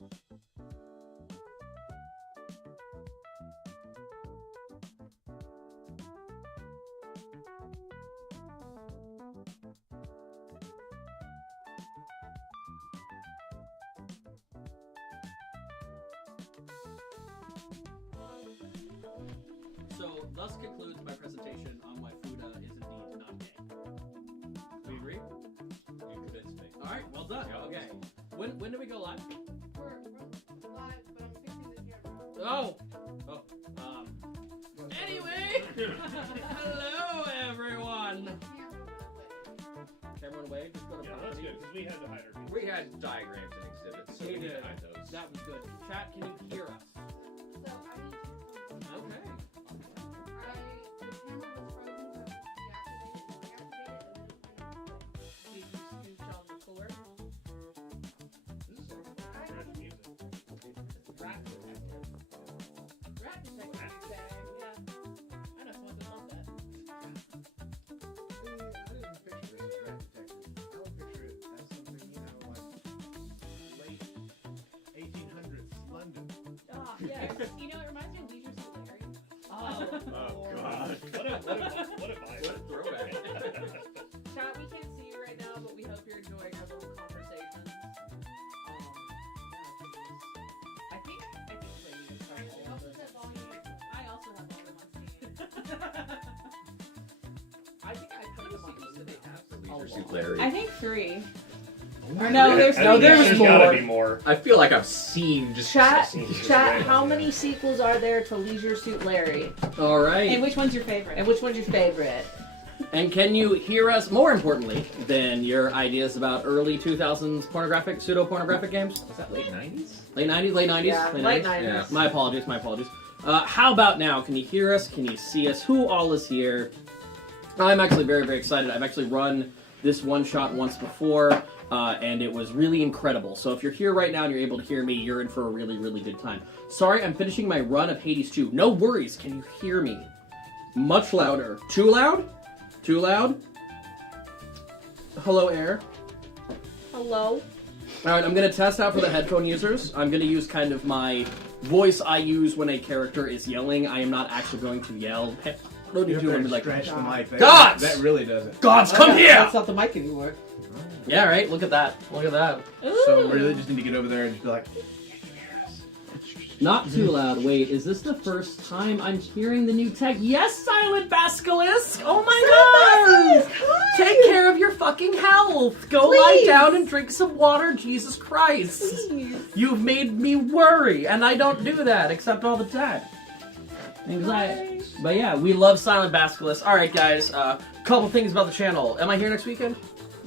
So, thus concludes my presentation on why Fuda is indeed not gay. We agree? You convinced me. All right, well done. Yeah, Okay. When do we go live? We're live, but I'm fixing the camera. Oh. Anyway, hello everyone. Camera away. Just go to Yeah, that's good, because we had to hide our We had diagrams and exhibits, so we need to hide those. That was good. Chat, can you hear us? So I need to. Okay. The camera was frozen, so deactivate it, You scooch on the floor. This is some fresh music. Rat detector. Rat detector. Yeah. I know someone that loves that. I didn't picture this as rat detector. I would picture it as something, like late 1800s London. Oh, yes. You know, it reminds me of Leisure Suit Larry. Oh, God. What a vibe. What a throwback. Chat, we can't see you right now, but we hope you're enjoying our little conversations. I think ladies have all of them. I also have all of them on Steam. I think I put them on Steam. Leisure Suit Larry. I think 3. Or no, there's There's gotta be more. I feel like I've seen just Chat, Just chat. random, How yeah. many sequels are there to Leisure Suit Larry? All right. And which one's your favorite? And which one's your favorite? And can you hear us, more importantly, than your ideas about early 2000s pornographic, pseudo-pornographic games? Was that late 90s? Late 90s? Late 90s? Yeah, late 90s. Yeah. My apologies, my apologies. How about now? Can you hear us? Can you see us? Who all is here? I'm actually very, very excited. I've actually run this one-shot once before, and it was really incredible. So if you're here right now and you're able to hear me, you're in for a really, really good time. Sorry, I'm finishing my run of Hades 2. No worries. Can you hear me? Much louder. Too loud? Too loud? Hello, Air. Hello? Alright, I'm going to test out for the headphone users. I'm going to use kind of my voice I use when a character is yelling. I am not actually going to yell. What do you do when like stretch the mic. Gods! That really does it. Gods, come here! That's not the mic anymore. Yeah, right? Look at that. Look at that. So we really just need to get over there and just be like, Not too loud. Wait, is this the first time I'm hearing the new tech? Yes, Silent Basilisk! Oh my god! Take care of your fucking health! Go lie down and drink some water, Jesus Christ! Please. You've made me worry, and I don't do that except all the time. Anxiety. But yeah, we love Silent Basilisk. Alright guys, couple things about the channel. Am I here next weekend?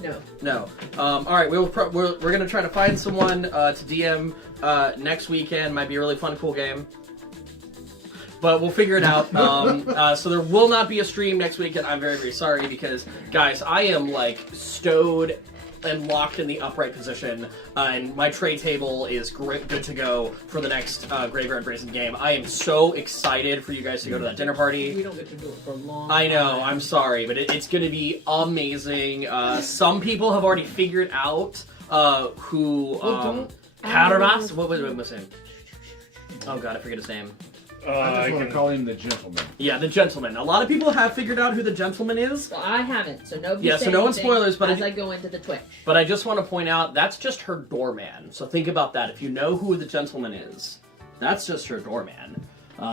No. No. Alright, we're going to try to find someone to DM next weekend. Might be a really fun, cool game. But we'll figure it out. So there will not be a stream next weekend. I'm very, very sorry because, guys, I am, like, stowed and locked in the upright position. And my tray table is good to go for the next Graveyard Brazen game. I am so excited for you guys to go to that dinner party. We don't get to do it for long. I know, I'm sorry, but it's going to be amazing. Some people have already figured out who... Hadamas? What was his name? Oh god, I forget his name. I just want to call him the gentleman. Yeah, the gentleman. A lot of people have figured out who the gentleman is. Well, I haven't, so nobody. Yeah, so no one spoilers, but as I go into the Twitch. But I just want to point out that's just her doorman. So think about that. If you know who the gentleman is, that's just her doorman.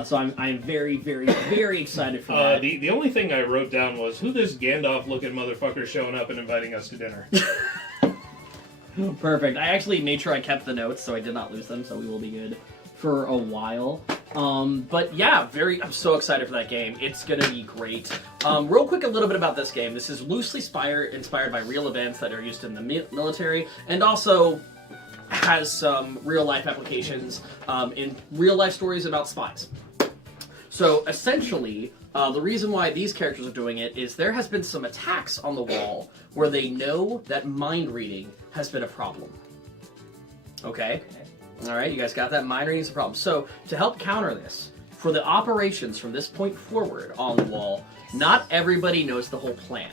So I'm very, very, very excited for that. The only thing I wrote down was who this Gandalf-looking motherfucker showing up and inviting us to dinner. Perfect. I actually made sure I kept the notes, so I did not lose them. So we will be good for a while. But yeah, I'm so excited for that game. It's gonna be great. Real quick, a little bit about this game. This is loosely inspired by real events that are used in the military, and also has some real-life applications in real-life stories about spies. So essentially, the reason why these characters are doing it is there has been some attacks on the wall where they know that mind reading has been a problem. Okay? Alright, you guys got that? Mind reading is a problem. So, to help counter this, for the operations from this point forward on the wall, not everybody knows the whole plan.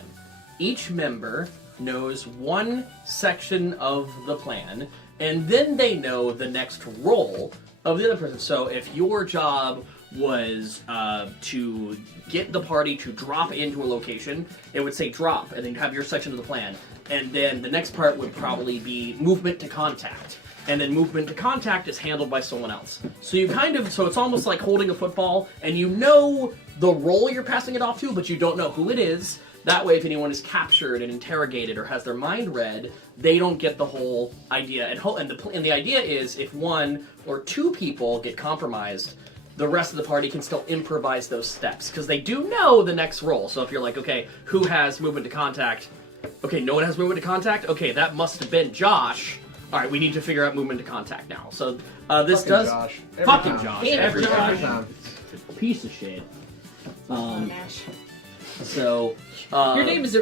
Each member knows one section of the plan, and then they know the next role of the other person. So if your job was to get the party to drop into a location, it would say drop, and then you have your section of the plan. And then the next part would probably be movement to contact. And then movement to contact is handled by someone else. So you so it's almost like holding a football, and you know the role you're passing it off to, but you don't know who it is. That way, if anyone is captured and interrogated or has their mind read, they don't get the whole idea. And the idea is, if one or two people get compromised, the rest of the party can still improvise those steps, because they do know the next role. So if you're like, okay, who has movement to contact? Okay, no one has movement to contact? Okay, that must have been Josh. All right, we need to figure out movement to contact now. So this Fucking does... Josh. Every Fucking time. Josh. Damn it, Every Josh. time. Every time. Piece of shit. Oh, Nash. So... Your name is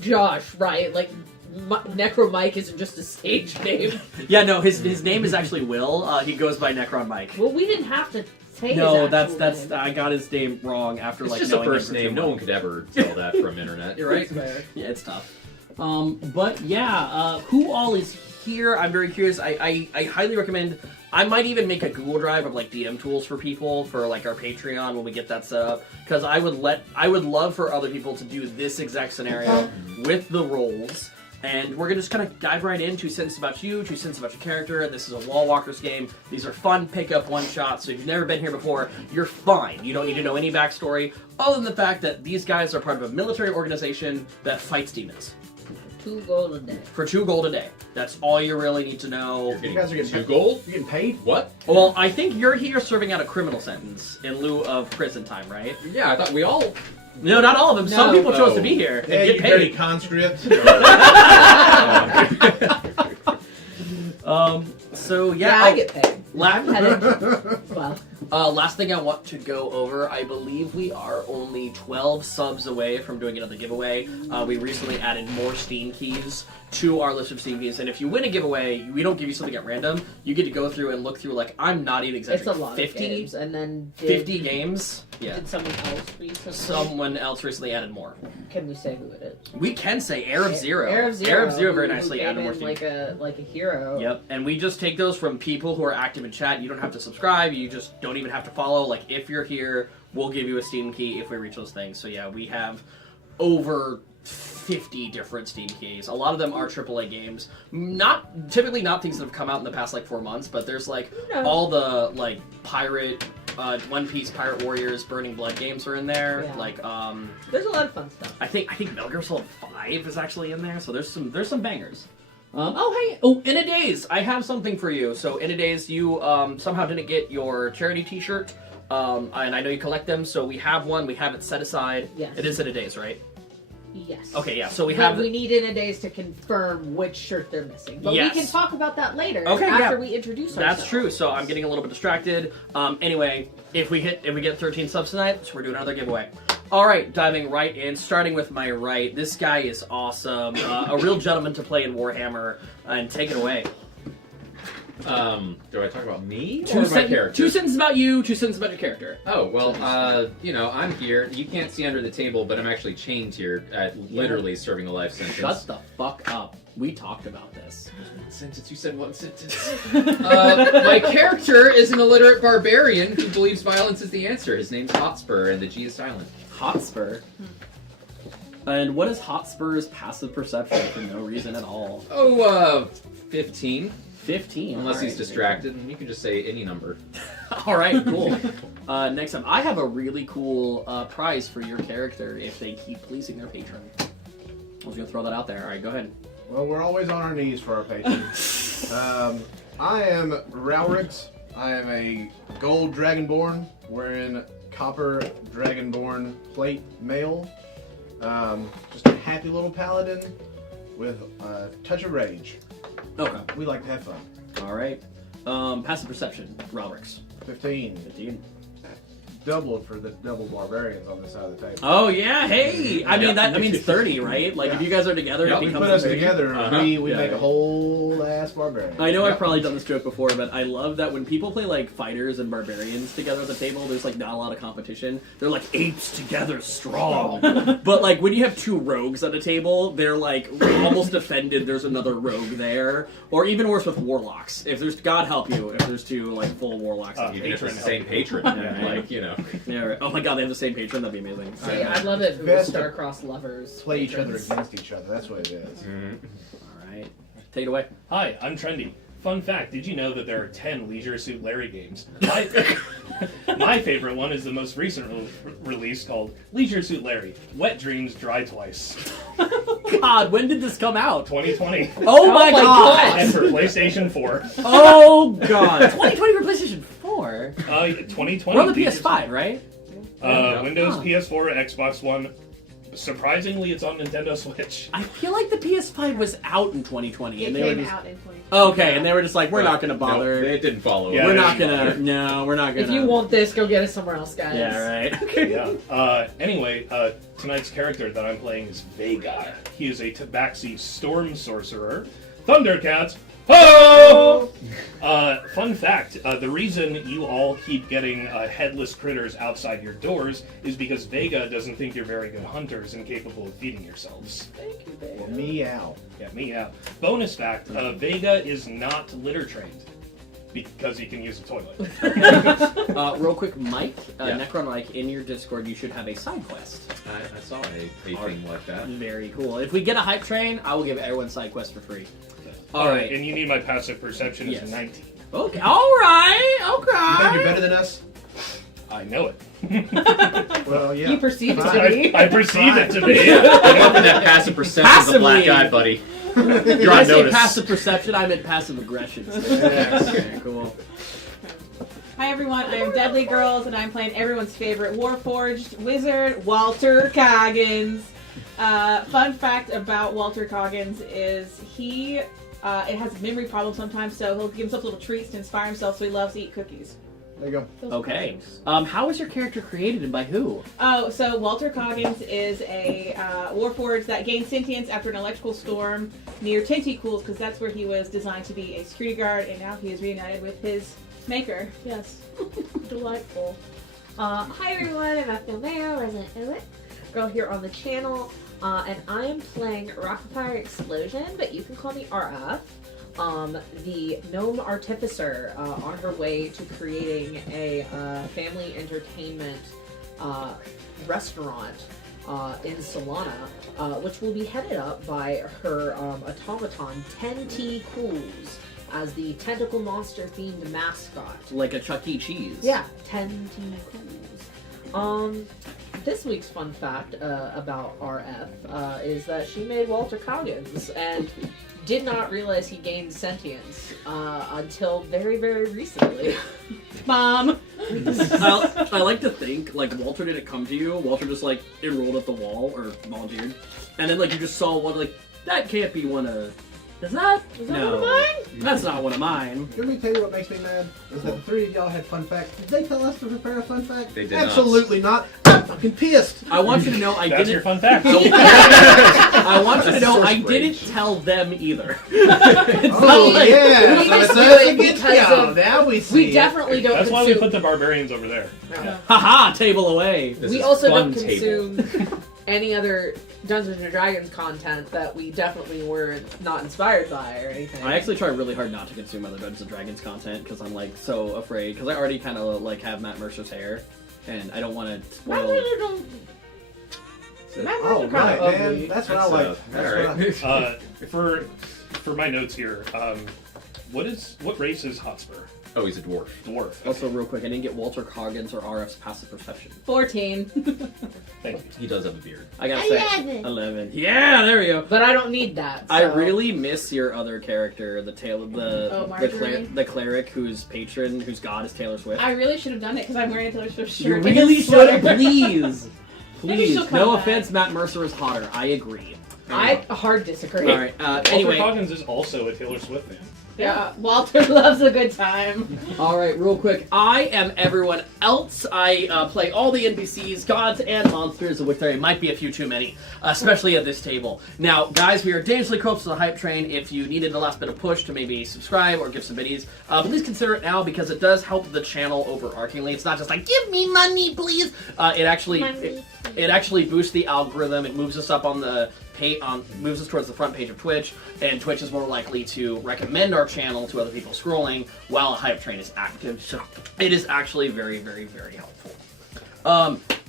Josh, right? Like, Necro Mike isn't just a stage name. Yeah, no, his name is actually Will. He goes by Necron Mike. Well, we didn't have to say No, his that's actual name. I got his name wrong after It's like just a knowing him first for name. 2 No one months. could ever tell that from internet. You're right. Yeah, it's tough. But yeah, who all is here? I'm very curious. I highly recommend. I might even make a Google Drive of like DM tools for people for like our Patreon when we get that set up, because I would love for other people to do this exact scenario with the roles. And we're gonna just kind of dive right in. 2 sentences about you, 2 sentences about your character. And this is a Wall Walkers game. These are fun pick-up one-shots. So if you've never been here before, you're fine. You don't need to know any backstory, other than the fact that these guys are part of a military organization that fights demons. 2 gold a day. For 2 gold a day. That's all you really need to know. You're getting You guys are getting 2 paid? gold? You getting paid? What? Well, I think you're here serving out a criminal sentence in lieu of prison time, right? Yeah, I thought we all. No, not all of them. Some No. people chose to be here and Yeah, get you dirty paid. conscript. So Yeah, yeah, I get paid. I'm Headed. Well, last thing I want to go over, I believe we are only 12 subs away from doing another giveaway. We recently added more Steam keys to our list of Steam keys, and if you win a giveaway, we don't give you something at random. You get to go through and look through, like, I'm not even it's exaggerating, a lot 50, of games. And then 50 games? Yeah. Did someone else recently? Someone else recently added more. Can we say who it is? We can say Arab Zero. Arab Zero. Very who nicely came added more in Steam. like a hero. Yep, and we just take those from people who are active in chat. You don't have to subscribe. You just don't even have to follow. Like, if you're here, we'll give you a Steam key if we reach those things. So yeah, we have over 50 different Steam keys. A lot of them are AAA games. Typically not things that have come out in the past like 4 months, but there's like No. all the like pirate, One Piece, Pirate Warriors, Burning Blood games are in there. Yeah. Like There's a lot of fun stuff. I think Metal Gear Solid 5 is actually in there, so there's some bangers. In a days, I have something for you. So in a days, you somehow didn't get your charity T-shirt, and I know you collect them. So we have one. We have it set aside. Yes. It is in a days, right? Yes. Okay, yeah. So we But have. we need in a days to confirm which shirt they're missing. But Yes. we can talk about that later. Okay, after yeah. we introduce ourselves. That's true. So I'm getting a little bit distracted. Anyway, if we get 13 subs tonight, so we're doing another giveaway. All right, diving right in, starting with my right. This guy is awesome. A real gentleman to play in Warhammer, and take it away. Do I talk about me Two or my character? 2 sentences about you, 2 sentences about your character. Oh, well, I'm here. You can't see under the table, but I'm actually chained here, literally serving a life sentence. Shut the fuck up. We talked about this. One sentence, you said one sentence. My character is an illiterate barbarian who believes violence is the answer. His name's Hotspur, and the G is silent. Hotspur. And what is Hotspur's passive perception for no reason at all? 15. 15. Unless all he's right. distracted, and you can just say any number. All right, cool. Next up, I have a really cool prize for your character if they keep pleasing their patron. I was going to throw that out there. All right, go ahead. Well, we're always on our knees for our patrons. I am Ralrix. I am a gold dragonborn wearing copper dragonborn plate mail. Just a happy little paladin with a touch of rage. Okay. We like to have fun. All right. Passive perception, Ralrix. 15. 15. doubled for the double barbarians on this side of the table. Oh yeah, hey! I mean that means 30, right? Like if you guys are together, Yeah, it We becomes put us 30. together, we Yeah. make a whole ass barbarian. I know Yep. I've probably done this joke before, but I love that when people play like fighters and barbarians together at the table, there's like not a lot of competition. They're like apes together strong. But like when you have two rogues at a table, they're like almost offended there's another rogue there. Or even worse with warlocks. If there's, God help you, if there's two like full warlocks at the Even if table. it's the same patron, Yeah. like, you know. Yeah, right. Oh my god, they have the same patron, that'd be amazing. See, I'd love it if it was Best to star-crossed lovers. Play each other patrons. against each other. That's what it is. Alright. Take it away. Hi, I'm Trendy. Fun fact, did you know that there are 10 Leisure Suit Larry games? My favorite one is the most recent release called Leisure Suit Larry. Wet Dreams Dry Twice. God, when did this come out? 2020. Oh my god! And for PlayStation 4. Oh god! 2020 for PlayStation 4? 2020. We're on the PS5, right? Windows, Huh. PS4, Xbox One. Surprisingly, it's on Nintendo Switch. I feel like the PS5 was out in 2020, It and they were came just out in 2020. okay, and they were just like, we're not gonna bother. No, it didn't follow. Yeah, we're they not didn't gonna. bother. No, we're not gonna. If you want this, go get it somewhere else, guys. Yeah, right. Okay. Yeah. Anyway, tonight's character that I'm playing is Vega. He is a Tabaxi Storm Sorcerer. Thundercats. Ho! Fun fact, the reason you all keep getting headless critters outside your doors is because Vega doesn't think you're very good hunters and capable of feeding yourselves. Thank you, babe. Well, meow. Yeah, me out. Bonus fact, Vega is not litter trained because he can use a toilet. Real quick, Mike, Yeah. Necron Mike, in your Discord, you should have a side quest. I saw a thing like that. Very cool. If we get a hype train, I will give everyone side quest for free. All Alright, right. and you need my passive perception is Yes. 19. Okay. All right. You think you're Okay. better than us? I know it. Well, yeah. You perceive it to Fine. be. I perceive it to be. I'm loving that passive perception's a black Passively. eye, buddy. Did You're I on say notice. passive perception? I meant passive aggression. Yes. Okay, cool. Hi everyone, I am Deadly Girls, and I'm playing everyone's favorite Warforged wizard, Walter Coggins. Fun fact about Walter Coggins is he it has memory problems sometimes, so he'll give himself little treats to inspire himself. So he loves to eat cookies. There you go. Okay. How was your character created and by who? Oh, so Walter Coggins is a Warforged that gained sentience after an electrical storm near Tentacools, because that's where he was designed to be a security guard, and now he is reunited with his maker. Yes. Delightful. Hi everyone, I'm Ethel Mayo, Resident Illic, girl here on the channel, and I am playing Rockfire Explosion, but you can call me RF, the gnome artificer on her way to creating a family entertainment restaurant in Solana, which will be headed up by her automaton 10T Cools as the tentacle monster themed mascot. Like a Chuck E. Cheese. Yeah, 10 Cools. This week's fun fact about RF is that she made Walter Coggins and did not realize he gained sentience until very, very recently. Mom. I like to think, like, Walter didn't come to you. Walter just, like, enrolled at the wall, or volunteered. And then, like, you just saw one, like, that can't be one of... Is that one no. of mine? That's not one of mine. Let me tell you what makes me mad is that the three of y'all had fun facts. Did they tell us to prepare a fun fact? They did not. Absolutely not. I'm fucking pissed. I want you to know I That's your didn't... fun fact. I want you to That's know so I strange. didn't tell them either. Oh like- yeah, We so just it's do us it against because y'all. of- Now we see. We it. definitely don't That's why we consume. put the barbarians over there. Haha, table away. This We is also fun don't table. consume any other Dungeons and Dragons content that we definitely were not inspired by or anything. I actually try really hard not to consume other Dungeons and Dragons content because I'm like so afraid because I already kind of like have Matt Mercer's hair and I don't want to spoil. Oh right, man. That's what I like. That's, That's what I- For my notes here, what race is Hotspur? Oh, he's a dwarf. Dwarf. Also, real quick, I didn't get Walter Coggins or RF's passive perception. 14. Thank you. He does have a beard. I gotta say 11. 11. Yeah, there we go. But I don't need that. I so- really miss your other character, the tail of Oh, Marjorie? the cleric whose patron, whose god is Taylor Swift. I really should have done it because I'm wearing a Taylor Swift shirt. You and really a should have, sweater. please. Maybe Please. she'll come No back. offense, Matt Mercer is hotter. I agree. I hard disagree. All right. Walter Anyway, Coggins is also a Taylor Swift fan. Yeah, Walter loves a good time. All right, real quick. I am everyone else. I play all the NPCs, gods, and monsters, of which there might be a few too many, especially at this table. Now, guys, we are dangerously close to the hype train. If you needed the last bit of push to maybe subscribe or give some biddies, please consider it now because it does help the channel overarchingly. It's not just like, give me money, please. It actually boosts the algorithm. It moves us up on the moves us towards the front page of Twitch, and Twitch is more likely to recommend our channel to other people scrolling while a hype train is active. So it is actually very, very, very helpful.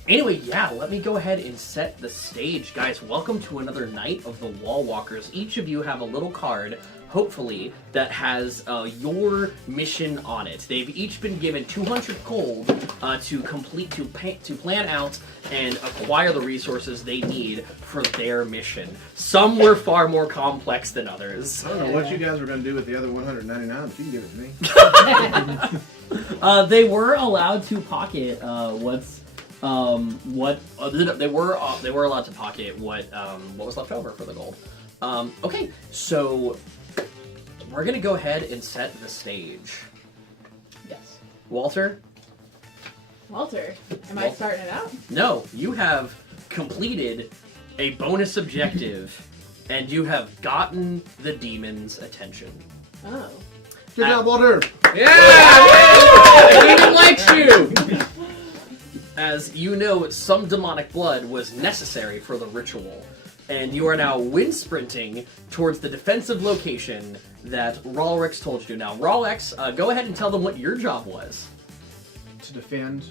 Anyway, yeah, let me go ahead and set the stage. Guys, welcome to another night of the Wall Walkers. Each of you have a little card, hopefully, that has your mission on it. They've each been given 200 gold to plan out and acquire the resources they need for their mission. Some were far more complex than others. I don't know what you guys were going to do with the other 199, but you can give it to me. They were allowed to pocket they were allowed to pocket what was left over for the gold. Okay, so we're gonna go ahead and set the stage. Yes. Walter? Walter, am I starting it out? No, you have completed a bonus objective, and you have gotten the demon's attention. Oh. Good job, Walter. Yeah! The demon likes you! As you know, some demonic blood was necessary for the ritual, and you are now wind sprinting towards the defensive location that Ralrix told you to. Now, Ralrix, go ahead and tell them what your job was. To defend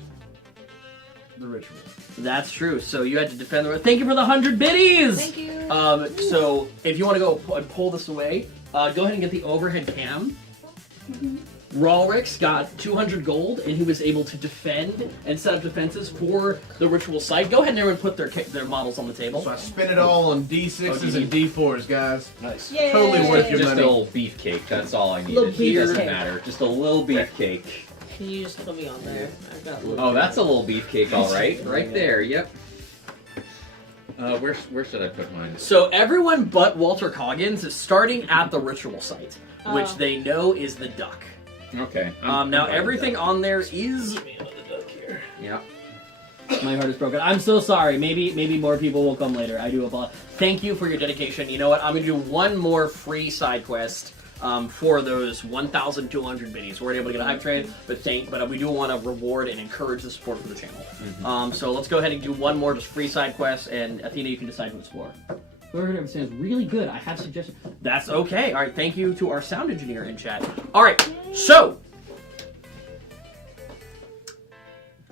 the ritual. That's true. So you had to defend the. Thank you for the 100 biddies. Thank you. So if you want to go pull this away, go ahead and get the overhead cam. Ralrix got 200 gold, and he was able to defend and set up defenses for the ritual site. Go ahead and everyone put their models on the table. So I spent it all on D6s and D4s, guys. Nice. Yay! Totally worth your Just a money. little beefcake, that's all I Little needed. It doesn't beefcake. matter. Just a little beefcake. Can you just put me on there? I've got a little Oh, that's a little beefcake, all right. Right there, yep. Where should I put mine? So everyone but Walter Coggins is starting at the ritual site, which Oh. they know is the duck. Okay. Now I'm fine with everything that. on there is. Yeah. My heart is broken. I'm so sorry. Maybe more people will come later. I do apologize. Thank you for your dedication. You know what? I'm gonna do one more free side quest for those 1,200 biddies. We weren't able to get a hype train, but we do want to reward and encourage the support for the channel. So let's go ahead and do one more just free side quest, and Athena, you can decide who it's for. Whoever understands really good. I have suggestions. That's okay. All right. Thank you to our sound engineer in chat. All right. So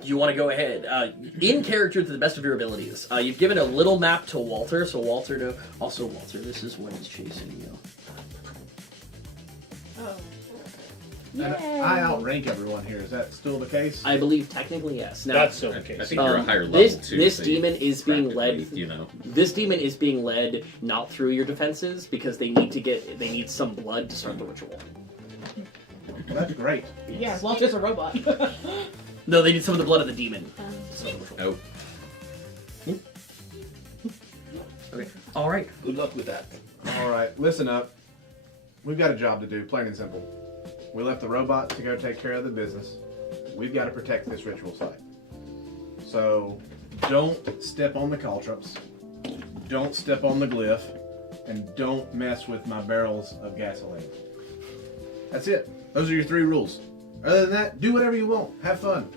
you want to go ahead in character to the best of your abilities. You've given a little map to Walter, so Walter to also Walter. This is what is chasing you. Oh. And I outrank everyone here. Is that still the case? I believe technically yes. Now, That's still I the case. think you're a higher level this too. this so you demon is being led. practically, you know. This demon is being led not through your defenses because they need some blood to start the ritual. That's great. Yeah, Walter's a robot. No, they need some of the blood of the demon. to start the ritual. Oh. Okay. All right. Good luck with that. All right, listen up. We've got a job to do, plain and simple. We left the robot to go take care of the business. We've got to protect this ritual site. So, don't step on the caltrops, don't step on the glyph, and don't mess with my barrels of gasoline. That's it. Those are your 3 rules. Other than that, do whatever you want. Have fun.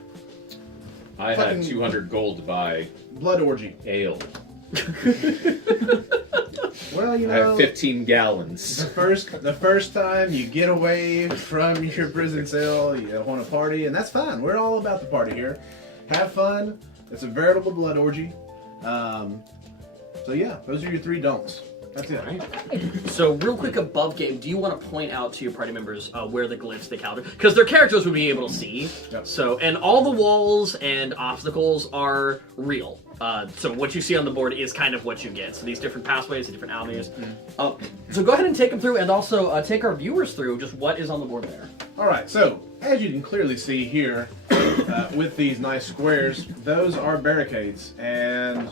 I Fucking- had 200 gold to buy Blood orgy. ale. Well, you I know, have 15 gallons. the first time you get away from your prison cell, you want to party, and that's fine. We're all about the party here. Have fun. It's a veritable blood orgy. So yeah, those are your 3 don'ts. That's it. So, real quick above game, do you want to point out to your party members where the glyphs they counter? Because their characters would be able to see. Yep. So, and all the walls and obstacles are real. So what you see on the board is kind of what you get. So these different pathways, the different avenues. So go ahead and take them through, and also take our viewers through just what is on the board there. All right, so as you can clearly see here, with these nice squares, those are barricades, and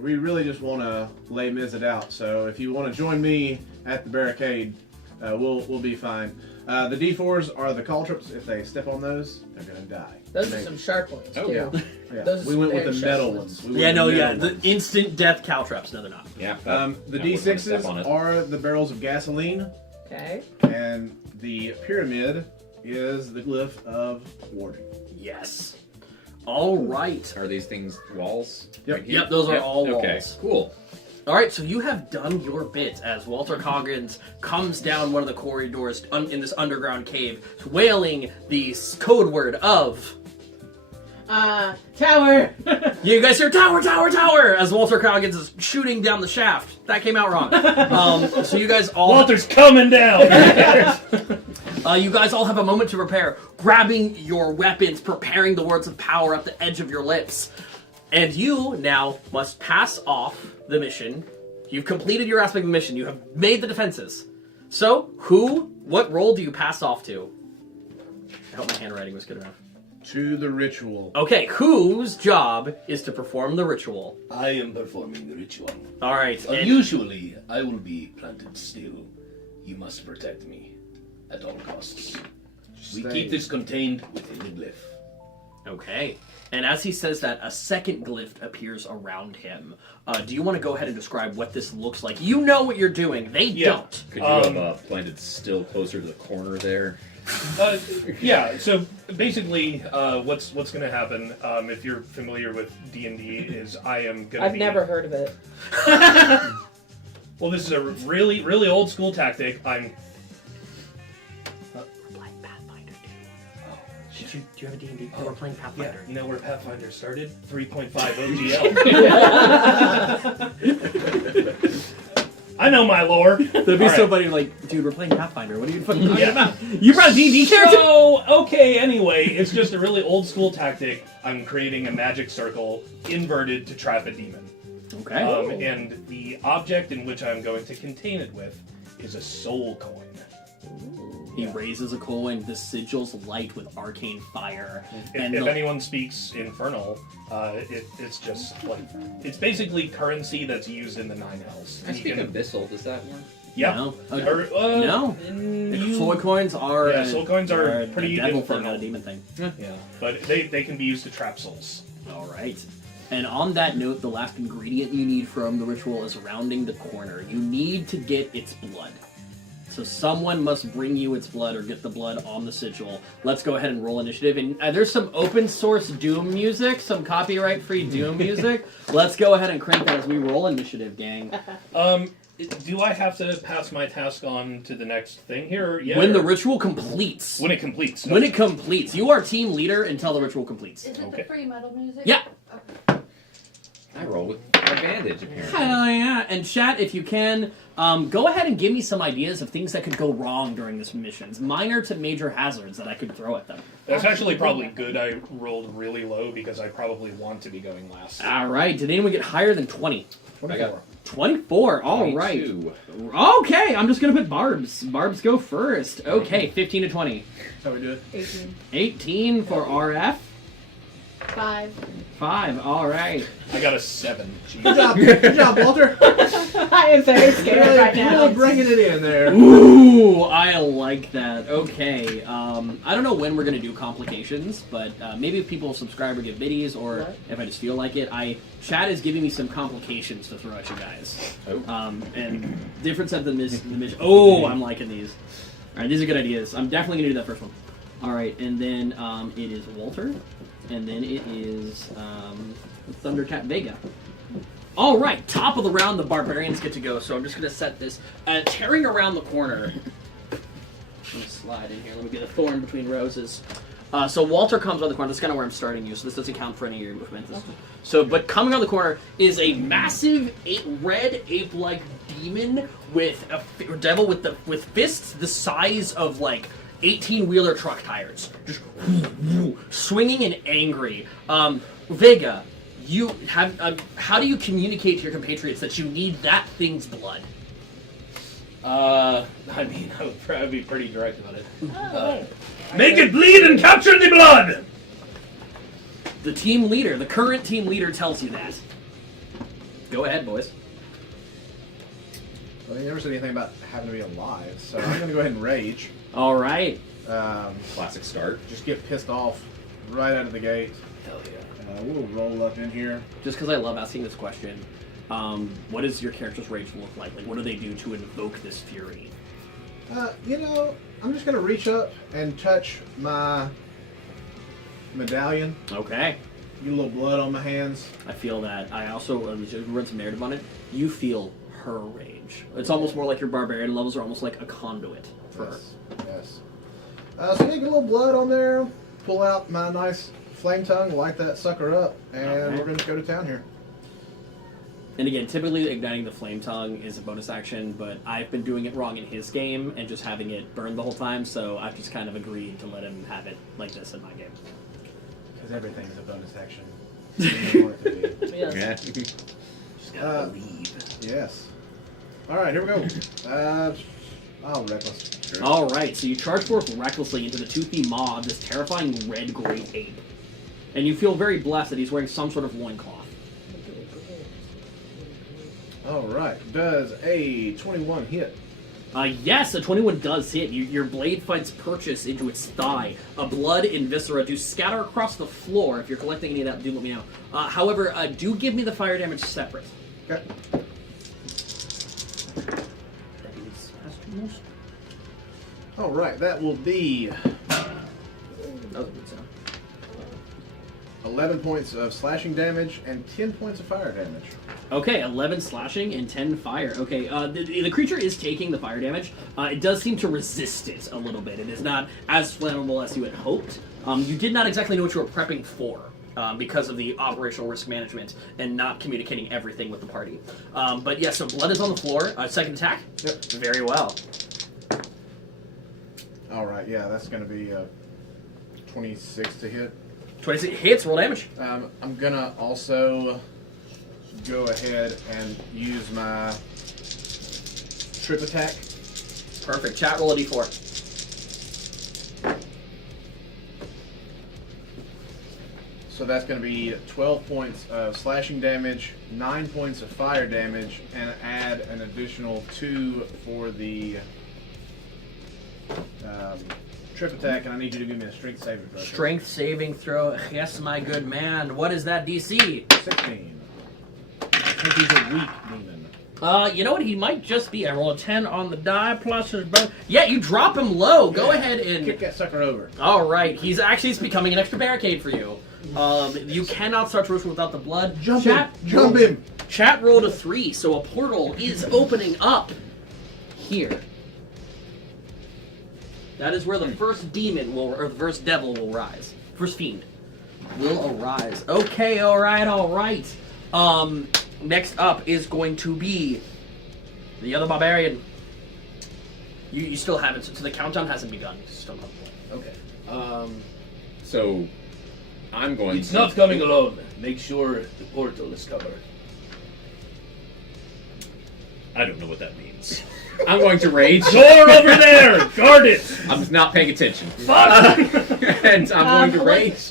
we really just want to lay Miz it out. So if you want to join me at the barricade, We'll be fine. The D4s are the caltrops. If they step on those, they're gonna die. Those are some sharp ones, Oh, too. yeah. Yeah. Those We went with very the sharp metal ones. ones. We Yeah, went no, with yeah, metal the ones. instant death caltrops. No, they're not. Yeah. The I wouldn't wanna step on D6s it. are the barrels of gasoline, Okay. and the pyramid is the glyph of warding. Yes. All right. Are these things walls? Yep. Right here? Yep, those are all Okay, walls. cool. All right, so you have done your bit as Walter Coggins comes down one of the corridors in this underground cave, wailing the code word of. Tower. You guys hear tower, tower, tower as Walter Coggins is shooting down the shaft. That came out wrong. So you guys all. Walter's coming down. You guys all have a moment to prepare, grabbing your weapons, preparing the words of power at the edge of your lips. And you now must pass off the mission. You've completed your aspect of the mission. You have made the defenses. So, what role do you pass off to? I hope my handwriting was good enough. To the ritual. Okay, whose job is to perform the ritual? I am performing the ritual. All right. and- Usually, I will be planted still. You must protect me at all costs. We Stay. keep this contained within the glyph. Okay. And as he says that, a second glyph appears around him. Do you want to go ahead and describe what this looks like? You know what you're doing. They Yeah. don't. Could you have planted still closer to the corner there? Yeah. So basically, what's going to happen? If you're familiar with D&D, is I am going to. I've never heard of it. Well, this is a really, really old school tactic. I'm. We're playing Pathfinder, dude. Do you have a D&D? Oh, We're playing Yeah, Pathfinder. you know where Pathfinder started? 3.5 OGL. I know my lore. That'd be All so right. funny, like, dude, we're playing Pathfinder. What are you fucking talking Yeah. about? You brought a D&D character? So, okay, anyway, it's just a really old school tactic. I'm creating a magic circle inverted to trap a demon. Okay. And the object in which I'm going to contain it with is a soul coin. He raises a coin, the sigils light with arcane fire. And If the- anyone speaks Infernal, it's just like, it's basically currency that's used in the Nine Hells. I You speak can- Abyssal. Does that work? Yep. No. Or, No. Soul coins are Yeah, soul coins are pretty a devil thing, infernal. not a demon thing. Yeah, but they can be used to trap souls. All right. And on that note, the last ingredient you need from the ritual is rounding the corner. You need to get its blood. So someone must bring you its blood or get the blood on the sigil. Let's go ahead and roll initiative. And there's some open source Doom music, some copyright-free Doom music. Let's go ahead and crank that as we roll initiative, gang. Do I have to pass my task on to the next thing here? Yeah. When the ritual completes. When it completes. When it completes. You are team leader until the ritual completes. Is it Okay. the free metal music? Yeah. I roll with advantage, apparently. Hell yeah. And chat, if you can, go ahead and give me some ideas of things that could go wrong during this missions. Minor to major hazards that I could throw at them. That's actually probably good. I rolled really low because I probably want to be going last. All right. Did anyone get higher than 20? I got 24. All right. 22. Okay. I'm just going to put Barbs. Barbs go first. Okay. 15 to 20. That's how we do it. 18. 18 for RF. 5. 5. All right. I got a 7. Jeez. Good job, Walter. I am very scared right now. Really bringing it in there. Ooh, I like that. Okay. I don't know when we're going to do complications, but maybe if people subscribe or give biddies, or if I just feel like it. Chat is giving me some complications to throw at you guys. Oh. And different set of the mission. Oh, I'm liking these. All right, these are good ideas. I'm definitely going to do that first one. All right, and then it is Walter, and then it is Thundercat Vega. All right, top of the round, the barbarians get to go. So I'm just going to set this tearing around the corner. I'm going to slide in here. Let me get a thorn between roses. So Walter comes around the corner. That's kind of where I'm starting you. So this doesn't count for any of your movements. So, but coming around the corner is a massive red ape-like demon with a devil with fists the size of like 18-wheeler truck tires, just swinging and angry. Vega, you have. How do you communicate to your compatriots that you need that thing's blood? I mean, I would probably be pretty direct about it. Oh, Make it bleed and capture the blood! The team leader, the current team leader, tells you that. Go ahead, boys. But he never said anything about having to be alive, so I'm gonna go ahead and rage. All right. Classic start. Just get pissed off right out of the gate. Hell yeah. We'll roll up in here. Just because I love asking this question, what does your character's rage look like? Like, what do they do to invoke this fury? I'm just gonna reach up and touch my medallion. Okay. Get a little blood on my hands. I feel that. I also run some narrative on it. You feel her rage. It's almost more like your barbarian levels are almost like a conduit for her. Yes. So get a little blood on there. Pull out my nice flame tongue, light that sucker up, and Okay. we're gonna go to town here. And again, typically igniting the flame tongue is a bonus action, but I've been doing it wrong in his game and just having it burn the whole time, so I've just kind of agreed to let him have it like this in my game. Because everything's a bonus action. You want it to be. Yeah. Just gotta believe. Yes. All right, here we go. Reckless. Sure. All right, so you charge forth recklessly into the toothy maw of this terrifying red great ape, and you feel very blessed that he's wearing some sort of loincloth. All right. Does a 21 hit? Yes, a 21 does hit. Your blade finds purchase into its thigh. Blood and viscera do scatter across the floor. If you're collecting any of that, do let me know. However, do give me the fire damage separate. Okay. All right, that will be That was a good sound. 11 points of slashing damage and 10 points of fire damage. Okay, 11 slashing and 10 fire. Okay, the creature is taking the fire damage. It does seem to resist it a little bit. It is not as flammable as you had hoped. You did not exactly know what you were prepping for because of the operational risk management and not communicating everything with the party. But yeah, so blood is on the floor. Second attack? Yep. Very well. All right, yeah, that's going to be 26 to hit. 26 hits, roll damage. I'm going to also go ahead and use my trip attack. Perfect. Chat, roll a d4. So that's going to be 12 points of slashing damage, 9 points of fire damage, and add an additional 2 for the trip attack, and I need you to give me a strength saving throw. Strength saving throw. Yes, my good man. What is that DC? 16. I think he's a weak demon. You know what? He might just be. I roll a 10 on the die plus his bonus. Yeah, you drop him low. Go ahead and Kick that sucker over. All right, he's actually becoming an extra barricade for you. You cannot start roasting without the blood. Jump him! Chat rolled a 3, so a portal is opening up here. That is where the first demon will, or the first devil will rise. First fiend will arise. Okay, all right. Next up is going to be the other barbarian. You still haven't, so the countdown hasn't begun. You still don't play. Okay. So I'm going It's to... not coming alone. Make sure the portal is covered. I don't know what that means. I'm going to rage. Door over there! Guard it! I'm just not paying attention. Fuck! And I'm going to rage.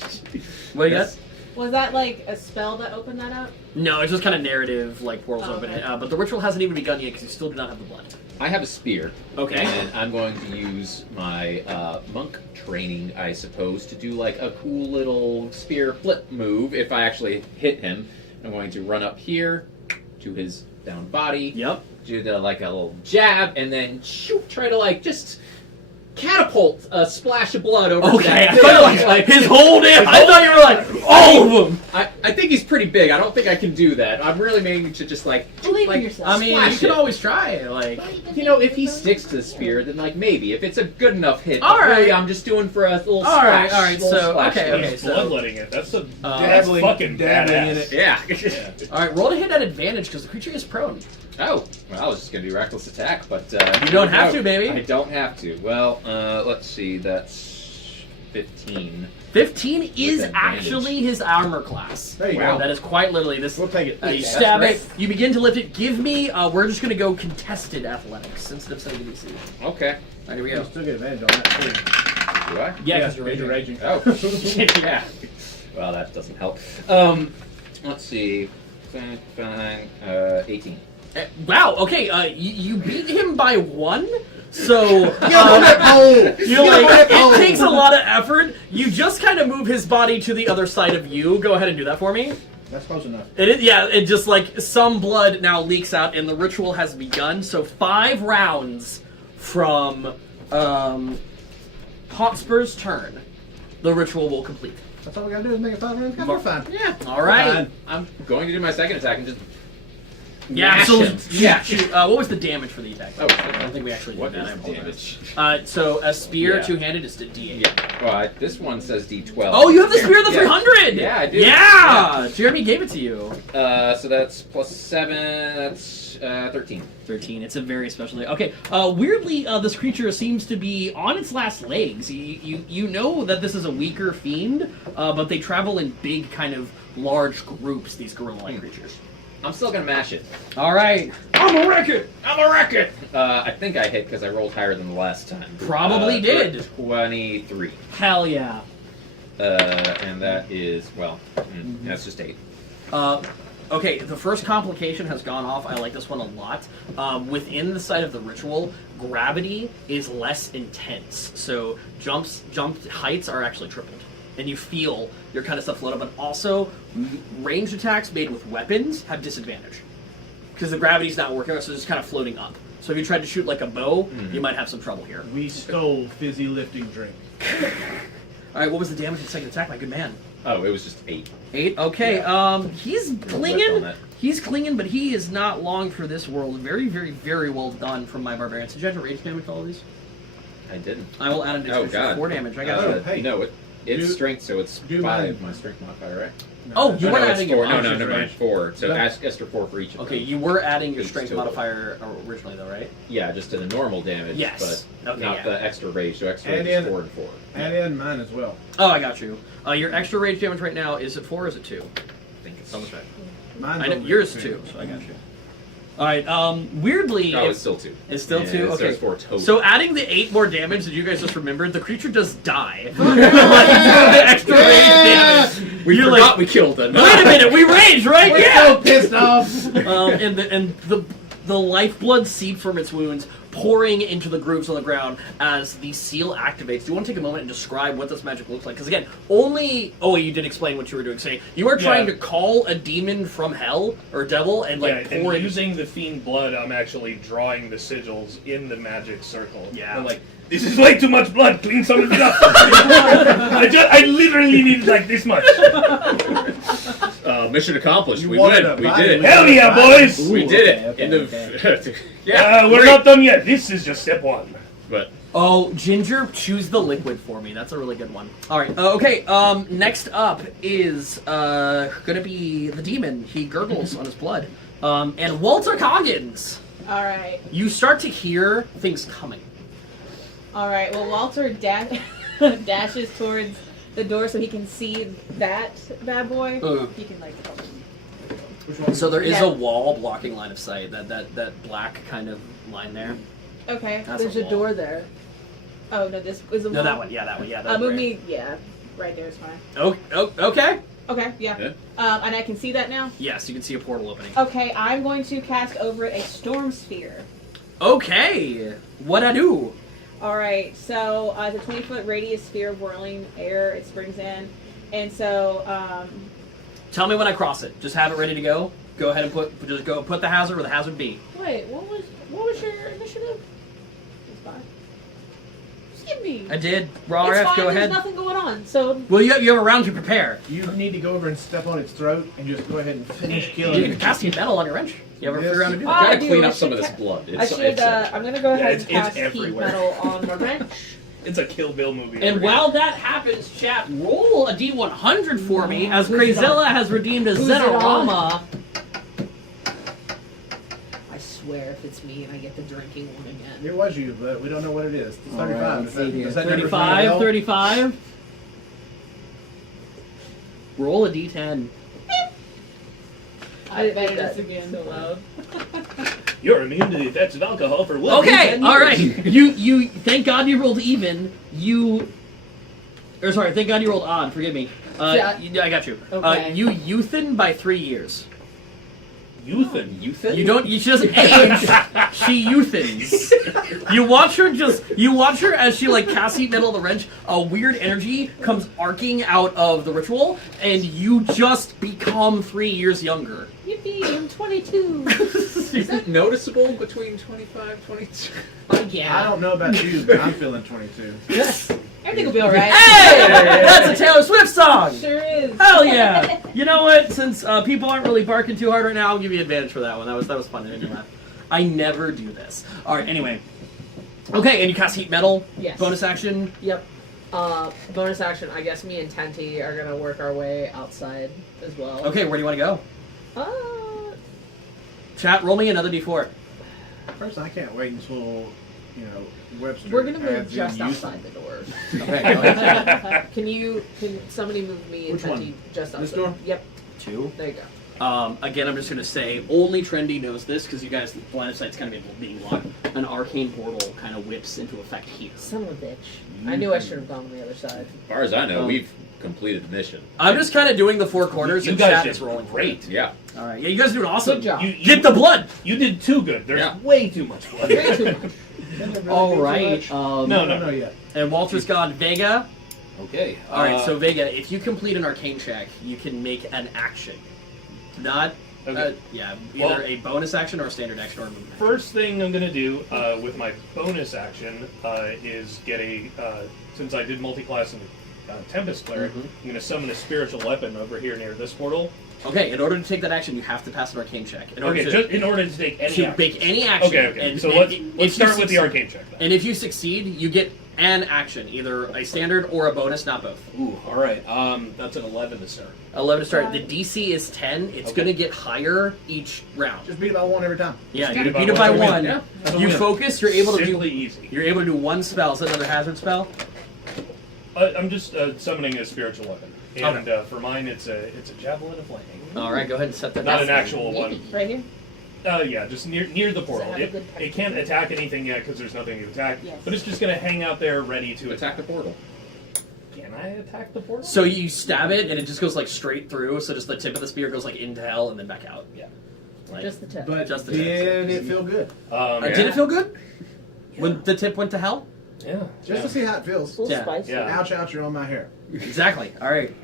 What do you got? Was that like a spell that opened that up? No, it's just kind of narrative, like portals Oh, open okay. it. But the ritual hasn't even begun yet because you still do not have the blood. I have a spear. Okay. And I'm going to use my monk training, I suppose, to do like a cool little spear flip move if I actually hit him. I'm going to run up here to his down body. Yep. Do like a little jab, and then shoot, try to like just catapult a splash of blood over Okay, I that thought thing. like his whole damn. I thought you were like all of them. I think he's pretty big. I don't think I can do that. I'm really meaning to just like Believe in like yourself. I mean, you splash can it. always try it. Like, You know, if he sticks to the spear, then like maybe if it's a good enough hit. All but really, right. I'm just doing for a little All splash. right, all right, little so, splash okay, damage. okay. He's so- bloodletting it. That's Dabbling- fucking dabbling badass. in it. Yeah. all right, roll to hit at advantage because the creature is prone. Oh, well, I was just gonna do reckless attack, but You don't have to, baby. I don't have to. Well, let's see. That's 15. 15 is advantage. actually his armor class. There you Wow. go. That is quite literally this. We'll take it. You Okay, that's stab great. it. You begin to lift it. Give me. We're just gonna go contested athletics instead of setting DC. Okay. All right, here we You go. still get advantage on that too. Do I? Yeah, because you're you're raging. raging. Oh, yeah. Well, that doesn't help. Let's see. 18. Wow. Okay. You beat him by 1. So you're like, it takes a lot of effort. You just kind of move his body to the other side of you. Go ahead and do that for me. That's close enough. It is, yeah. It just like some blood now leaks out, and the ritual has begun. So 5 rounds from Hotspur's turn, the ritual will complete. That's all we gotta do is make it 5 rounds. We're fine. Yeah. All right. Fine. I'm going to do my second attack and just Yeah. mash So him. Yeah. what was the damage for the attack? Oh, I don't think we actually did what that. is I apologize. damage? So a spear, Yeah. two-handed, is to D8. Yeah. Well, this one says D12. Oh, you have the spear of the Yeah. 300. Yeah, I do. Yeah. Jeremy gave it to you. So that's +7. That's 13. 13. It's a very special day. Okay. Weirdly, this creature seems to be on its last legs. You know that this is a weaker fiend, but they travel in big, kind of large groups. These gorilla-like creatures. I'm still gonna mash it. All right. I'm a wreck it. I think I hit because I rolled higher than the last time. Probably did. 23. Hell yeah. And that is that's just 8. Okay, the first complication has gone off. I like this one a lot. Within the site of the ritual, gravity is less intense. So jump heights are actually tripled. And you feel your kind of stuff float up. But also, ranged attacks made with weapons have disadvantage. Because the gravity's not working, so it's just kind of floating up. So if you tried to shoot like a bow, you might have some trouble here. We stole fizzy lifting drink. Alright, what was the damage of the second attack, my good man? Oh, it was just 8. 8? Okay, he's whip on clinging. that. He's clinging, but he is not long for this world. Very, very, very well done from my barbarians. Did you have to rage damage to all of these? I didn't. I will add an Oh, additional God. 4 damage. I got you. Hey. No, it's Do- strength, so it's do 5 mine. my strength modifier, right? Oh, you No, were no, it's adding 4. your No, monsters, never mind. right? 4. So But- ask extra 4 for each of Okay, them. you were adding your Eight strength total. modifier originally, though, right? Yeah, just to the normal damage. Yes. But Okay, not yeah. the extra rage. So extra And rage is in- 4 and 4. Add in mine as well. Oh, I got you. Your extra rage damage right now, is it 4 or is it 2? I think it's Almost right. Mine's I know, over yours there, 2, so I got you. Alright, weirdly... Oh, it's still 2. It's still And 2? So Okay. it's 4 total. So adding the 8 more damage that you guys just remembered, the creature does die. Like, the extra rage damage. we You're forgot like, we killed them. wait a minute, we rage, right? We're Yeah! so pissed off. And the lifeblood seep from its wounds pouring into the grooves on the ground as the seal activates. Do you want to take a moment and describe what this magic looks like? Because again, only... Oh, wait, you did explain what you were doing. Say, you are trying to call a demon from hell, or devil, and like yeah, pour and it... using the fiend blood, I'm actually drawing the sigils in the magic circle. Yeah. I'm like, this is way too much blood. Clean some of it up. I literally need like this much. Mission accomplished. You We wanted win. a We body. did it. Hell yeah, boys! We did it. okay, End of. We're great. not done yet. This is just step 1. But Oh, Ginger, choose the liquid for me. That's a really good one. All right. Okay. Next up is gonna be the demon. He gurgles on his blood. And Walter Coggins. All right. You start to hear things coming. All right. Well, Walter dashes towards the door so he can see that bad boy. He can like help him. So there is Yeah. a wall blocking line of sight. That black kind of line there. Okay. That's There's a a wall. door there. Oh no, this is a No, wall. that one. Yeah, that one. Yeah, that Move one. me. Yeah, right there is fine. Oh, okay. Okay. Yeah. Yeah. And I can see that now. Yes, you can see a portal opening. Okay, I'm going to cast over it a storm sphere. Okay. What I do? All right, so it's a 20-foot radius sphere of whirling air. It springs in, and so Tell me when I cross it. Just have it ready to go. Go ahead and put the hazard where the hazard be. Wait, what was your initiative? it's fine. Just give me. I did. It's RF, fine, go there's ahead. nothing going on. So Well, you have a round to prepare. You need to go over and step on its throat and just go ahead and finish You killing can it. cast metal on your wrench. You have a Yes. free round to do Ah, that. I gotta do, clean I up some should of this ca- blood. I should. I'm gonna go ahead it's- and cast it's heat everywhere. metal on the wrench. It's a Kill Bill movie. And over while that happens, chat, roll a D100 for me as Who's it Crazilla on? has redeemed a Who's it on? Zenorama. I swear, if it's me and I get the drinking one again. It was you, but we don't know what it is. It's All right, 35. let's see here. Does that number ring a 35, bell? 35. Roll a D10. I didn't made do that this again. so loud. You're immune to the effects of alcohol for one Okay, weekend. all right. You. Thank God you rolled even. Thank God you rolled odd. Forgive me. Yeah. I got you. Okay. You youthen by 3 years. Youthen. Youthen? You don't. She doesn't age. She youthens. You watch her as she like casts heat metal the wrench. A weird energy comes arcing out of the ritual, and you just become 3 years younger. Yippee, I'm 22. Is that noticeable between 25, 22? Oh, yeah. I don't know about you, but I'm feeling 22. Everything will be alright. Hey, that's a Taylor Swift song. Sure is. Hell yeah! You know what? Since people aren't really barking too hard right now, I'll give you advantage for that one. That was fun. I never do this. All right. Anyway. Okay, and you cast heat metal. Yes. Bonus action. Yep. Bonus action. I guess me and Tenty are gonna work our way outside as well. Okay, where do you want to go? Chat, roll me another d4. First, I can't wait until, Webster. We're gonna move adds in just youth. outside the door. Okay, go ahead. Can somebody move me and Which one? Tenty just outside? This door? Yep. 2. There you go. Again, I'm just going to say, only Trendy knows this, because you guys, the line of sight's kind of being blocked. An arcane portal kind of whips into effect here. Son of a bitch. I knew I should have gone on the other side. As far as I know, we've completed the mission. I'm just kind of doing the 4 corners, You and guys chat did is rolling. great. Yeah. All right, yeah, you guys are doing awesome. Good job. Get the blood! You did too good. There's Yeah. way too much blood. Way too much. All right. No. yet. And Walter's gone. Vega. Okay. All right, so Vega, if you complete an arcane check, you can make an action. Not, Okay. either Well- a bonus action or a standard action or a movement. First thing I'm going to do with my bonus action is get since I did multi-class in Tempest Cleric, Mhm. I'm going to summon a spiritual weapon over here near this portal. Okay, in order to take that action, you have to pass an arcane check. In order Okay, to, just in order to take any to action. make any action. Okay. And, So and let's if you start with the succeed- arcane check then. And if you succeed, you get an action, either a standard or a bonus, not both. Ooh, all right. That's an 11 to start. 11 to start. The DC is 10. It's Okay. going to get higher each round. Just beat it by 1 every time. Yeah, Just you beat it beat by it by one. one. Yeah, that's a You win. focus. You're able to Simply do. easy. You're able to do one spell. Is that another hazard spell? I'm just summoning a spiritual weapon, and Okay. for mine, it's a javelin of lightning. All right, go ahead and set that. Not down. an actual one. Right here? Yeah, just near the portal. have a It, good it can't attack anything yet because there's nothing to attack. Yes. But it's just gonna hang out there, ready to Attack the portal. Can I attack the portal? So you stab it, and it just goes like straight through. So just the tip of the spear goes like into hell and then back out. Yeah. Like, Just the tip. But Just the did it feel good? Did it feel good when the tip went to hell? Yeah. Just to see how it feels. A little Yeah. spicy. Yeah. Ouch, ouch, you're on my hair. Exactly. All right.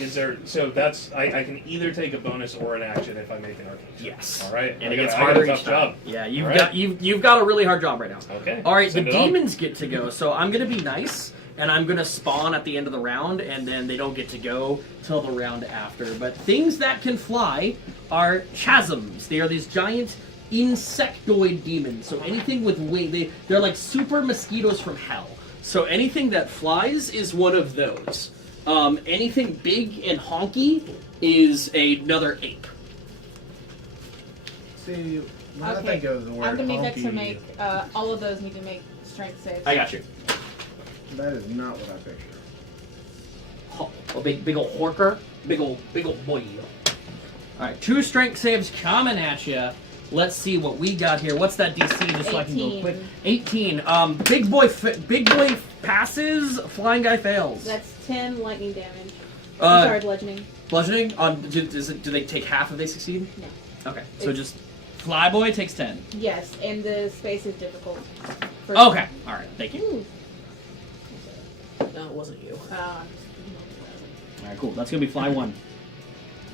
Is there? So that's I can either take a bonus or an action if I make an arcane check. Yes. All right. And I it got- gets I got harder a tough each time. job. Yeah, you've All got right. you've got a really hard job right now. Okay. All right, the Send it on. demons get to go. So I'm gonna be nice, and I'm gonna spawn at the end of the round, and then they don't get to go till the round after. But things that can fly are chasms. They are these giant insectoid demons. So anything with wing, they're like super mosquitoes from hell. So anything that flies is one of those. Anything big and honky is another ape. See, when I Okay. think of the word I'm gonna need Dex to honky, make, all of those need to make strength saves. I got you. that is not what I pictured. A big old horker, big old boy. All right, 2 strength saves coming at you. Let's see what we got here. What's that DC? Just so I can go 18. quick. 18. Big boy passes. Flying guy fails. That's 10 lightning damage. Uh, I'm sorry, bludgeoning. Bludgeoning. Do they take half if they succeed? No. Okay, so just Flyboy takes 10. Yes, and the space is difficult. For Okay, all right, thank you. Ooh. No, it wasn't you. All right, cool. That's gonna be Fly 1.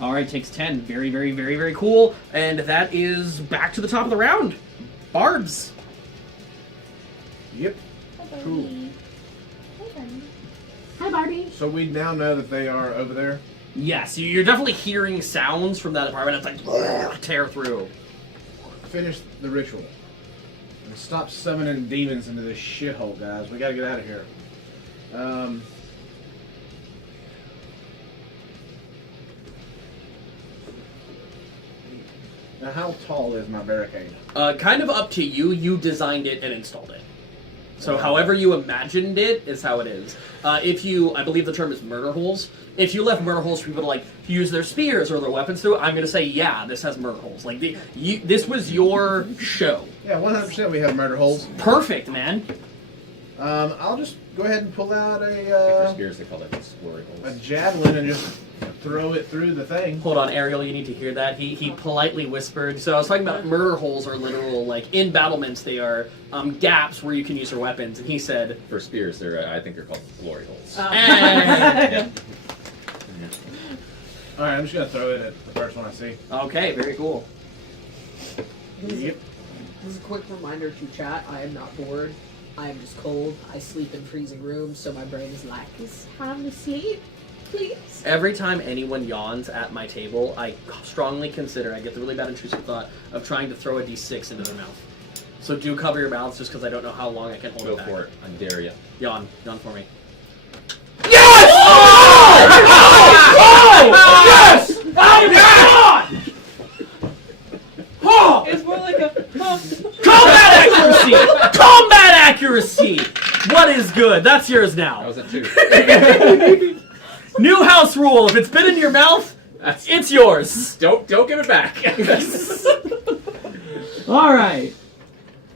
All right, takes 10. Very, very, very, very cool. And that is back to the top of the round. Bards. Yep. Cool. Hi, Barbie. So we now know that they are over there. Yes, you're definitely hearing sounds from that apartment. It's like tear through. Finish the ritual. And stop summoning demons into this shithole, guys. We gotta get out of here. Now, how tall is my barricade? Kind of up to you. You designed it and installed it. So however you imagined it is how it is. If you, I believe the term is murder holes. If you left murder holes for people to like use their spears or their weapons through, I'm going to say, yeah, this has murder holes. Like this was your show. Yeah, 100% we have murder holes. Perfect, man. I'll just go ahead and pull out For a spears, they call it glory holes. javelin and just throw it through the thing. Hold on, Ariel, you need to hear that. He politely whispered. So I was talking about murder holes are literal, like, in battlements, they are gaps where you can use your weapons. And he said... For spears, I think they're called glory holes. "Eh." Alright, I'm just going to throw it at the first one I see. Okay, very cool. Yep. This is a quick reminder to chat. I am not bored. I am just cold. I sleep in freezing rooms, so my brain is like, It's time to sleep, please. Every time anyone yawns at my table, I strongly consider, I get the really bad intrusive thought of trying to throw a d6 into their mouth. So do cover your mouths just because I don't know how long I can hold Go it back. for it. I dare you. Yawn for me. Yes! Oh, God! It's more like a. Combat accuracy! Combat accuracy! What is good? That's yours That now. was a 2. New house rule. If it's been in your mouth, That's, it's yours. don't give it back. All right.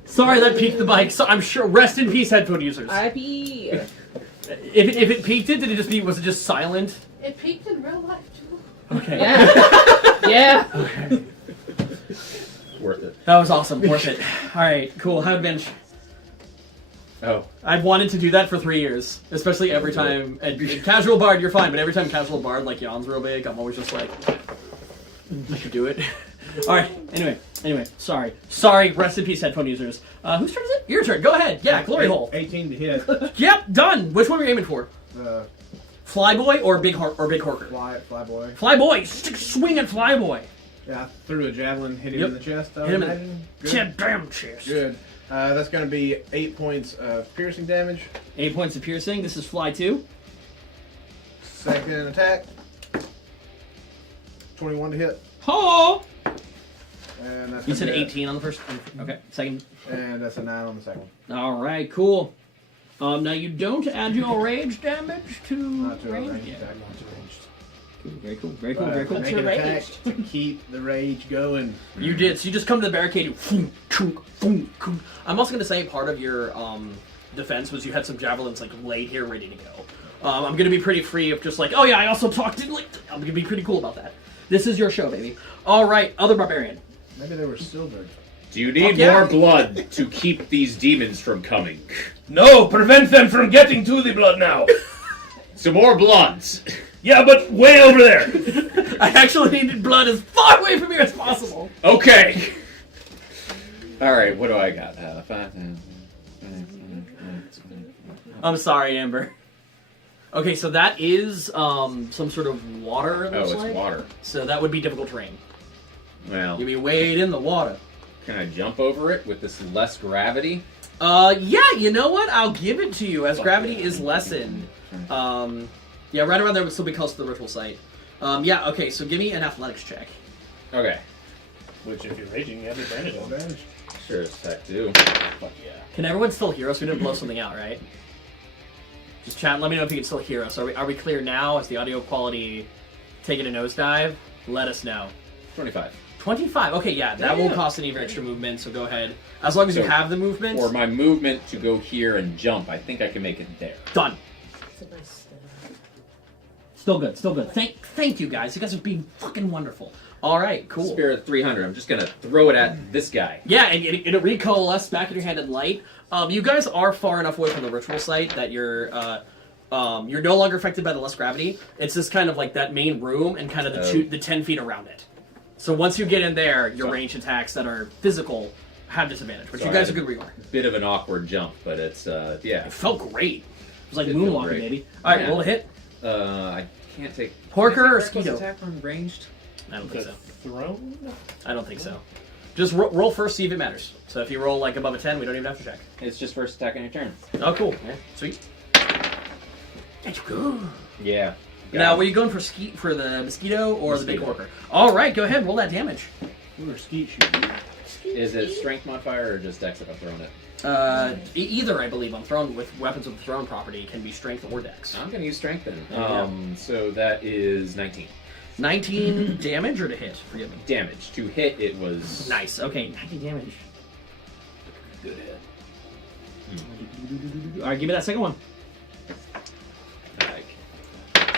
Sorry that peaked the mic. So I'm sure. Rest in peace, headphone users. R.I.P. If it peaked it, was it just silent? it peaked in real life too. Okay. Yeah. Okay. Worth it. That was awesome. Worth it. All right. Cool. How'd bench? Oh. I've wanted to do that for 3 years, especially every time. And casual bard, you're fine, but every time casual bard like yawns real big, I'm always just like, I could do it. All right. Anyway. Sorry. Rest in peace, headphone users. Whose turn is it? Your turn. Go ahead. Yeah. Glory hole. 18 to hit. Yep. Done. Which one were you aiming for? Flyboy or big horker? Fly boy. Flyboy. Swing at Flyboy. Yeah, I threw a javelin, hit him Yep. in the chest. I Hit him would in imagine. the Good. damn chest. Good. That's going to be 8 points of piercing damage. 8 points of piercing. This is Fly 2. Second attack. 21 to hit. Oh! And that's You gonna said be 18 on the first. Okay. Second. And that's a 9 on the second one. All right. Cool. Now you don't add your rage damage to Not to a range. ranged Yeah. attack. Cool. Very cool. Very cool. Very cool. Make an attack to keep the rage going. You did. So you just come to the barricade. You boom, chunk, boom, chunk. I'm also going to say part of your defense was you had some javelins like laid here ready to go. I'm going to be pretty free of just like, oh yeah, I also talked in like. I'm going to be pretty cool about that. This is your show, baby. All right, other barbarian. Maybe they were silver. Do you need yeah. more blood to keep these demons from coming? No, prevent them from getting to the blood now. Some more bloods. Yeah, but way over there. I actually needed blood as far away from here as possible. Okay. All right, what do I got? 5. I'm sorry, Amber. Okay, so that is some sort of water. It Oh, looks it's like. water. So that would be difficult terrain. Well, You'd be wade in the water. can I jump over it with this less gravity? Yeah, you know what? I'll give it to you as gravity is lessened. Yeah, right around there would still be close to the ritual site. Yeah, okay, so give me an athletics check. Okay. Which, if you're raging, you have advantage on. Advantage. Sure as heck do. Fuck yeah. Can everyone still hear us? We didn't blow something out, right? Just chat, let me know if you can still hear us. Are we clear now? Is the audio quality taking a nosedive? Let us know. 25. 25. Okay, yeah, that won't cost any extra movement, so go ahead. As long as you So, have the movement. For my movement to go here and jump, I think I can make it there. Done. It's a nice Still good, still good. Thank you guys. You guys are being fucking wonderful. All right, cool. Spirit 300. I'm just going to throw it at this guy. Yeah, and it'll recoalesce back in your hand in light. You guys are far enough away from the ritual site that you're no longer affected by the less gravity. It's just kind of like that main room and kind of the 10 feet around it. So once you get in there, your ranged attacks that are physical have disadvantage. But you guys are good where you are. Bit of an awkward jump, but it's, yeah. It felt great. It was like Did feel moonwalking, great. baby. All right, Yeah. roll a hit. I can't take... Porker Can I or take reckless Skeeto? attack on ranged? I don't think The so. throne? I don't think so. Just roll first, see if it matters. So if you roll like above a 10, we don't even have to check. It's just first attack on your turn. Oh, cool. Sweet. Yeah. Now, were you going for the mosquito or the big orker? All right, go ahead, roll that damage. We were skeet shooting. Is it strength modifier or just dex if I've thrown it? Either, I believe, on throne with weapons of the throne property can be strength or dex. I'm going to use strength then. So that is 19. 19 damage or to hit? Forgive me. Damage. To hit, it was... Nice. Okay, 19 damage. Good hit. All right, give me that second one.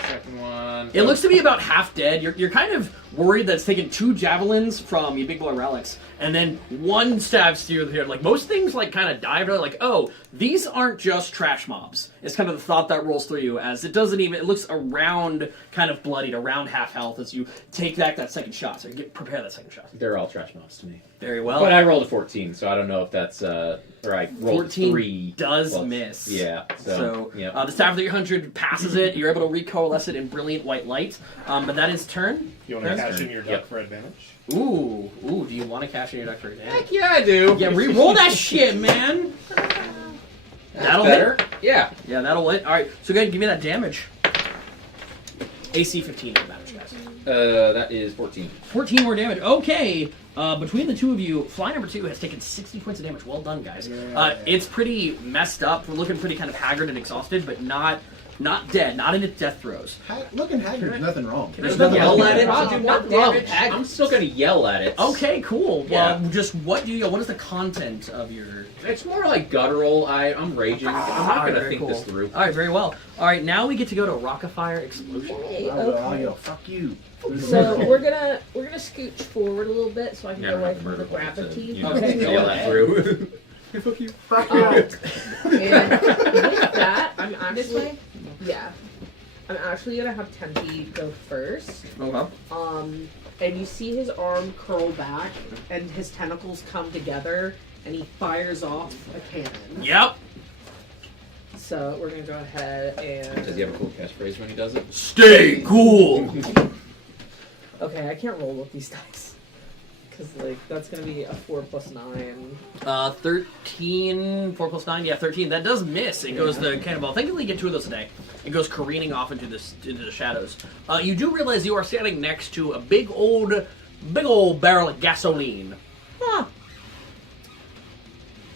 Second one. It looks to be about half dead. You're kind of worried that it's taken 2 javelins from your big boy relics, and then 1 stabs through the head. Like, most things, like, kind of die, but like, oh, these aren't just trash mobs. It's kind of the thought that rolls through you, as it doesn't even, it looks around, kind of bloodied, around half health as you take back that second shot. So prepare that second shot. They're all trash mobs to me. Very well. But I rolled a 14, so I don't know if that's, or I rolled 14 3. does plus- miss. Yeah, so, yep. The Staff of 300 passes it. You're able to recoalesce it in brilliant white light. But that is turn. You want to That's cash turn. in your duck Yep. for advantage? Ooh, do you want to cash in your deck for advantage? Heck yeah, I do. Yeah, re-roll that shit, man. That'll better. hit. Yeah. Yeah, that'll hit. All right, so go ahead and give me that damage. AC 15 for damage, guys. That is 14. 14 more damage. Okay. Between the two of you, fly number 2 has taken 60 points of damage. Well done, guys. It's pretty messed up. We're looking pretty kind of haggard and exhausted, but not dead. Not in its death throes. Looking haggard, there's nothing wrong. There's Yell nothing wrong at it. with I'll it. do Nothing no wrong with damage. that. I'm still gonna yell at it. Okay, cool. Yeah. Well, just what is the content of your... It's more like guttural. I'm raging. I'm not Alright, gonna very think cool. this through. All right, very well. All right, now we get to go to Rockafire Explosion. I'll yell, fuck you. So we're gonna scooch forward a little bit so I can Yeah, go away right, from the murder gravity. You Okay, can go yell ahead. that through. Fuck you. Fuck Um, you. and with that, I'm This actually way? I'm actually gonna have Tempe go first. Okay. And you see his arm curl back and his tentacles come together and he fires off a cannon. Yep. So we're gonna go ahead Does and he have a cool catchphrase when he does it? Stay cool. okay, I can't roll with these dice. Cause like that's gonna be a 4 + 9. 13, 4 + 9, yeah, 13. That does miss. It goes the cannonball. Thankfully, you get 2 of those today. It goes careening off into the shadows. You do realize you are standing next to a big old barrel of gasoline. Huh.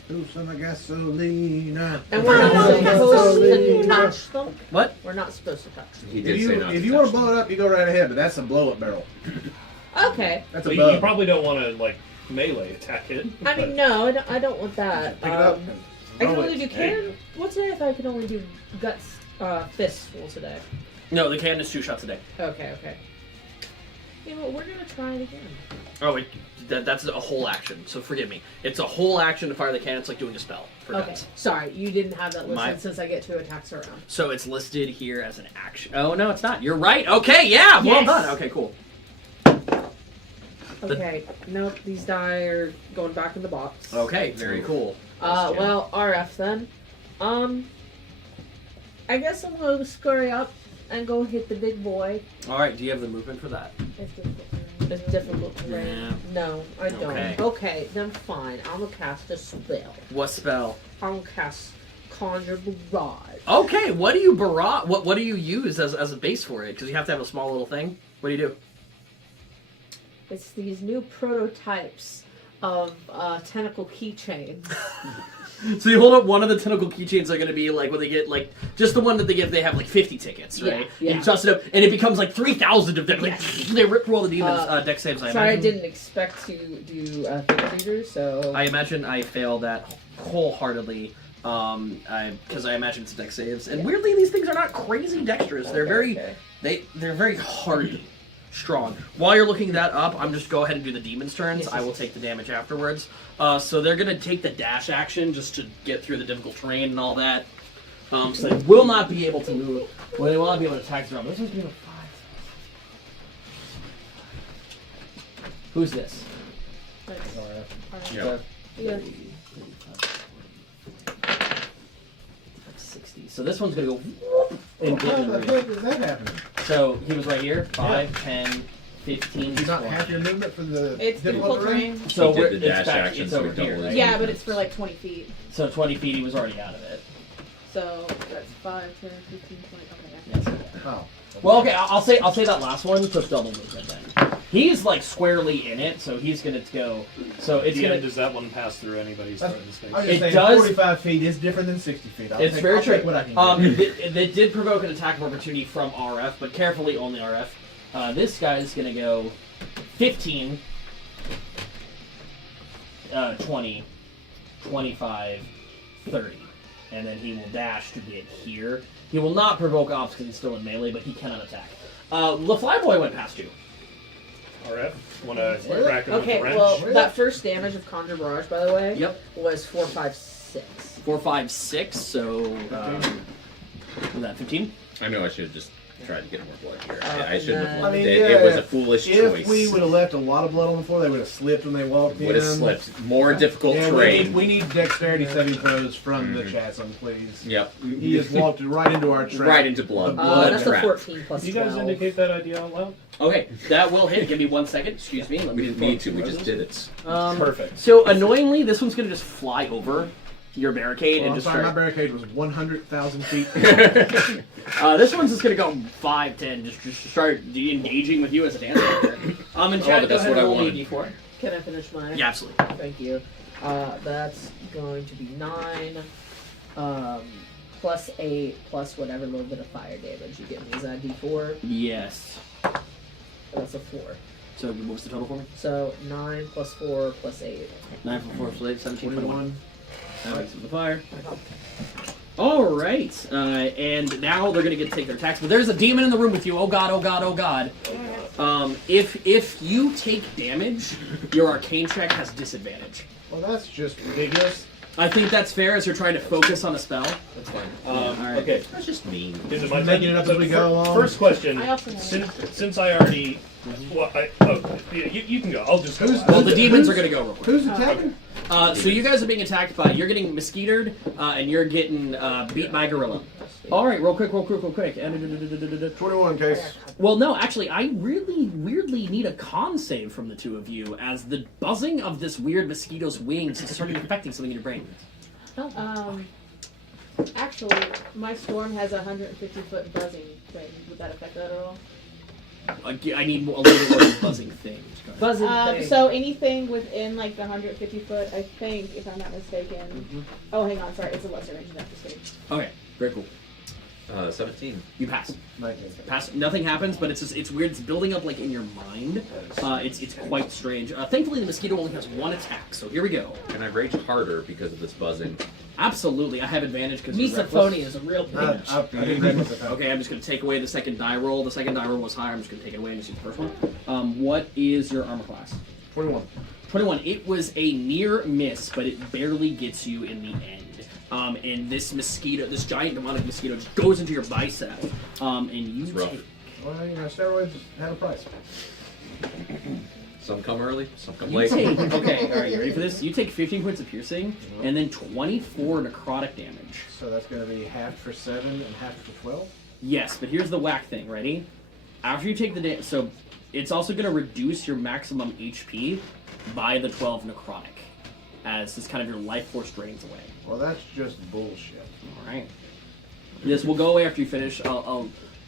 Do some gasoline. And we're not supposed to touch them. What? We're not supposed to touch them. He did say not If to you want touch to blow it up, you go right ahead, but that's a blow up barrel. Okay. That's But a you bug. probably don't want to like melee attack it. I mean, no, I don't want that. Pick it up. and I can throw only it. do cannon. What's it if I can only do guts, fist rolls a day? No, the cannon is 2 shots a day. Okay. You know what? We're gonna try it again. Oh, wait. That's a whole action, so forgive me. It's a whole action to fire the cannon. It's like doing a spell for Okay. guns. Sorry, you didn't have that listed My- since I get 2 attacks around. So it's listed here as an action. Oh, no, it's not. You're right. Okay, yeah, well Yes. done. Okay, cool. Okay. Nope. These die are going back in the box. Okay, very cool. Well, RF then. I guess I'm gonna scurry up and go hit the big boy. All right, do you have the movement for that? It's difficult to read. Yeah. No, I don't. Okay. Okay, then fine. I'm gonna cast a spell. What spell? I'm gonna cast Conjure Barrage. Okay, what do you What do you use as a base for it? Because you have to have a small little thing. What do you do? It's these new prototypes of tentacle keychains. So you hold up one of the tentacle keychains. Are going to be like when they get like just the one that they give. They have like 50 tickets, right? Yeah. You toss it up, and it becomes like 3,000 of them. Like Yes. they rip through all the demons. Deck saves. I Sorry, I imagine. didn't expect to do Theta Leader, so. I imagine I failed that wholeheartedly. Because I imagine it's deck saves, and weirdly these things are not crazy dexterous. They're very they're very hardy, strong. While you're looking that up, I'm just go ahead and do the demon's turns. Yes, I will yes. take the damage afterwards. So they're gonna take the dash action just to get through the difficult terrain and all that. So they will not be able to move. Well, they will not be able to attack the drum. This one's gonna be a 5. Who's this? Yeah. Yeah. 60. So this one's gonna go whoop and get How in the the heck is that happening? So he was right here. 5, 10, 15. You not 20. half your movement for the It's difficult terrain. So He did we're, the dash it's back, action, it's so over he here, doubled right? it. Yeah, but it's for like 20 feet. So 20 feet, he was already out of it. So that's 5, 10, 15, 20. Okay. Yes. Oh. Well, okay, I'll say that last one puts double movement then. He's like squarely in it, so he's gonna go. So it's DM, gonna. does that one pass through anybody's That's- threatened space? I was It just saying, does- 45 feet is different than 60 feet. It's very I'll true. take what I can get. They did provoke an attack of opportunity from RF, but carefully only RF. This guy's gonna go 15, 20, 25, 30. and then he will dash to get here. He will not provoke ops because he's still in melee, but he cannot attack. The Flyboy went past you. Alright. Want to crack him Okay, with a well, wrench? that first damage of Conjure Barrage, by the way, Yep. was 4, 5, 6. 4, 5, 6. So was that 15? I know I should have just tried to get more blood here. I and shouldn't then- have. I mean, It was a foolish choice. If we would have left a lot of blood on the floor, they would have slipped when they walked in. Would have slipped. More difficult Yeah, terrain. we need dexterity saving throws from the chasm, please. Yep. He just walked right into our trap. Right into blood. The blood That's trap. a 14 plus Do you guys 12. indicate that idea out loud? Okay, that will hit. Give me 1 second. Excuse me. Let We me didn't need to. We just did it. Perfect. So annoyingly, this one's gonna just fly over your barricade Well, and I'm just sorry, my start. barricade was 100,000 feet. This one's just gonna go 5, 10. Just start engaging with you as a dance character. And Chad, but go that's ahead what I and roll me a wanted. D4. Can I finish mine? Yeah, absolutely. Thank you. That's going to be 9, plus 8, plus whatever little bit of fire damage you get me. Is that D4? Yes. That's a 4. So what was the total for me? So 9 plus 4 plus 8. 9 for 4 plus 8, 17, 21. 21. That makes it the fire. All right, and now they're gonna get to take their attacks. But there's a demon in the room with you. Oh god! Oh god! Oh god! If you take damage, your arcane check has disadvantage. Well, that's just ridiculous. I think that's fair as you're trying to focus on a spell. That's fine. Alright. Okay. That's just mean. Is it my turn? Making it up as we go along. First question. I also know. Since I already. Well, you can go. I'll just go. Who's- last. Well, the demons are gonna go real quick. Who's attacking? So you guys are being attacked by. You're getting mosquitoed, and you're getting beat by gorilla. All right, real quick. 21 case. Well, no, actually, I really weirdly need a con save from the two of you, as the buzzing of this weird mosquito's wings is starting affecting something in your brain. Actually, my storm has a 150-foot buzzing thing. Would that affect that at all? I need a little bit more of a buzzing thing. Buzzing thing. So anything within like the 150 foot, I think, if I'm not mistaken. Oh, hang on, sorry, it's a lesser range. Not just kidding. Okay, very cool. 17. You pass. 19. Pass. Nothing happens, but it's weird. It's building up like in your mind. It's quite strange. Thankfully, the mosquito only has 1 attack, so here we go. Can I rage harder because of this buzzing? Absolutely, I have advantage because Misophonia is a real I bitch. didn't reckless attack. Okay, I'm just going to take away the second die roll. The second die roll was higher. I'm just going to take it away and just use the first one. What is your armor class? 21. 21. It was a near miss, but it barely gets you in the end. And this mosquito, this giant demonic mosquito, just goes into your bicep. And you It's rough. take. Well, you know, steroids have a price. Some come early, some come You late. take. Okay, all right. You ready for this? You take 15 points of piercing, and then 24 necrotic damage. So that's going to be half for 7 and half for 12. Yes, but here's the whack thing. Ready? After you take the damage, so it's also going to reduce your maximum HP by the 12 necrotic, as this kind of your life force drains away. Well, that's just bullshit. All right. This will go away after you finish.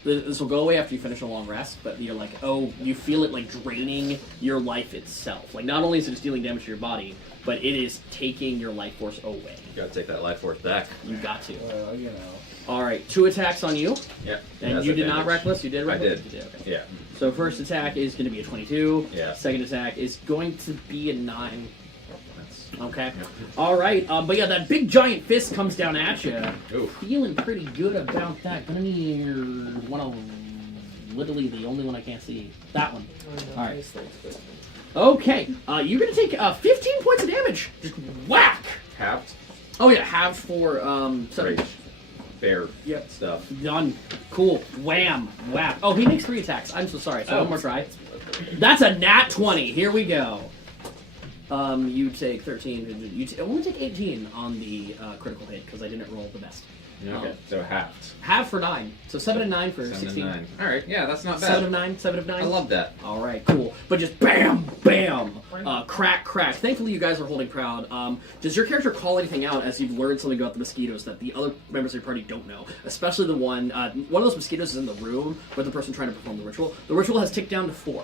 This will go away after you finish a long rest, but you're like, oh, you feel it like draining your life itself. Like, not only is it just dealing damage to your body, but it is taking your life force away. You gotta take that life force back. You got to. Well, you know. All right, 2 attacks on you, Yeah. and you did not reckless. You did I reckless. did. You did. Okay. Yeah. So first attack is going to be a 22. Yeah. Second attack is going to be a 9. That's, Okay. yeah. All right. But yeah, that big giant fist comes down at you. Oof. Feeling pretty good about that. Gonna need one of literally the only one I can't see. That one. All right. Okay. You're gonna take 15 points of damage. Just whack. Halved. Oh yeah, half for Rage. Bear Yep. stuff. Done. Cool. Wham. Whap. Oh, he makes 3 attacks. I'm so sorry. So Oh. one more try. That's a nat 20. Here we go. You take 13. You only take 18 on the critical hit because I didn't roll the best. Okay. So halved. Half for 9. So 7 and 9 for 7 16. and 9. Alright, yeah, that's not 7 bad. of 9. 7 of 9. I love that. All right, cool. But just bam, bam, crack, crack. Thankfully, you guys are holding proud. Does your character call anything out as you've learned something about the mosquitoes that the other members of your party don't know? Especially the one of those mosquitoes is in the room with the person trying to perform the ritual. The ritual has ticked down to 4.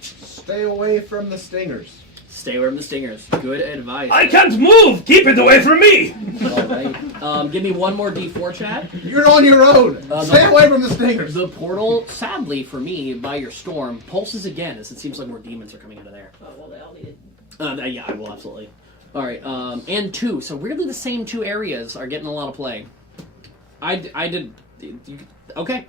Stay away from the stingers. Stay away from the stingers. Good advice. I can't move! Keep it away from me! All right. Give me one more D4, Chad. You're on your own. Stay away from the stingers. The portal, sadly for me, by your storm, pulses again as it seems like more demons are coming into there. Oh, well, they all needed. Yeah, I will absolutely. All right, and 2. So weirdly, the same 2 areas are getting a lot of play. I did. Okay.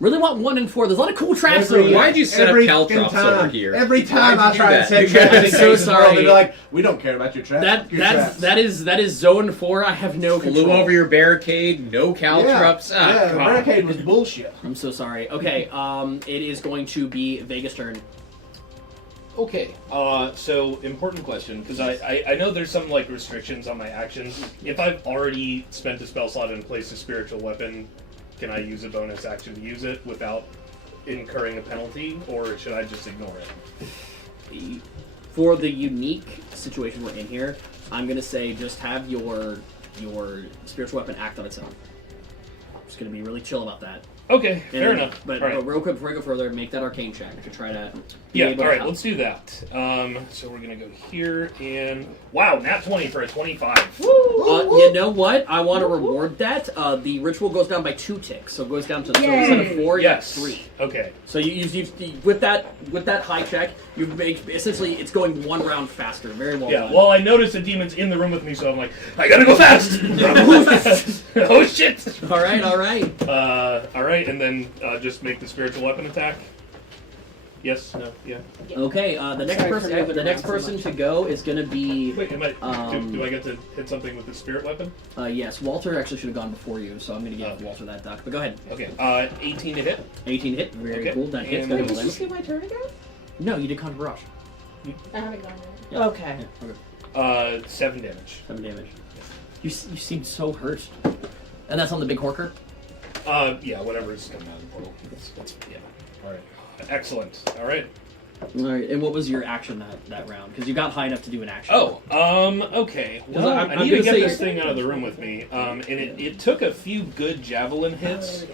Really want 1 and 4. There's a lot of cool traps over here. Why'd you set up Every caltrops time. over here? Every time Why'd I you try do to that? set You traps, guys- in so Casey's world, sorry. they'd be like, we don't care about your traps. Your traps. That is zone 4. I have no Flew control. over your barricade, no caltrops. Yeah, the God. barricade was bullshit. I'm so sorry. Okay, it is going to be Vega's turn. Okay, so important question, because I know there's some like restrictions on my actions. If I've already spent a spell slot and placed a spiritual weapon, can I use a bonus action to use it without incurring a penalty, or should I just ignore it? For the unique situation we're in here, I'm gonna say just have your spiritual weapon act on its own. I'm just gonna be really chill about that. Okay, And fair then- enough. But, All right. but real quick, before I go further, make that arcane check to try to. be Yeah, able all to right, help. let's do that. So we're gonna go here and wow, nat 20 for a 25. You know what? I want to reward that. The ritual goes down by 2 ticks, so it goes down to so instead of 4, you have Yes. 3. Okay. So you with that high check, you make essentially it's going 1 round faster. Very well Yeah. done. Well, I noticed the demon's in the room with me, so I'm like, I gotta go fast. Oh shit. all right, all right. All right, and then just make the spiritual weapon attack. Yes. No. Yeah. Okay, the next Sorry for person, moving the next around so person much. to go is gonna be Wait, do I get to hit something with the spirit weapon? yes. Walter actually should have gone before you, so I'm gonna give Okay. Walter that duck. But go ahead. Okay. 18 to hit. 18 hit, very Okay. cool. That hits. And Go then- Wait, did ahead. you skip my turn again? No, you did Conjure Barrage. I haven't gone yet. Yeah. Okay. Yeah, okay. 7 damage. 7 damage. You seem so hurt. And that's on the big horker. Yeah. Whatever is coming out of the portal. That's yeah. All right. Excellent. All right. All right. And what was your action that round? Because you got high enough to do an action. Oh, okay. Because Well, I'm I need gonna to get say- this thing out of the room with me. And it took a few good javelin hits.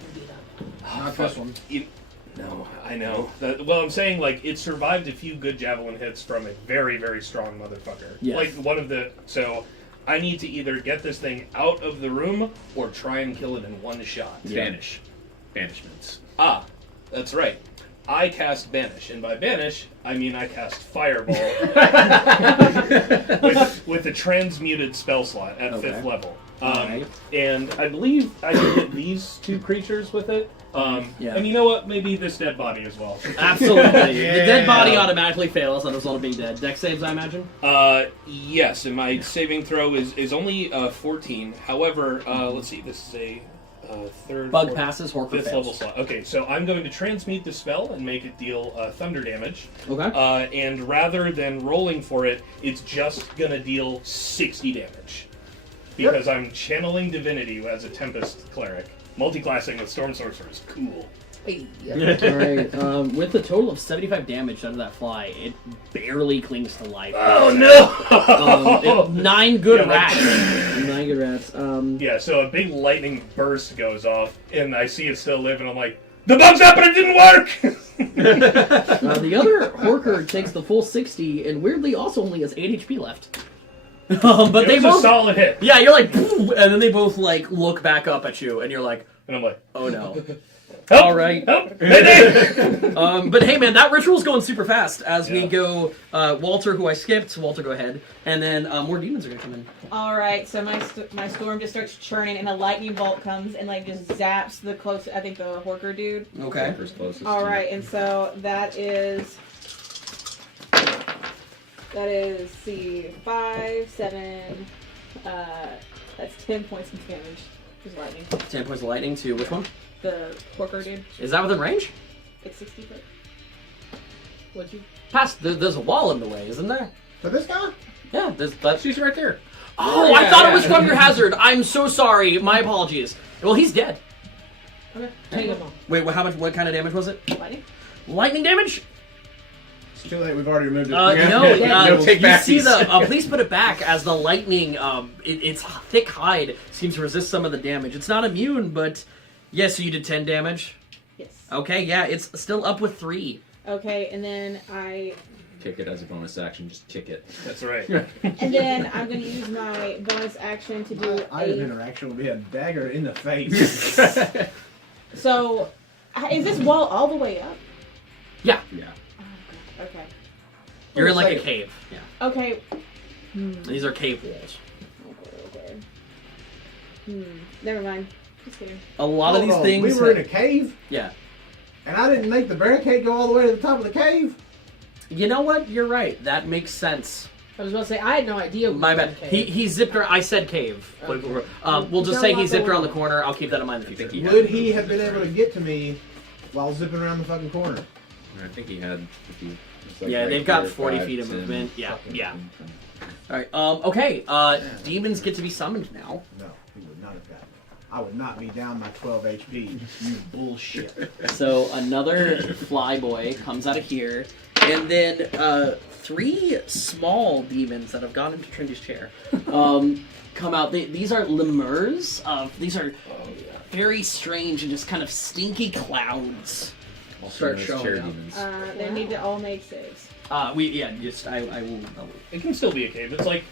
Not this one. No, I know. Well, I'm saying like it survived a few good javelin hits from a very, very strong motherfucker. Yes. Like one of the so. I need to either get this thing out of the room or try and kill it in one shot. Banish. Banishments. Ah, that's right. I cast Banish, and by Banish, I mean I cast Fireball with a transmuted spell slot at Okay. 5th level. Alright. And I believe I can hit these 2 creatures with it. Yeah. And you know what? Maybe this dead body as well. Absolutely. The dead body Yeah. automatically fails as a result of being dead. Dex saves, I imagine. Yes, and my saving throw is only 14. However, let's see, this is a third... Bug fourth, passes, Horker 5th level fails. slot. Okay, so I'm going to transmute the spell and make it deal thunder damage. Okay. And rather than rolling for it, it's just going to deal 60 damage. Because I'm channeling divinity as a Tempest cleric. Multiclassing with Storm Sorcerer is cool. Alright, with a total of 75 damage out of that fly, it barely clings to life. Oh no! 9 good Yeah, like- rats. 9 good rats. Yeah, so a big lightning burst goes off, and I see it still live, and I'm like, the bug's up, but it didn't work! The other Horker takes the full 60, and weirdly also only has 8 HP left. But It they was both... a solid hit. Yeah, you're like, and then they both like look back up at you, and you're like, And I'm like, oh no. help! All right. Help! Mayday! But hey, man, that ritual's going super fast. As we Yeah. go, Walter, who I skipped, Walter, go ahead, and then more demons are gonna come in. All right, so my storm just starts churning, and a lightning bolt comes and like just zaps the close. I think the Horker dude. Okay. Walker's closest All to you. right, and so that is see 5, 7. That's 10 points of damage. Just lightning. 10 points of lightning to which one? The Horker dude. Is that within range? It's 60 foot. What'd you? Past, there's a wall in the way, isn't there? For this guy? Yeah, that's She's right there. Oh, I thought it was from your hazard. I'm so sorry. My apologies. Well, he's dead. Okay, take him on. Wait, how much? What kind of damage was it? Lightning. Lightning damage? It's too late. We've already removed it. No, No take you back see these. the. Please put it back as the lightning. Its thick hide seems to resist some of the damage. It's not immune, but yes. So you did 10 damage. Yes. Okay, yeah, it's still up with 3. Okay, and then Kick it as a bonus action. Just kick it. That's right. I'm going to use my bonus action to do Item a. interaction would be a dagger in the face. So, is this wall all the way up? Yeah, Yeah. Okay. you're in like a cave. Yeah. Okay. These are cave walls. Okay. Never mind. Just kidding. A lot of Hold these on, things. We were in a cave, Yeah. and I didn't make the barricade go all the way to the top of the cave. You know what? You're right. That makes sense. I was about to say, I had no idea. My bad. He zipped around. I said cave. Okay. We'll just Don't say he walk zipped around the alone. corner. I'll keep that in mind in the future. He Would he have been able to get to me while zipping around the fucking corner? I think he had. Yeah, they've got 40 feet of movement. Yeah, yeah. All right. Okay. Demons get to be summoned now. No, he would not have got me. I would not be down my 12 HP. You bullshit. So another flyboy comes out of here, and then 3 small demons that have gone into Trendy's chair come out. These are lemurs. These are very strange and just kind of stinky clouds. Start showing up. They need to all make saves. I will. It can still be a cave. It's like,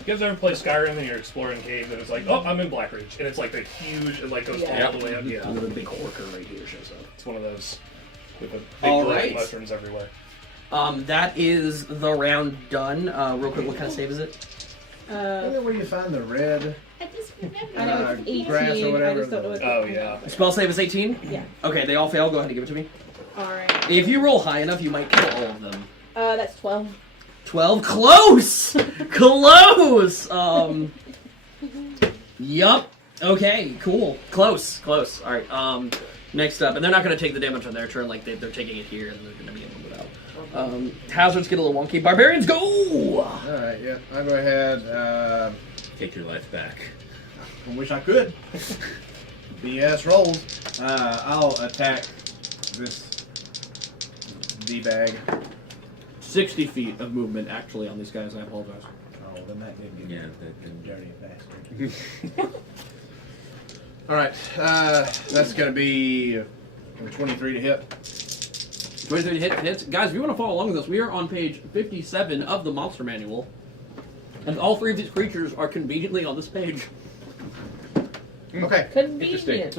you guys ever play Skyrim and you're exploring a cave and it's like, oh, I'm in Blackridge. And it's like a huge, it like goes Yeah. all the way up. Yeah. Another big horker right here shows up. It's one of those with the big All glowing right. mushrooms everywhere. That is the round done. Real quick, what kind of save is it? Isn't it where you find the red I know it's 18. grass or I whatever? just don't know what. Oh, yeah. Spell save is 18? Yeah. Okay, they all fail. Go ahead and give it to me. All right. If you roll high enough, you might kill all of them. That's 12. 12? Close! Close! Yup. Okay, cool. Close. Alright, next up. And they're not going to take the damage on their turn, like they're taking it here, and they're going to be able to move out. Hazards get a little wonky. Barbarians, go! Alright, yeah. I'll go ahead. Take your life back. I wish I could. BS rolls. I'll attack this D-bag. 60 feet of movement, actually, on these guys. I apologize. Oh, then that did get Yeah, dirty bastard. Alright, that's going to be 23 to hit. 23 hits. Guys, if you want to follow along with us, we are on page 57 of the Monster Manual. And all 3 of these creatures are conveniently on this page. Okay, Convenient.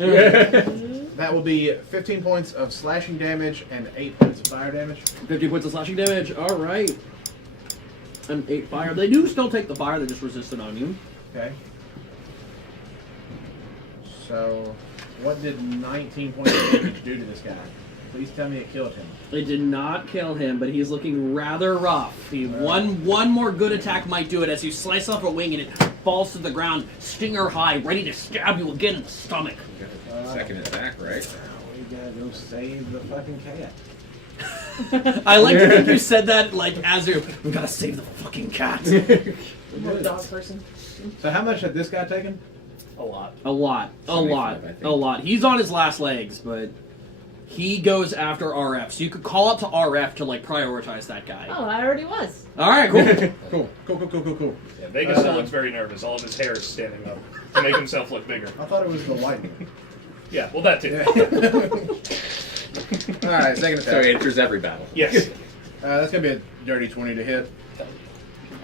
that will be 15 points of slashing damage and 8 points of fire damage. 50 points of slashing damage. All right. And 8 fire. They do still take the fire. They just resist it on you. Okay. So, what did 19 points of damage do to this guy? Please tell me it killed him. It did not kill him, but he's looking rather rough. One more good attack might do it as you slice off a wing and it falls to the ground, stinger high, ready to stab you again in the stomach. Second attack, right? Now we gotta go save the fucking cat. I like to think you said that like as you, we gotta save the fucking cat. I'm a dog person. So how much had this guy taken? A lot. A lot. 75, I think. A lot. He's on his last legs, but he goes after RF. So you could call up to RF to like prioritize that guy. Oh, I already was. All right, cool. Cool. Yeah, Vegas still looks very nervous. All of his hair is standing up to make himself look bigger. I thought it was the lightning. Yeah, well, that too. Alright, second So attack. he enters every battle. Yes. That's gonna be a dirty 20 to hit.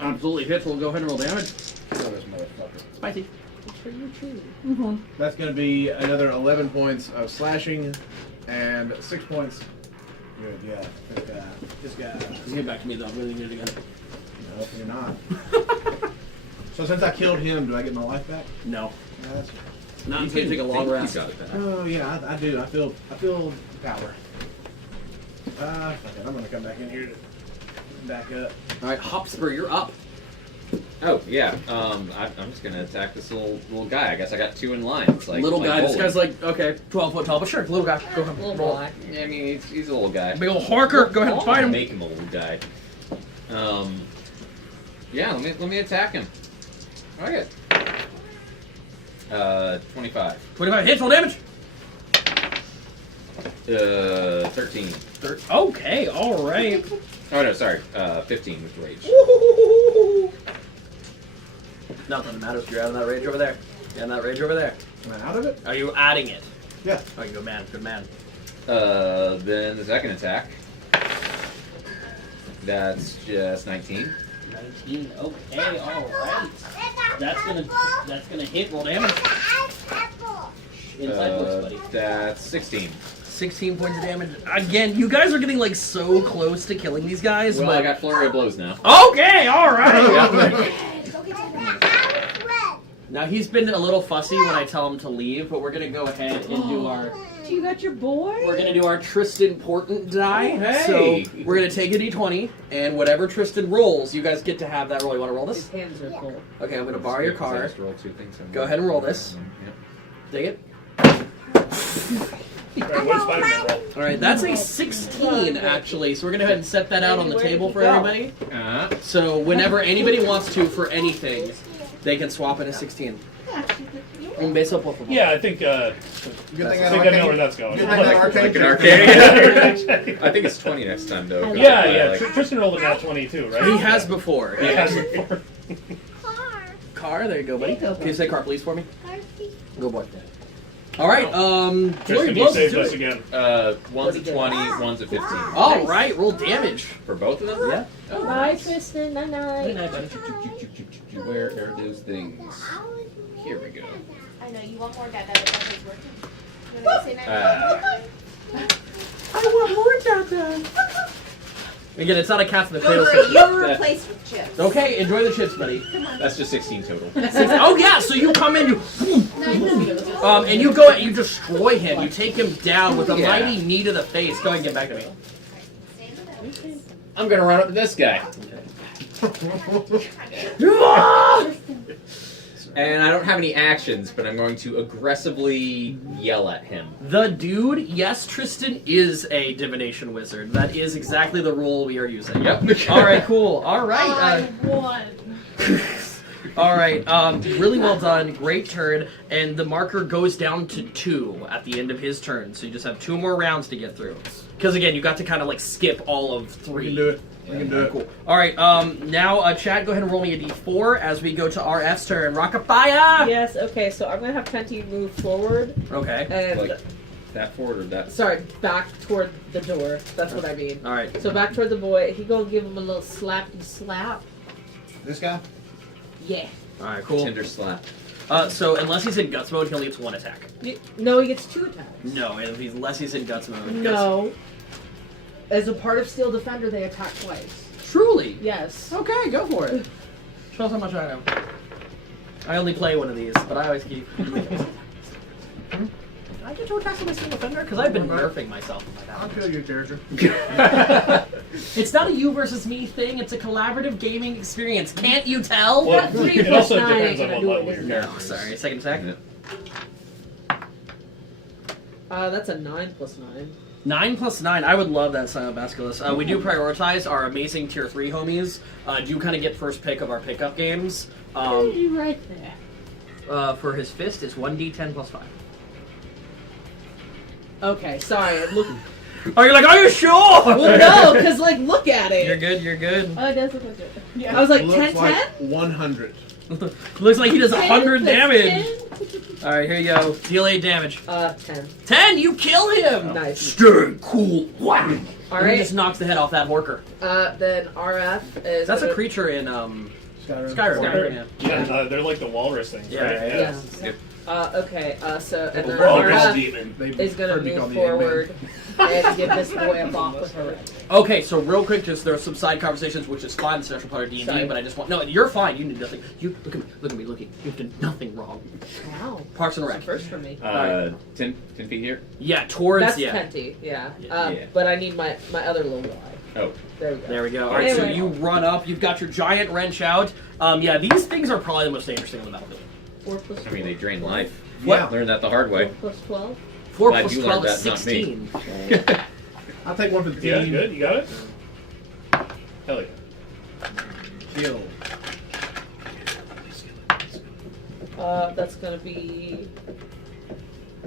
Absolutely hits. We'll go ahead and roll damage. Kill this motherfucker. Spicy. That's gonna be another 11 points of slashing and 6 points. Good, yeah. This guy. Get back to me though. I'm really good again. No, you're not. So since I killed him, do I get my life back? No. No, that's Not until you take a long think rest. You got it back. Oh yeah, I do. I feel power. Fuck it. I'm gonna come back in here to back up. All right, Hopspur, you're up. Oh yeah. I'm just gonna attack this little guy. I guess I got 2 in line. It's like Little like guy. This bowling. guy's like, okay, 12 foot tall, but sure, little guy. Go ahead. Little roll. boy. Yeah, I mean he's a little guy. Big old Harker. Go ahead and fight him. Make him a little guy. Yeah. Let me attack him. Okay. 25. 25 hits, roll damage. 13. Okay, all right. Oh no, sorry. 15 with rage. Nothing matters. You're out of that rage over there. You're in that rage over there. Am I out of it? Are you adding it? Yeah. Oh, you good man. Good man. Then the second attack. That's just 19. 19. Okay, all right. That's gonna hit. Roll damage. Inside voice, buddy. That's 16. 16 points of damage. Again, you guys are getting like so close to killing these guys. Well, but I got flurry of blows now. okay, all right. Now he's been a little fussy when I tell him to leave, but we're gonna go ahead and do our. You got your boy? We're gonna do our Tristan Portent die. Oh, hey. So we're gonna take a d20, and whatever Tristan rolls, you guys get to have that roll. You want to roll His this? hands are full. Okay, I'm gonna borrow your card. Disaster roll 2 things. Go ahead and roll this. Yep. Take it. Alright, what Spider-Man roll? All right, that's a 16 actually. So we're gonna go ahead and set that out on the Where did table he for go? everybody. So whenever anybody wants to for anything, they can swap in a 16. Un beso, por favor. Yeah, I think Good I thing think that I know arcade. where that's going. Good thing that arcade. Like an check. arcade. I think it's 20 next time, though. 'cause Yeah, I, yeah. like- Tristan rolled a nat 22, right? He has before. He has before. Car, there you go, buddy. Can you say car, please, for me? Go boy. All right, Glory Tristan, you blows saved to us it. again. One's a 20, one's a 15. All right, roll damage. For both of them? Yeah. Oh, Bye, nice. Tristan. Night night. Where are those things? Here we go. I know you want more Dada. That's is working. You want to say that? I want more Dada. Again, it's not a Cats in the Cradle You're session. you're replaced with chips. Okay, enjoy the chips, buddy. That's just 16 total. Oh yeah, so you come in, and you go, you destroy him. You take him down with a Yeah. mighty knee to the face. Go ahead and get back to me. I'm gonna run up to this guy. And I don't have any actions, but I'm going to aggressively yell at him. The dude, yes, Tristan is a divination wizard. That is exactly the rule we are using. Yep. All right, cool. All right. won. All right. Really well done. Great turn. And the marker goes down to 2 at the end of his turn. So you just have 2 more rounds to get through. Because again, you got to kind of like skip all of 3. We can do it. We can do it. Cool. All right. Now, Chad, go ahead and roll me a d4 as we go to RF's turn. Rockafire. Yes. Okay. So I'm gonna have Tenty move forward Okay. and Like that forward or that? sorry, back toward the door. That's what I mean. All right. So back toward the boy. He gonna give him a little slappy slap. This guy? Yeah. All right. Cool. Tinder slap. So unless he's in guts mode, he only gets 1 attack. No, he gets 2 attacks. No, unless he's in guts mode. No. As a part of Steel Defender, they attack twice. Truly. Yes. Okay, go for it. Show us how much I know. I only play one of these, but I always keep. I get to attack with my Steel Defender because I've been nerfing myself in my I'll battle. kill your character. It's not a you versus me thing. It's a collaborative gaming experience. Can't you tell? Well, That 3 it plus also 9 depends ain't on gonna what do level it, you're is it? No, sorry. Second attack. That's a 9 plus 9. 9 plus 9. I would love that Silent Basilisk. We do prioritize our amazing tier 3 homies. Do kind of get first pick of our pickup games. You right there. For his fist, it's 1d10 plus 5. Okay, sorry. Look. Oh, you're like, are you sure? Well, no, because like, look at it. You're good. You're good. Oh, it does look like it. Yeah. I was like, 10, Looks 10? like 100. Looks like he does 100 10 damage. plus 10? All right, here you go. Deal 8 damage. 10. 10. You kill him. Nice. Stay cool. Whack. All And he right. just knocks the head off that horker. Then RF is. That's a gonna- creature in Skyrim. Skyrim. Yeah. Yeah, they're like the walrus things, Yeah, right? yeah, Yeah. Okay. So and then Walrus RF demon. They is gonna heard me call move the Ant-Man. forward and give this boy a bop with her. Okay, so real quick, just there are some side conversations, which is fine. It's a natural part of D&D, Sorry. but I just want no. You're fine. You did nothing. You look at me. Look at me. Look at me. You've done nothing wrong. Wow. Parks and That's a Rec. first for me. 10 feet here? Yeah, towards That's yeah. Tenty. Yeah. Yeah. But I need my other little guy. Oh. There we go. There we go. All right, so Anyway. you run up. You've got your giant wrench out. Yeah, these things are probably the most dangerous thing on the battlefield. 4 plus I mean, they drain life. Yeah. Learned that the hard way. 4 plus 12. 4 Glad plus you 12 learned is that, not me. 16. I'll take one for the Yeah, team. good. You got it? Hell yeah. Kill. That's gonna be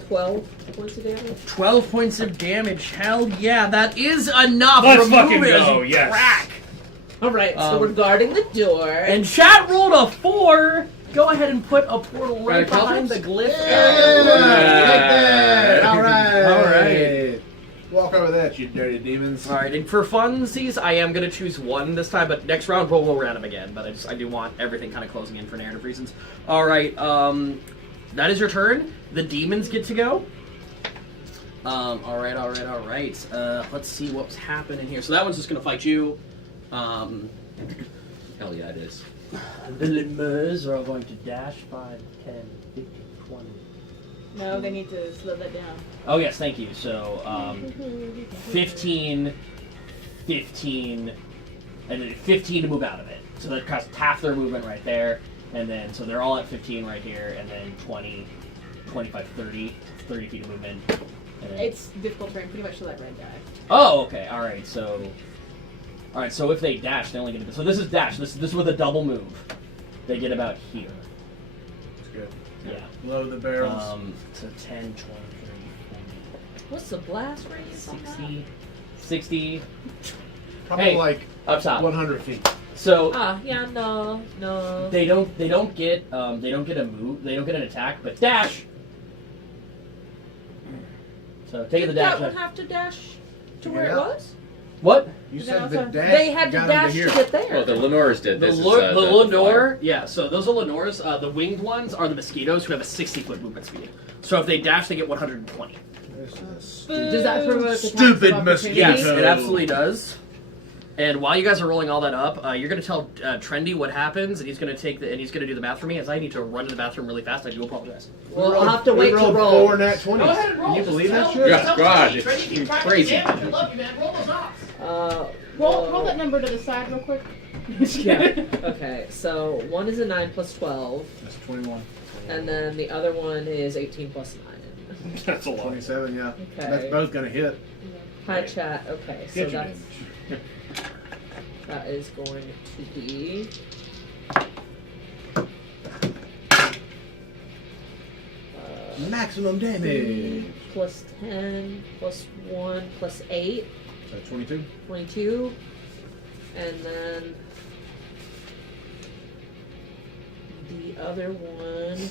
12 points of damage. 12 points of damage. Hell yeah, that is enough. Let's Remove fucking it as go, you yes. crack. All right, so Um, we're guarding the door. And chat rolled a 4. Go ahead and put a portal right Right, behind the Caltrops? glyph. Yeah, take that. All right. All right. Walk over that, you dirty demons. All right, and for funsies, I am gonna choose 1 this time, but next round we'll random again. But I do want everything kind of closing in for narrative reasons. All right, that is your turn. The demons get to go. All right. Let's see what's happening here. So that one's just gonna fight you. Hell yeah, it is. The lemurs are going to dash 5, 10, 15, 20. No, they need to slow that down. Oh, yes, thank you. So, 15, 15, and then 15 to move out of it. So that costs half their movement right there. And then, so they're all at 15 right here, and then 20, 25, 30. 30 feet of movement. And then, It's difficult terrain, pretty much to that red guy. oh, okay, alright, so... Alright, so if they dash, they only get... So this is dash. This is with a double move. They get about here. That's good. Yeah. Load the barrels. So 10, 20, 30, 40... What's the blast radius on that? 60... Probably hey, like up top. 100 feet. So Ah, yeah, no. they don't get a move. They don't get an attack, but dash. So take the Did dash. that one have to dash to where it Yeah. was? What? You Then said the also- dash. They had to got dash him to to here. get there. Well, the Lenores did. The This is, the Lenore. flyer. Yeah. So those are Lenores. The winged ones are the mosquitoes who have a 60-foot movement speed. So if they dash, they get 120. This is Does that provoke attacks Stupid of opportunity? mosquito. Yes, Mosquito. it absolutely does. And while you guys are rolling all that up, you're going to tell Trendy what happens, and he's going to do the math for me. As I need to run to the bathroom really fast, I do apologize. Well, I'll have to wait we to rolled roll. 4 nat 20s. Go ahead and roll. Can you Just believe that tell- shit? Yeah, tell God, me, it's Trendy, keep track of crazy. the damage. I love you, man. Roll those ops. Roll that number to the side real quick. Yeah. Okay, so one is a 9 plus 12, That's 21. and then the other one is 18 plus 9. That's a lot. 27, yeah. Okay. That's both gonna hit. Hi, chat. Okay, so Get your that's that is going to be. Maximum damage. Plus 10, plus 1, plus 8, So 22. 22, and then the other one.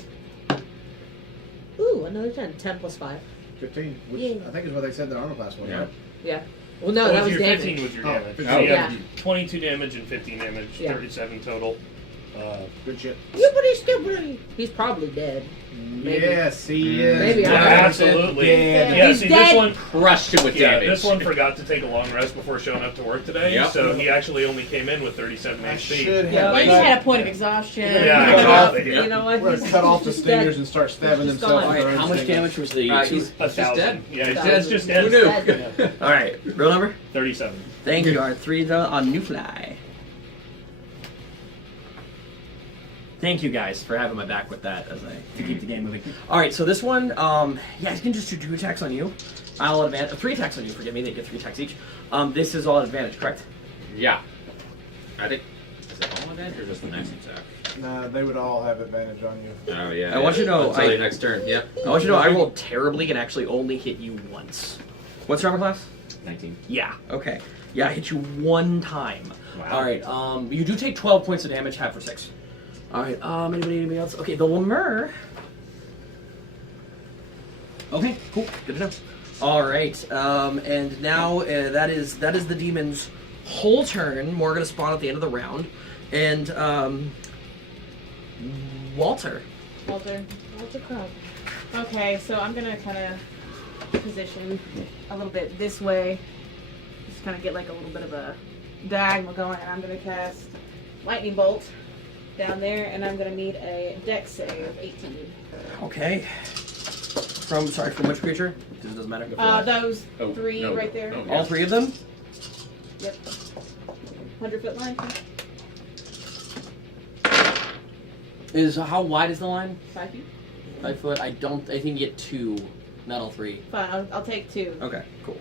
Ooh, another 10. 10 plus 5. 15, which Yeah. I think is what they said the armor class was, Yeah. right? Yeah. Well, no, What that was your damage. 15 was your Oh, damage. 15. So you Yeah. have 22 damage and 15 damage, Yeah. 37 total. Good shit. Stupidity, stupidity. He's probably dead. Maybe. Yes, he is. Maybe Yeah, I- absolutely. Dead. Yeah, He's see, dead. this one. Crushed him with Yeah, damage. this one forgot to take a long rest before showing up to work today, Yep. so he actually only came in with 37 I HP. should have. Well, you cut- had a point of exhaustion. Yeah, exactly. You know what? We're He's- gonna cut off he's the just stingers dead. and start stabbing He's just themselves. gone. with Alright, their how own much stingers. damage was the... He's A just thousand. dead. Yeah, Thousand. that's just Who dead. knew? Alright, real number? 37. Thank you, R3 on New Fly. Thank you guys for having my back with that to keep the game moving. Alright, so this one, yeah, you can just do 2 attacks on you. I'll advance 3 attacks on you, forgive me, they get 3 attacks each. This is all advantage, correct? Yeah. I think. Is it all advantage or just the next attack? Nah, they would all have advantage on you. Oh, yeah. I want you to know, Until your next turn. Yep. I want you to know I rolled terribly and actually only hit you once. What's your armor class? 19. Yeah, okay. Yeah, I hit you 1 time. Wow. Alright, you do take 12 points of damage, half for 6. Alright, anybody else? Okay, the lemur. Okay, cool, good to know. Alright, and now that is the demon's whole turn. More gonna spawn at the end of the round. And, Walter. Walter. Walter Crumb. Okay, so I'm gonna kind of position a little bit this way. Just kind of get like a little bit of a diagonal going, and I'm gonna cast lightning bolt down there, and I'm gonna need a dex save of 18. Okay. From which creature? Because it doesn't matter. Those Oh, 3 no, right there. no. All 3 of them? Yep. 100-foot line. How wide is the line? 5 feet. 5 foot. I think you get 2, not all 3. Fine, I'll take 2. Okay, cool.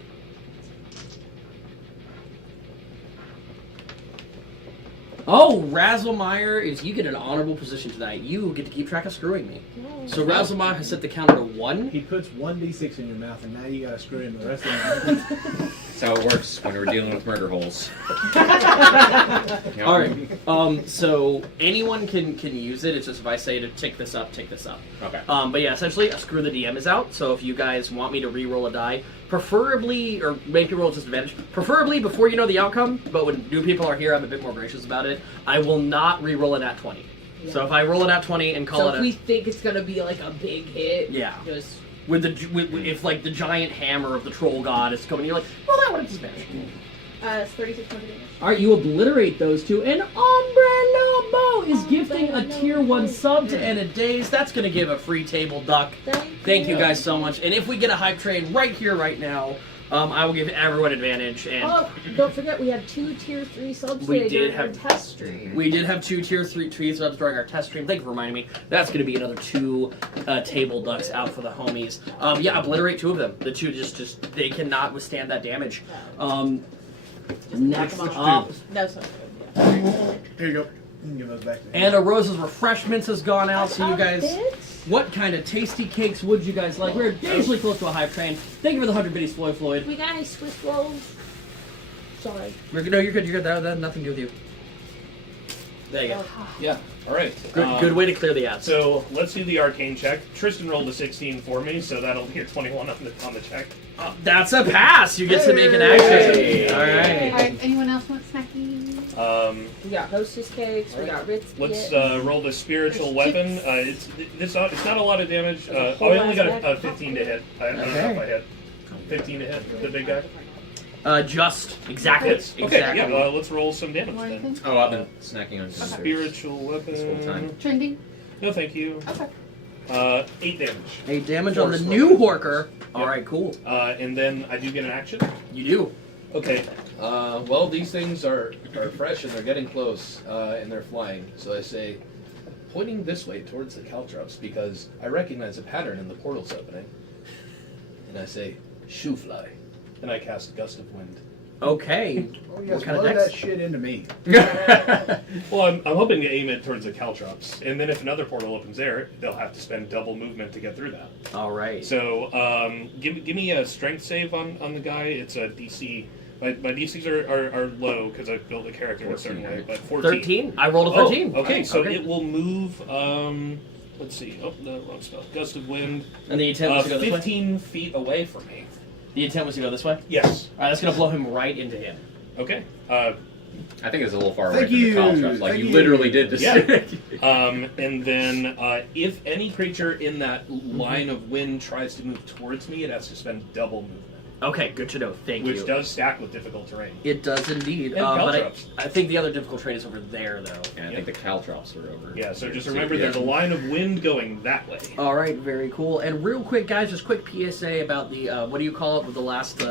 Oh, Razzlemeyer you get an honorable position tonight. You get to keep track of screwing me. So Razzlemeyer has set the counter to 1. He puts 1d6 in your mouth, and now you gotta screw him the rest of the night. That's how it works when we're dealing with murder holes. Yep. All right. So anyone can use it. It's just if I say to take this up, take this up. Okay. But yeah, essentially, a screw the DM is out. So if you guys want me to re-roll a die, preferably, or make your roll disadvantage, preferably before you know the outcome. But when new people are here, I'm a bit more gracious about it. I will not re-roll a nat 20. Yeah. So if I roll a nat 20 and call So it if we think it's gonna be like a big hit, Yeah. just if like the giant hammer of the troll god is coming, you're like, well, that one is disadvantage. It's 36 points of damage. All right, you obliterate those two, and Ombre Lobo is gifting a tier 1 sub to End of Days. That's going to give a free table duck. Thank you guys so much. And if we get a hype train right here, right now, I will give everyone advantage. And Oh, don't forget we have 2 tier 3 subs We today did during our have- test stream. we did have 2 tier 3 subs during our test stream. Thank you for reminding me. That's going to be another 2 table ducks out for the homies. Yeah, obliterate 2 of them. The 2 just they cannot withstand that damage. Next up. No, sorry. Yeah. Here you go. You can give those back to me. And a Rose's Refreshments has gone out, so you guys, Bits? what kind of tasty cakes would you guys like? We're dangerously close to a hype train. Thank you for the 100 biddies, Floyd. We got any Swiss rolls? Sorry. No, you're good, that had nothing to do with you. There you go. Yeah. All right. Good way to clear the ads. So let's do the arcane check. Tristan rolled a 16 for me, so that'll be a 21 on the check. That's a pass! You get to make an action. Hey. Alright. Alright, anyone else want snacky? We got hostess cakes, we got Ritz Let's Kit. roll the spiritual There's weapon. It's not a lot of damage. I only got a 15 to hit. I don't know if I hit 15 to hit the big guy. Just exactly. Hits. Okay, Exactly. yeah. Let's roll some damage What do you then. think? Oh, I've been snacking on Spiritual weapon. This whole time. Trending? No, thank you. Okay. 8 damage. 8 damage on the Force new weapon. Horker. Alright, cool. And then I do get an action. You do. Okay. Well, these things are fresh and they're getting close and they're flying. So I say, pointing this way towards the caltrops because I recognize a pattern in the portal's opening. And I say, shoo fly. And I cast Gust of Wind. Okay. Oh, yes, What kind of blow dex? that shit into me. Well, I'm hoping to aim it towards the caltrops, and then if another portal opens there, they'll have to spend double movement to get through that. Alright. So, give me a strength save on the guy. It's a DC. My DCs are low because I've built a character in a certain 14, way, right? but 14. 13? I rolled a 13. Okay, so Okay. it will move. Let's see. Oh, the wrong spell. Gust of wind. And the intent was to go this way? 15 feet away from me. The intent was to go this way? Yes. Alright, that's gonna blow him right into him. Okay. I think it's a little far away Thank from you. the caltrops. Like, Thank you you. literally did this. Yeah. And then if any creature in that line of wind tries to move towards me, it has to spend double movement, Okay, good to know. Thank which you. does stack with difficult terrain. It does indeed. And But caltrops. I think the other difficult trade is over there, though. And I think the caltrops are over. Yeah, so just here, remember too. there's a line of wind going that way. All right, very cool. And real quick, guys, just quick PSA about the what do you call it with the last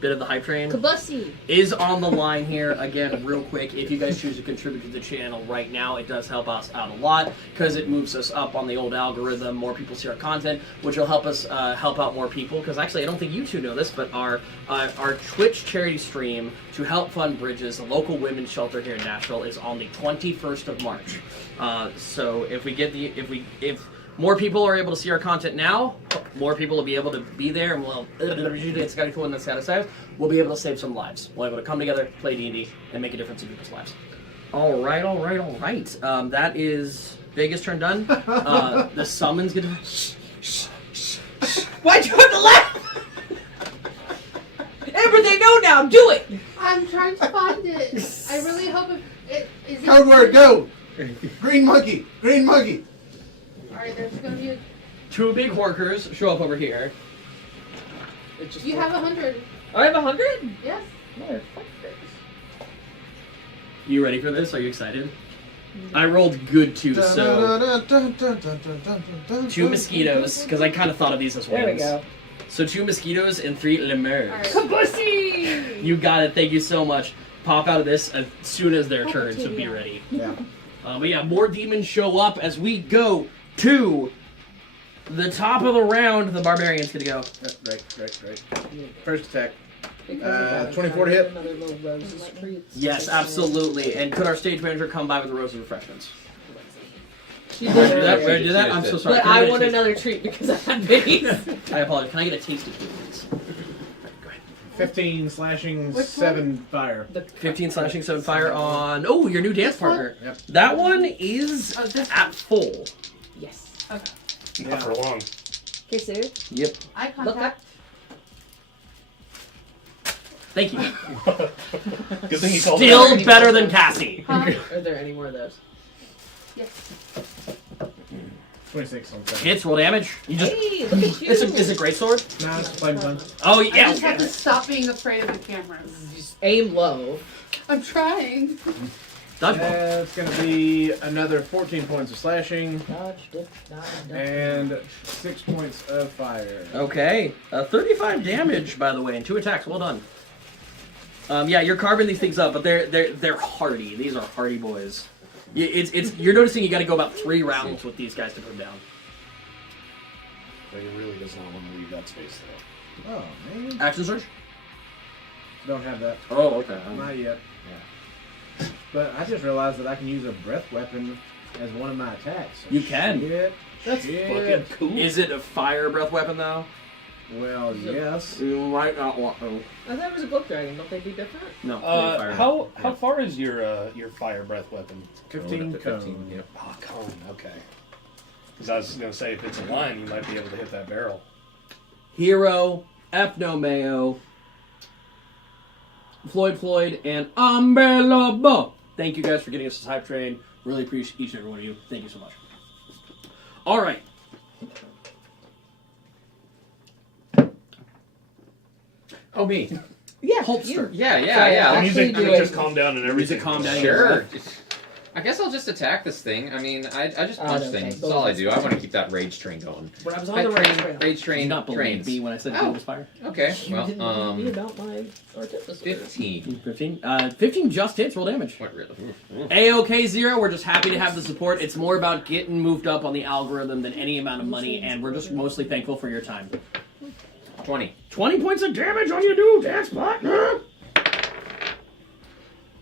bit of the hype train Kabussi. is on the line here. Again, real quick, if you guys choose to contribute to the channel right now, it does help us out a lot because it moves us up on the old algorithm. More people see our content, which will help us help out more people. Because actually, I don't think you two know this, but our Twitch charity stream to help fund Bridges, a local women's shelter here in Nashville, is on the 21st of March. So if we get if more people are able to see our content now, more people will be able to be there, and we'll be able to save some lives. We'll be able to come together, play D&D, and make a difference in people's lives. All right. That is Vegas turn done. The summon's gonna. Why'd you have to laugh? Amber, they know now. Do it. I'm trying to find it. I really hope it is. Code word, go! Green monkey! Green monkey! Alright, there's gonna be a. 2 big horkers show up over here. You have 100. I have 100? Yes. You ready for this? Are you excited? I rolled good too, so 2 mosquitoes, because I kind of thought of these as wings. There we go. So 2 mosquitoes and 3 lemurs. Alright. Kabussi! You got it. Thank you so much. Pop out of this as soon as their Oh, turn, so be yeah. ready. Yeah. But yeah, more demons show up as we go to the top of the round. The barbarian's gonna go. Right. First attack. Because of that, 24 to hit. another little Rose's treats. Yes, absolutely. And could our stage manager come by with the rose of refreshments? She Did I do did. that? Did I do She that? just I'm did. so sorry. But Can I get a want taste? another treat because I had minis. I apologize. Can I get a taste of please? Go ahead. 15 slashing, Which 7 fire. 15 slashing, 7 fire on. Oh, your new dance partner. Yep. That one is at full. Yes. Not for long. Okay, Sue. Yep. Eye Look up. contact. Thank you. Good thing you called Still it. better than Cassie. Huh? Are there any more of those? Yes. 26 on 7. Hits, roll damage. You just. Hey, look at you. Is it great sword? No, it's flame gun. Oh I yeah. just have to stop being afraid of the cameras. Just aim low. I'm trying. Dodgeball. It's going to be another 14 points of slashing Dodge, dodge, dodge. and 6 points of fire. Okay. 35 damage, by the way, and 2 attacks. Well done. Yeah, you're carving these things up, but they're hardy. These are hardy boys. You're noticing you got to go about 3 rounds with these guys to put them down. But he really does not want to leave that space, though. Oh, man. Action surge. Don't have that. Oh, okay. Not yet. But I just realized that I can use a breath weapon as one of my attacks. You can. Shit. That's Shit. fucking cool. Is it a fire breath weapon though? Well, yes. You might not want to. I thought it was a book dragon. Don't they do different? No. fire. How far is your fire breath weapon? 15 to cone. 15, yep. Oh, cone. Okay. Because I was gonna say if it's a line, you might be able to hit that barrel. Hero, Ethno Mayo, Floyd, and Umbrella Bo. Thank you guys for getting us this hype train. Really appreciate each and every one of you. Thank you so much. All right. Oh, me. Yeah. Holster. Yeah. The Actually music do just it. calm down and everything. Music calm down. Sure. I guess I'll just attack this thing. I mean, I just punch okay. things. That's all I do. I want to keep that rage train going. When I was on Hype the right train, trail. rage Did train, you not believe trains. me when I said Oh. it was fire? Okay, You didn't well, believe me about my artificer. 15. 15. 15 just hits. Roll damage. What really? A-OK 0, we're just happy to have the support. It's more about getting moved up on the algorithm than any amount of money, and we're just mostly thankful for your time. 20. 20 points of damage on you, dude. That's partner.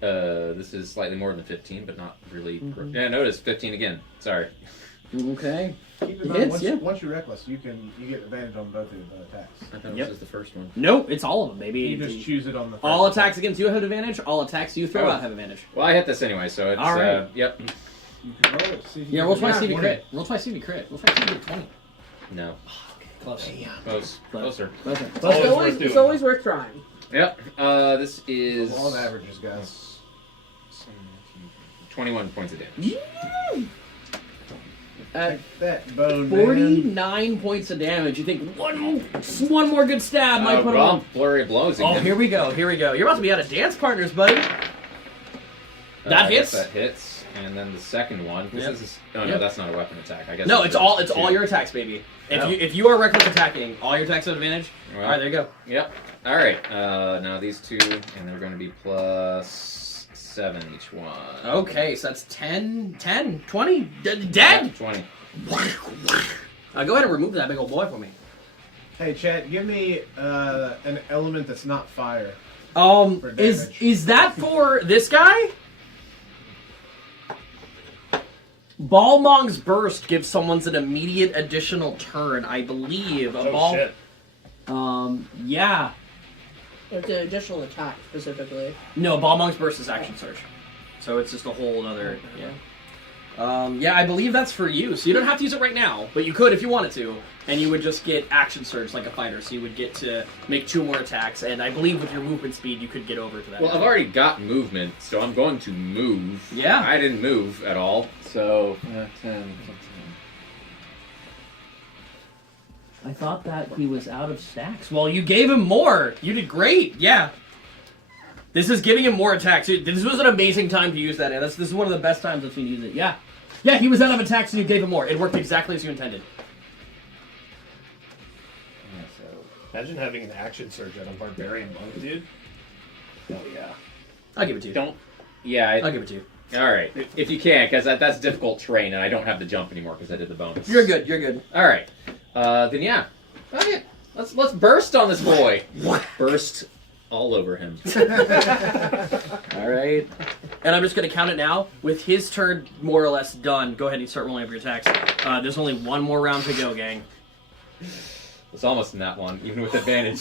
This is slightly more than 15, but not really. Yeah, notice 15 again. Sorry. Okay. Keep in mind, Hits, once, yeah. once you're reckless, you get advantage on both of the attacks. I thought Yep. this was the first one. Nope, it's all of them, baby. You just choose it on the first All attack. attacks against you have advantage. All attacks you throw Oh. out have advantage. Well, I hit this anyway, so it's. All right. Yep. You can roll it. See if you Yeah, can roll get twice, see if you 20. crit. Roll twice, see if you crit. Roll twice, see if you get 20. No. Close. Close. Closer. Closer. Always worth It's doing. always worth trying. Yep. This is. All the averages, guys. 21 points of damage. At That bone, man. 49 points of damage. You think one more good stab might put him well, on. flurry of blows Oh, again. here we go. Here we go. You're about to be out of dance partners, buddy. That I guess hits? That hits. And then the second one. This Yep. is. Oh no, Yep. that's not a weapon attack. I guess. No, those it's are all just it's all two. your attacks, baby. Oh. If you are reckless attacking, all your attacks have advantage. Well, All right, there you go. Yep. All right. Now these two, and they're going to be plus 7 each one. Okay, so that's 10, 20, Yeah, dead. 20. Go ahead and remove that big old boy for me. Hey, chat, give me an element that's not fire. For Is damage. that for this guy? Balmong's Burst gives someone's an immediate additional turn, I believe. Oh shit. Yeah. It's an additional attack specifically. No, Balmong's Burst is action surge. So it's just a whole other, yeah. Yeah, I believe that's for you. So you don't have to use it right now, but you could if you wanted to. And you would just get action surge like a fighter. So you would get to make 2 more attacks. And I believe with your movement speed, you could get over to that. Well, I've already got movement, so I'm going to move. Yeah. I didn't move at all, so 10. I thought that he was out of stacks. Well, you gave him more. You did great. Yeah. This is giving him more attacks. This was an amazing time to use that. And this is one of the best times I've seen you use it. Yeah. Yeah, he was out of attacks and you gave him more. It worked exactly as you intended. Yeah, so Imagine having an action surge on a barbarian monk, dude. Oh, yeah. I'll give it to you. don't. Yeah. I'll give it to you. All right, if you can, because that's difficult terrain, and I don't have the jump anymore because I did the bonus. You're good. You're good. All right. Then yeah. Okay. Let's burst on this boy. Burst all over him. All right. And I'm just going to count it now. With his turn more or less done, go ahead and start rolling up your attacks. There's only one more round to go, gang. It's almost in that one, even with advantage.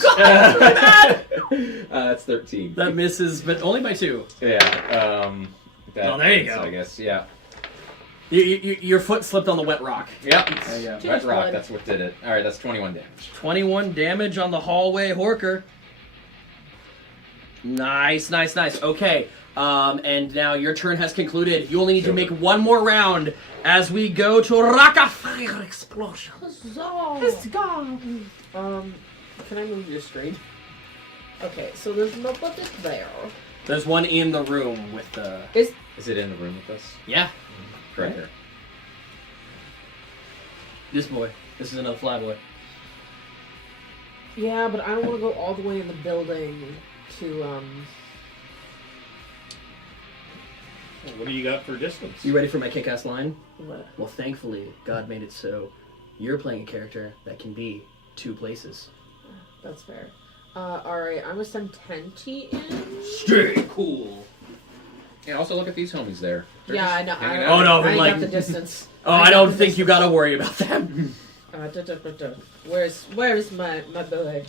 That's 13. That misses, but only by 2. Yeah. Oh, there you go. I guess, yeah. Your foot slipped on the wet rock. Yep. There you go. Too Wet much rock, blood. that's what did it. Alright, that's 21 damage. 21 damage on the hallway Horker. Nice, nice, nice. Okay. And now your turn has concluded. You only need to make one more round as we go to Raka Fire Explosion. It's gone. Can I move your screen? Okay, so there's nobody there. There's one in the room with the... Is it in the room with us? Yeah. Right here. This boy. This is another fly boy. Yeah, but I don't want to go all the way in the building to, What do you got for distance? You ready for my kick-ass line? What? Well, thankfully, God made it so you're playing a character that can be 2 places. That's fair. Alright, I'm gonna send Tenchi in. Stay cool. Yeah, also look at these homies there. They're Yeah, just I know. hanging I, out. Oh, no, I but like- got the distance. Oh, I don't think you gotta worry about them. Where's my boy? My boy.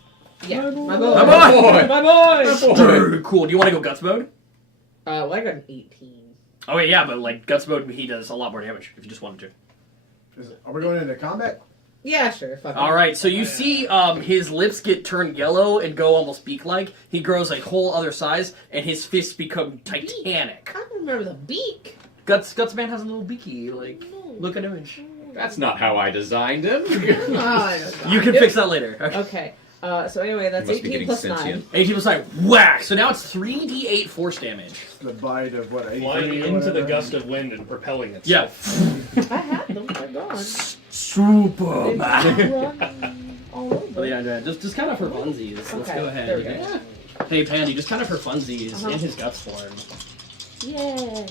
My boy. My boy. Stay cool. Do you want to go guts mode? Well, I got an 18. Oh, wait, yeah, but like guts mode, he does a lot more damage if you just wanted to. Are we going into combat? Yeah, sure. Fuck All right, so you see his lips get turned yellow and go almost beak-like. He grows a whole other size, and his fists become titanic. I don't remember the beak. Guts Man has a little beaky, like, look at image. That's not how I designed him. You can fix that later. Okay. Okay. So anyway, that's Must be 18 getting plus sentient. 9. 18 was like, whack! So now it's 3d8 force damage. The bite of what? 83 Flying or into the whatever? gust of wind and propelling Yeah. itself. I had them. They're gone. Superman! Run all over. Oh, yeah. Just kind of for funsies. Let's Okay, go ahead. there we go. Hey, Pandy, just kind of for funsies Uh-huh. in his guts form. Yeah.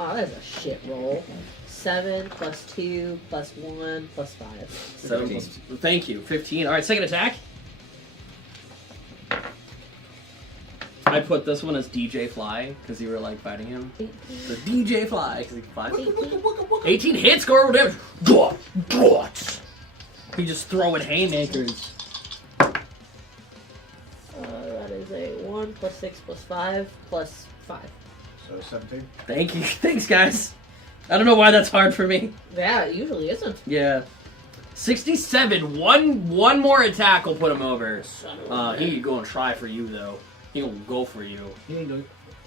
Oh, that's a shit roll. 7 plus 2 plus 1 plus 5. 7 plus, thank you. 15. All right, second attack. I put this one as DJ Fly because you were like fighting him. 18. So DJ Fly because he can fly. 18. 18 hits, score damage. You just throwing haymakers. That is a 1 plus 6 plus 5 plus 5. So 17. Thank you. Thanks, guys. I don't know why that's hard for me. Yeah, it usually isn't. Yeah. 67. One more attack will put him over. He can go and try for you, though. He'll go for you. You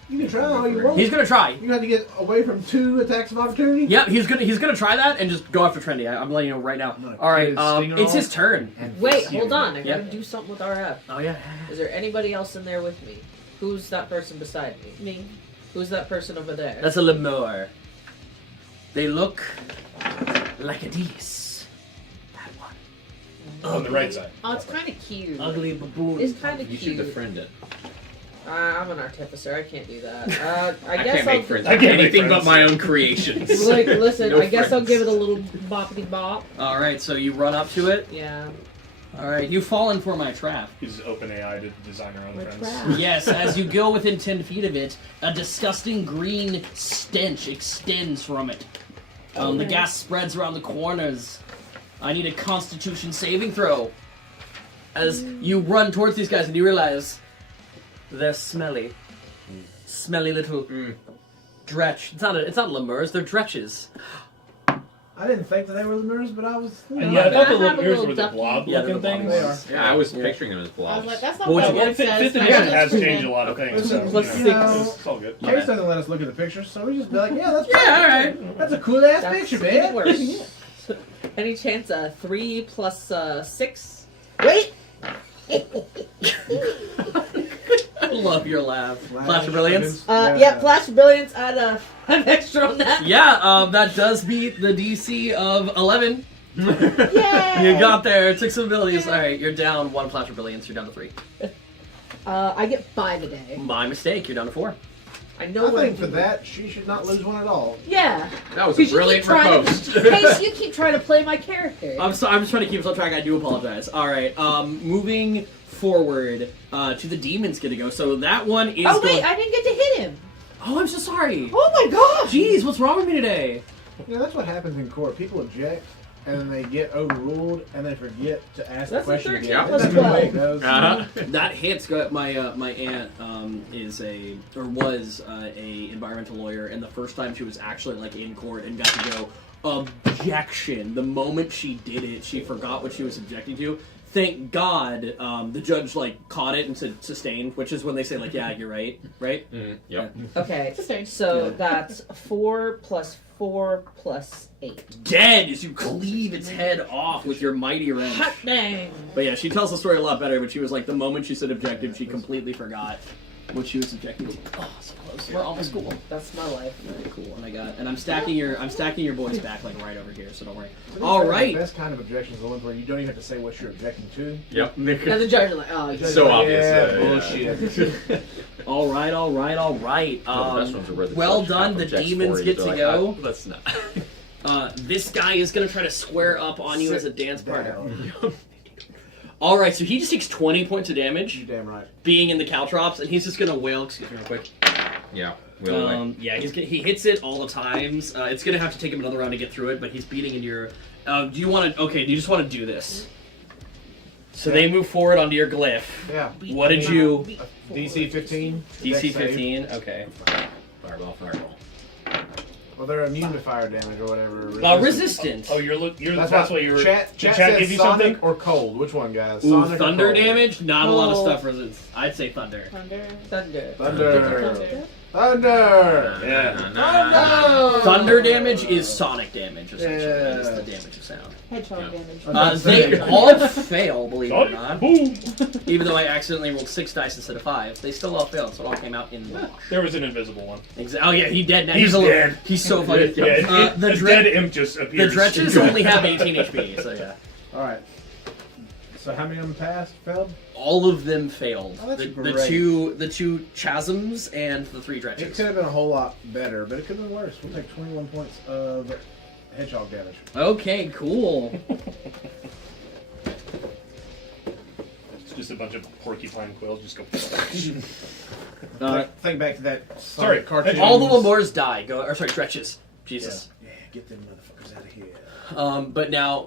can try all you want. He's gonna try. You have to get away from 2 attacks of opportunity. Yeah, he's gonna try that and just go after Trendy. I'm letting you know right now. All right, it's his turn. Wait, hold on. I Yeah. gotta do something with RF. Oh yeah. Is there anybody else in there with me? Who's that person beside me? Me. Who's that person over there? That's a Lemur. They look like a geese. That one. On the right side. Oh, it's kind of cute. Ugly baboon. It's kind of You cute. should befriend it. I'm an artificer. I can't do that. I I guess can't I'll make friends I with can't make anything but friends. my own creations. Like, listen. No I guess I'll friends. give it a little boppity bop. All right, so you run up to it. Yeah. All right, you've fallen for my trap. He's OpenAI to design our own My friends. trap. Yes, as you go within 10 feet of it, a disgusting green stench extends from it. The Okay. gas spreads around the corners. I need a Constitution saving throw. As you run towards these guys and you realize they're smelly. Smelly little dretch. It's not lemurs, they're dretches. I didn't think that they were lemurs, but I was. Yeah, I thought the They have a lemurs little were the ducky. blob Yeah, they're looking the blob things. ones. Yeah, I was Yeah. picturing them as I was blobs. like, that's not What what would that you- word says. Fifth but edition I has just- changed a lot of things. So, Plus you 6. know, it's all good. Case doesn't let us look at the pictures, so we just be like, yeah, that's Yeah, alright. That's a cool ass That's picture, even man. worse. Any chance 3 plus 6? Wait! I love your laugh. Flash of Brilliance? Yeah, Flash of Brilliance. Add an extra on that. Yeah, that does beat the DC of 11. Yay! You got there. Took some abilities. Alright, you're down 1 Flash of Brilliance. You're down to 3. I get 5 a day. My mistake. You're down to 4. I know I what think I'm for doing. that, she should not lose one at all. Yeah. That was a Because you brilliant keep trying riposte. to, Case, you keep trying to play my character. I'm just trying to keep us on track. I do apologize. Alright, moving forward, to the demons get to go. So that one is Oh wait, going... I didn't get to hit him. Oh, I'm so sorry. Oh my gosh! Jeez, what's wrong with me today? You know, that's what happens in court. People object, and then they get overruled, and they forget to ask That's the question a 13 again. plus That's the way it 12. goes. Uh-huh. That hits. My aunt was a environmental lawyer, and the first time she was actually like in court and got to go objection. The moment she did it, she forgot what she was objecting to. Thank God, the judge like caught it and said sustained, which is when they say like, yeah, you're right, right? Yep. Okay, Sustained. so Yeah. that's 4 plus 4 plus 8. Dead as you cleave its head off with your mighty wrench. Hot dang. But yeah, she tells the story a lot better. But she was like, the moment she said objective, she completely forgot what she was objecting to. Oh, so close. We're almost cool. That's my life. Alright, cool. And I'm stacking your boys back like right over here, so don't worry. To be All fair, right. The best kind of objections are the ones where you don't even have to say what you're objecting to. Yep. And the judge is like, oh, Just So like, obvious, Yeah, bullshit. All right. No, the best ones are where the well judge done. The objects demons for you. get They're to like, go. Let's not. This guy is gonna try to square up on you as a dance partner. Down. All right, so he just takes 20 points of damage You damn right. being in the caltrops, and he's just gonna wail. Excuse me, real quick. Yeah. We'll Yeah, he hits it all the times. It's gonna have to take him another round to get through it, but he's beating in your. Do you want to? Okay, do you just want to do this? So they move forward onto your glyph. Yeah. What did you? DC 15. DC Dex save. 15. Okay. Fireball. Well, they're immune to fire damage or whatever. Resistant. Oh, that's what you're. Chat Did chat says give you Sonic something? or cold. Which one, guys? Ooh, Sonic or thunder cold? damage. Not a lot of Cold. stuff resistance. I'd say thunder. Thunder. Thunder. Thunder. Thunder. Thunder. Yeah. Thunder damage is sonic damage, essentially. Yeah. It's the damage of sound. Hedgehog damage. They all fail, believe it or Sonic not. boom. Even though I accidentally rolled 6 dice instead of 5, they still all failed, so it all came out in the wash. There was an invisible one. Oh yeah, he's dead now. He's dead. He's so funny. Yeah, The dead imp just The appears. dretches only have 18 HP, so yeah. All right. So how many of them passed? Failed? All of them failed. Oh, that's the great. two chasms and the 3 It dretches. could have been a whole lot better, but it could have been worse. We'll take 21 points of hedgehog damage. Okay, cool. It's just a bunch of porcupine quills just go. Think back to that Sorry, Sonic cartoon. All the Lemurs die. Dretches. Jesus. Yeah, get them motherfuckers out of here.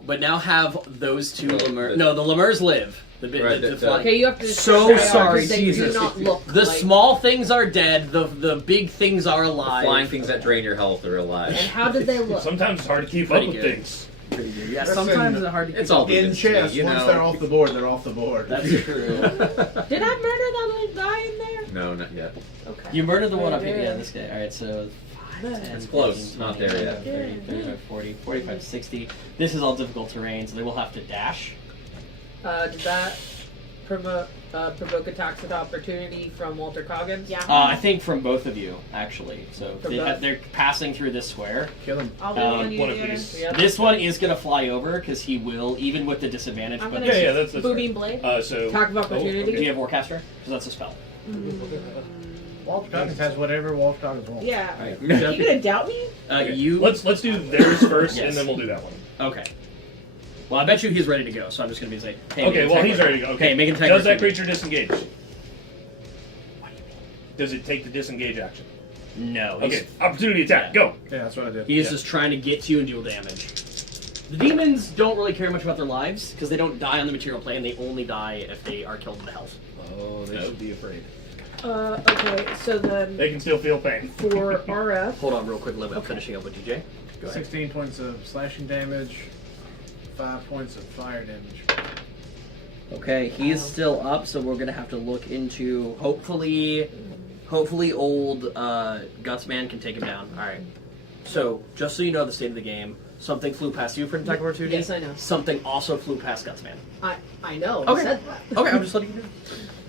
But now have those two No, lemurs. the- No, the lemurs live. Right, the- fly- Okay, you have to. So describe sorry, because they Jesus. Do not look The like, small things are dead. The big things are alive. Flying things that drain your health are And alive. how did they look? Sometimes it's hard to keep Pretty up with good. things. Pretty good. Yeah, Listen, sometimes it's hard to. It's keep all up. In It's chess, you once know. they're off the board, they're off the board. That's true. Did I murder that little guy in there? No, not yet. Okay. You murdered the one up here. Yeah. Yeah, this guy. All right, so. 5, 10, It's close. 15, Not 20, there yet. 30, 35, 40, 45, 60. This is all difficult terrain, so they will have to dash. Did that provoke attacks with opportunity from Walter Coggins? Yeah. I think from both of you, actually. So From both? they're passing through this square. Kill him. I'll do Um, one, one you of do the other. these. Yeah. This one is gonna fly over because he will, even with the disadvantage. I'm But gonna Yeah, that's Booming blade. so. Attack of opportunity? do you have Warcaster? Because that's a spell. Walter Coggins has whatever Walter Coggins wants. Yeah. All right. You gonna doubt me? Okay, You Let's do theirs first, Yes. and then we'll do that one. okay? Well, I bet you he's ready to go, so I'm just gonna be like, hey, Okay, make an well attack he's roll. ready to go. Okay, Okay, make an attack Does that roll. creature disengage? Does it take the disengage action? No. He's, Okay, opportunity attack. Yeah. Go. Yeah, that's what I did. He is Yeah. just trying to get to you and deal damage. The demons don't really care much about their lives because they don't die on the material plane. They only die if they are killed in the hells. Oh, they should be afraid. Okay, so then They can still feel pain. for RF, Hold on, real quick, Liv. I'm finishing up with DJ. Go ahead. 16 points of slashing damage, 5 points of fire damage. Okay, he is still up, so we're gonna have to look into hopefully old Gutsman can take him down. All right. So just so you know the state of the game, something flew past you for an attack of opportunity. Yes, I know. Something also flew past Gutsman. I know. Okay. I said that. Okay, I'm just letting you know.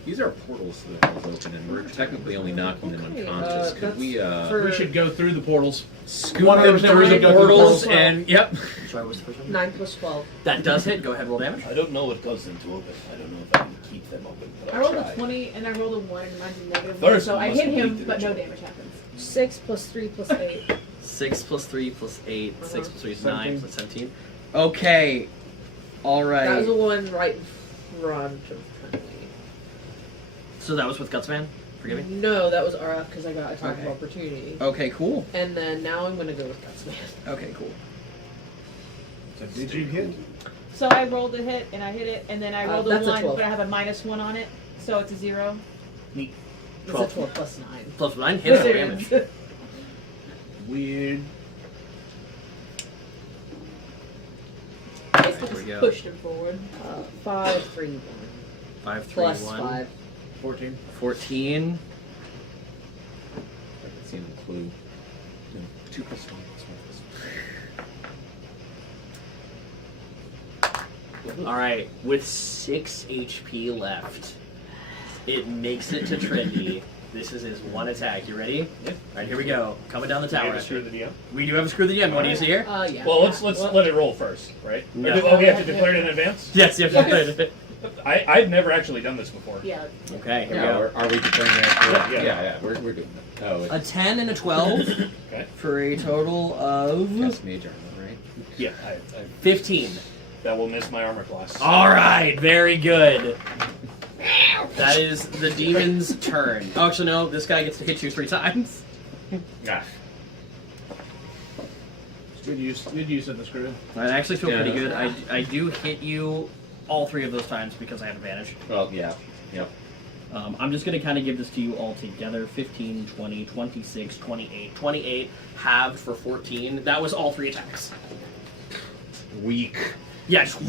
These are portals to the hell's open, and we're technically only knocking them Okay, unconscious. Could that's we for- We should go through the portals. scoot 100% them through the go through the portals portals. and yep? Sorry, what's the first one? 9 plus 12. That does hit. Go ahead, roll damage. I don't know what goes them to open. I don't know if I can keep them open. But I I'll rolled try. a 20 and I rolled a 1 and mine's a negative First, 1, so I must hit him, complete the but no ritual. damage happens. 6 plus 3 plus 8. 6 plus 3 plus 8. 6 Uh-huh. plus 3 is 17. 9 plus 17. Okay. All right. That was the one right in front of me. So that was with Gutsman? Forgive me? No, that was RF because I got attack Okay. of opportunity. Okay, cool. And then now I'm gonna go with Gutsman. Okay, cool. So did you hit? So I rolled a hit and I hit it, and then I rolled a that's a 1, 12. but I have a -1 on it, so it's a 0. It's 12. a 12 plus 9. Plus 9 hits for damage. Weird. It's Here we go. Pushed him forward. 5, 3, 1. 5, 3, Plus 1. 5. 14. 14. I can see the clue. 2 plus 1 plus 1. All right, with 6 HP left, it makes it to Trendy. This is his one attack. You ready? Yep. All right, here we go. Coming down the Do we tower. have to screw the DM? We do have a screw the DM. Want to use it here? Yeah. Well, let's let it roll first, right? No. Or oh, we have to declare it in advance? Yes, you have to play it. I've never actually done this before. Yeah. Okay, here we Yeah, go. are we declaring that? Yeah. We're doing that. Oh, A 10 and a 12 Okay. for a total of it's mage armor, right? Yeah, 15. that will miss my armor class. All right, very good. That is the demon's turn. Oh, actually, no. This guy gets to hit you 3 times. Ah. Good use of the screw. I actually feel Yeah. pretty good. I do hit you all 3 of those times because I have advantage. Well, yeah. Yep. I'm just going to kind of give this to you all together. 15, 20, 26, 28. 28 halved for 14. That was all 3 attacks. Weak. Yeah, just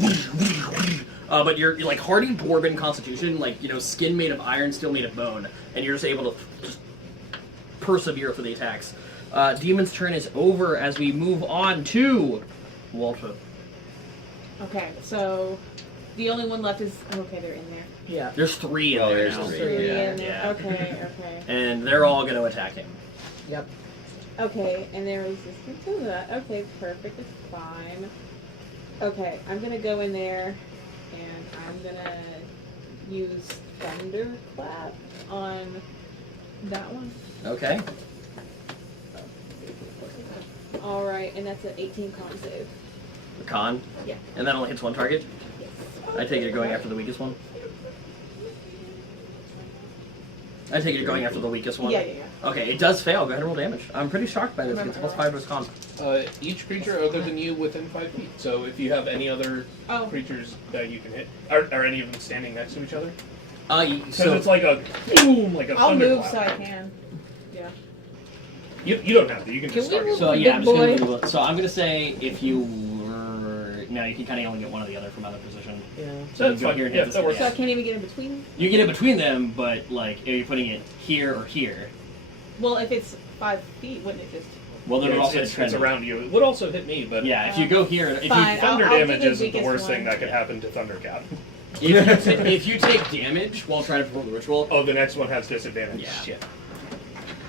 but you're like hardy dwarven constitution, like, you know, skin made of iron, steel made of bone, and you're just able to just persevere for the attacks. Demon's turn is over as we move on to Walter. Okay, so the only one left is okay. They're in there. Yeah. There's 3 in Oh, there there's now. 3. Three Yeah. in there. Yeah. Okay. And they're all going to attack him. Yep. Okay, and they're resistant to that. Okay, perfect. It's fine. Okay, I'm gonna go in there, and I'm gonna use Thunderclap on that one. Okay. All right, and that's an 18 con save. Con? Yeah. And that only hits 1 target? Yes. I take it you're going after the weakest one? I take it you're going after the weakest one? Yeah. Okay, it does fail. Go ahead and roll damage. I'm pretty shocked by this. It's plus 5 to its con. Each creature other than you within 5 feet. So if you have any other Oh. creatures that you can hit, are any of them standing next to each other? Because So it's like a boom, like a I'll move thunderclap. so I can. Yeah. You don't have to. You can just Can start. we it. So yeah, I'm just Big gonna do. So I'm gonna say if you were no, you can kind of only get one or the other from either position. Yeah. So That's you go fine. here and Yeah, hit this that guy. works. So I can't even get in between. You get it between them, but like if you're putting it here or here. Well, if it's 5 feet, wouldn't it just? Well, then Yeah, it also it's hits trendy. around you. It would also hit me, but Yeah, if you go here, if Fine. thunder I'll do damage the isn't the weakest worst one. thing that could happen to Thundercat. if you take damage while trying to perform the ritual, Oh, the next one has disadvantage. Yeah. Shit.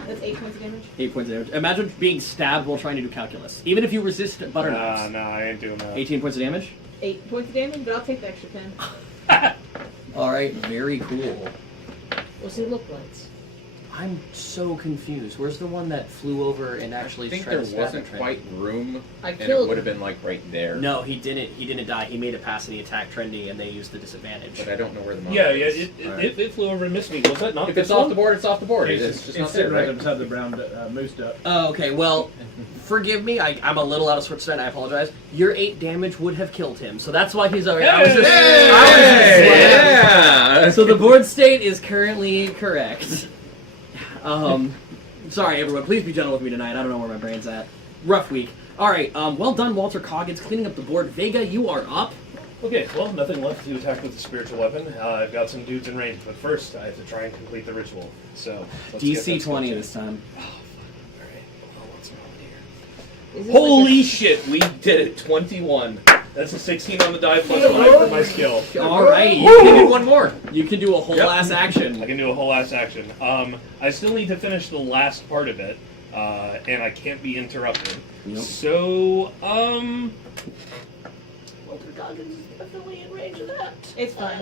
That's 8 points of damage. 8 points of damage. Imagine being stabbed while trying to do calculus. Even if you resist butter Nah, knives. I ain't doing that. 18 points of damage. 8 points of damage, but I'll take the extra 10. All right, very cool. What's he look like? I'm so confused. Where's the one that flew over and actually I think tried there to stab wasn't the train? quite room, I and it killed would have him. been like right there. No, he didn't. He didn't die. He made it past and he attacked Trendy, and they used the disadvantage. But I don't know where the Yeah, monster yeah. is. It flew over and missed me. Was that not? If this it's off one? the board, it's off the board. It's, It's just not sitting there, right right? beside the brown moose duck. Oh, okay. Well, forgive me. I'm a little out of sorts tonight. I apologize. Your 8 damage would have killed him, so that's why he's over. I was just. Yeah. So the board state is currently correct. Sorry, everyone. Please be gentle with me tonight. I don't know where my brain's at. Rough week. All right. Well done, Walter Coggins, cleaning up the board. Vega, you are up. Okay, well, nothing left to attack with the spiritual weapon. I've got some dudes in range, but first I have to try and complete the ritual. So let's get DC that 20 skill this time. check. Alright, well, what's wrong here? Is this Holy shit, we did it! 21. That's a 16 on the die plus 5 for my skill. All right. You can do one more. You can do a whole ass I action. can do a whole ass action. I still need to finish the last part of it, and I can't be interrupted. Nope. So, Walter Goggins is definitely in range of that. It's fine.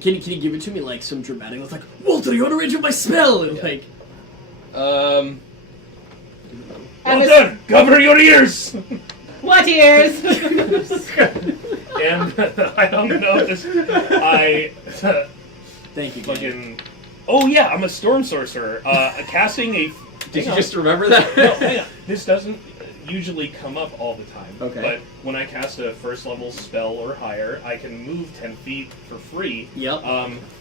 Can you give it to me like some dramatic? It's like, Walter, you're on the range of my spell, and like. Well And it's- done! Cover your ears! What ears? And I don't know if this. Thank you. Gang. Fucking. Oh yeah, I'm a storm sorcerer. Casting a. Did hang you on. just remember that? No, hang on. This doesn't usually come up all the time. Okay. But when I cast a first level spell or higher, I can move 10 feet for free. Yep.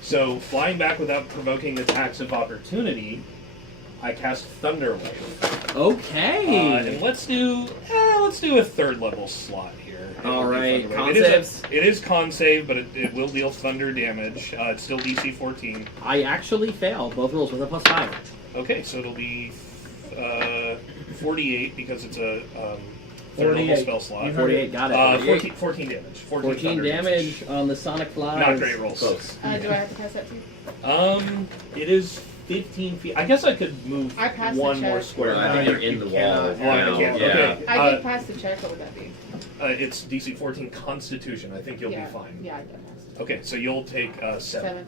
So flying back without provoking attacks of opportunity, I cast Thunder Wave. Okay. And let's do a third level slot here. All right, con It is saves. it is con save, but it will deal thunder damage. It's still DC 14. I actually fail both rolls with a +5. Okay, so it'll be 48 because it's a third 48. level spell slot. 48, got it. 14 damage. 14 thunder damage on the Sonic Flies. Not great rolls. Close. Do I have to pass that too? It is 15 feet. I guess I could move I passed one the more check. square. I think you're in the wall. cannot. Oh, I now. can't. Yeah. Okay. I did pass the check. What would that be? It's DC 14 Constitution. I think you'll yeah. be fine. Yeah, I did pass. Okay, so you'll take 7. 7.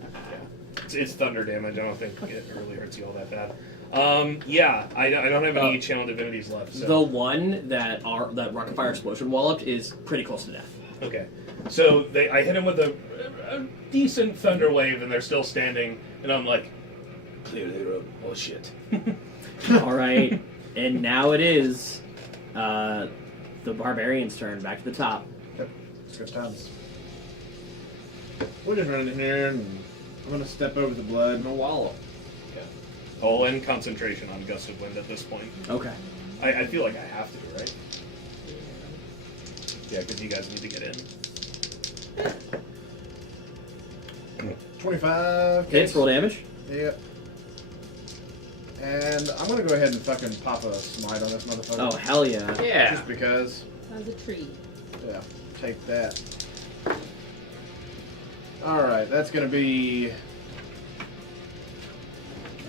It's thunder damage. I don't think it really hurts you all that bad. Yeah, I don't have any channel divinities left. So. The one that Rocket Fire Explosion walloped is pretty close to death. Okay, so I hit him with a decent thunder wave, and they're still standing, and I'm like, clearly bullshit. All right, and now it is the Barbarian's turn. Back to the top. Yep, it's good times. We're just running in here, and I'm gonna step over the blood. No wall. I'll end concentration on Gust of Wind at this point. Okay. I feel like I have to, right? Yeah, because you guys need to get in. 25. Hits, roll damage. Yep. And I'm gonna go ahead and fucking pop a smite on this motherfucker. Oh, hell yeah. Yeah. Just because. As a tree. Yeah, take that. Alright, that's gonna be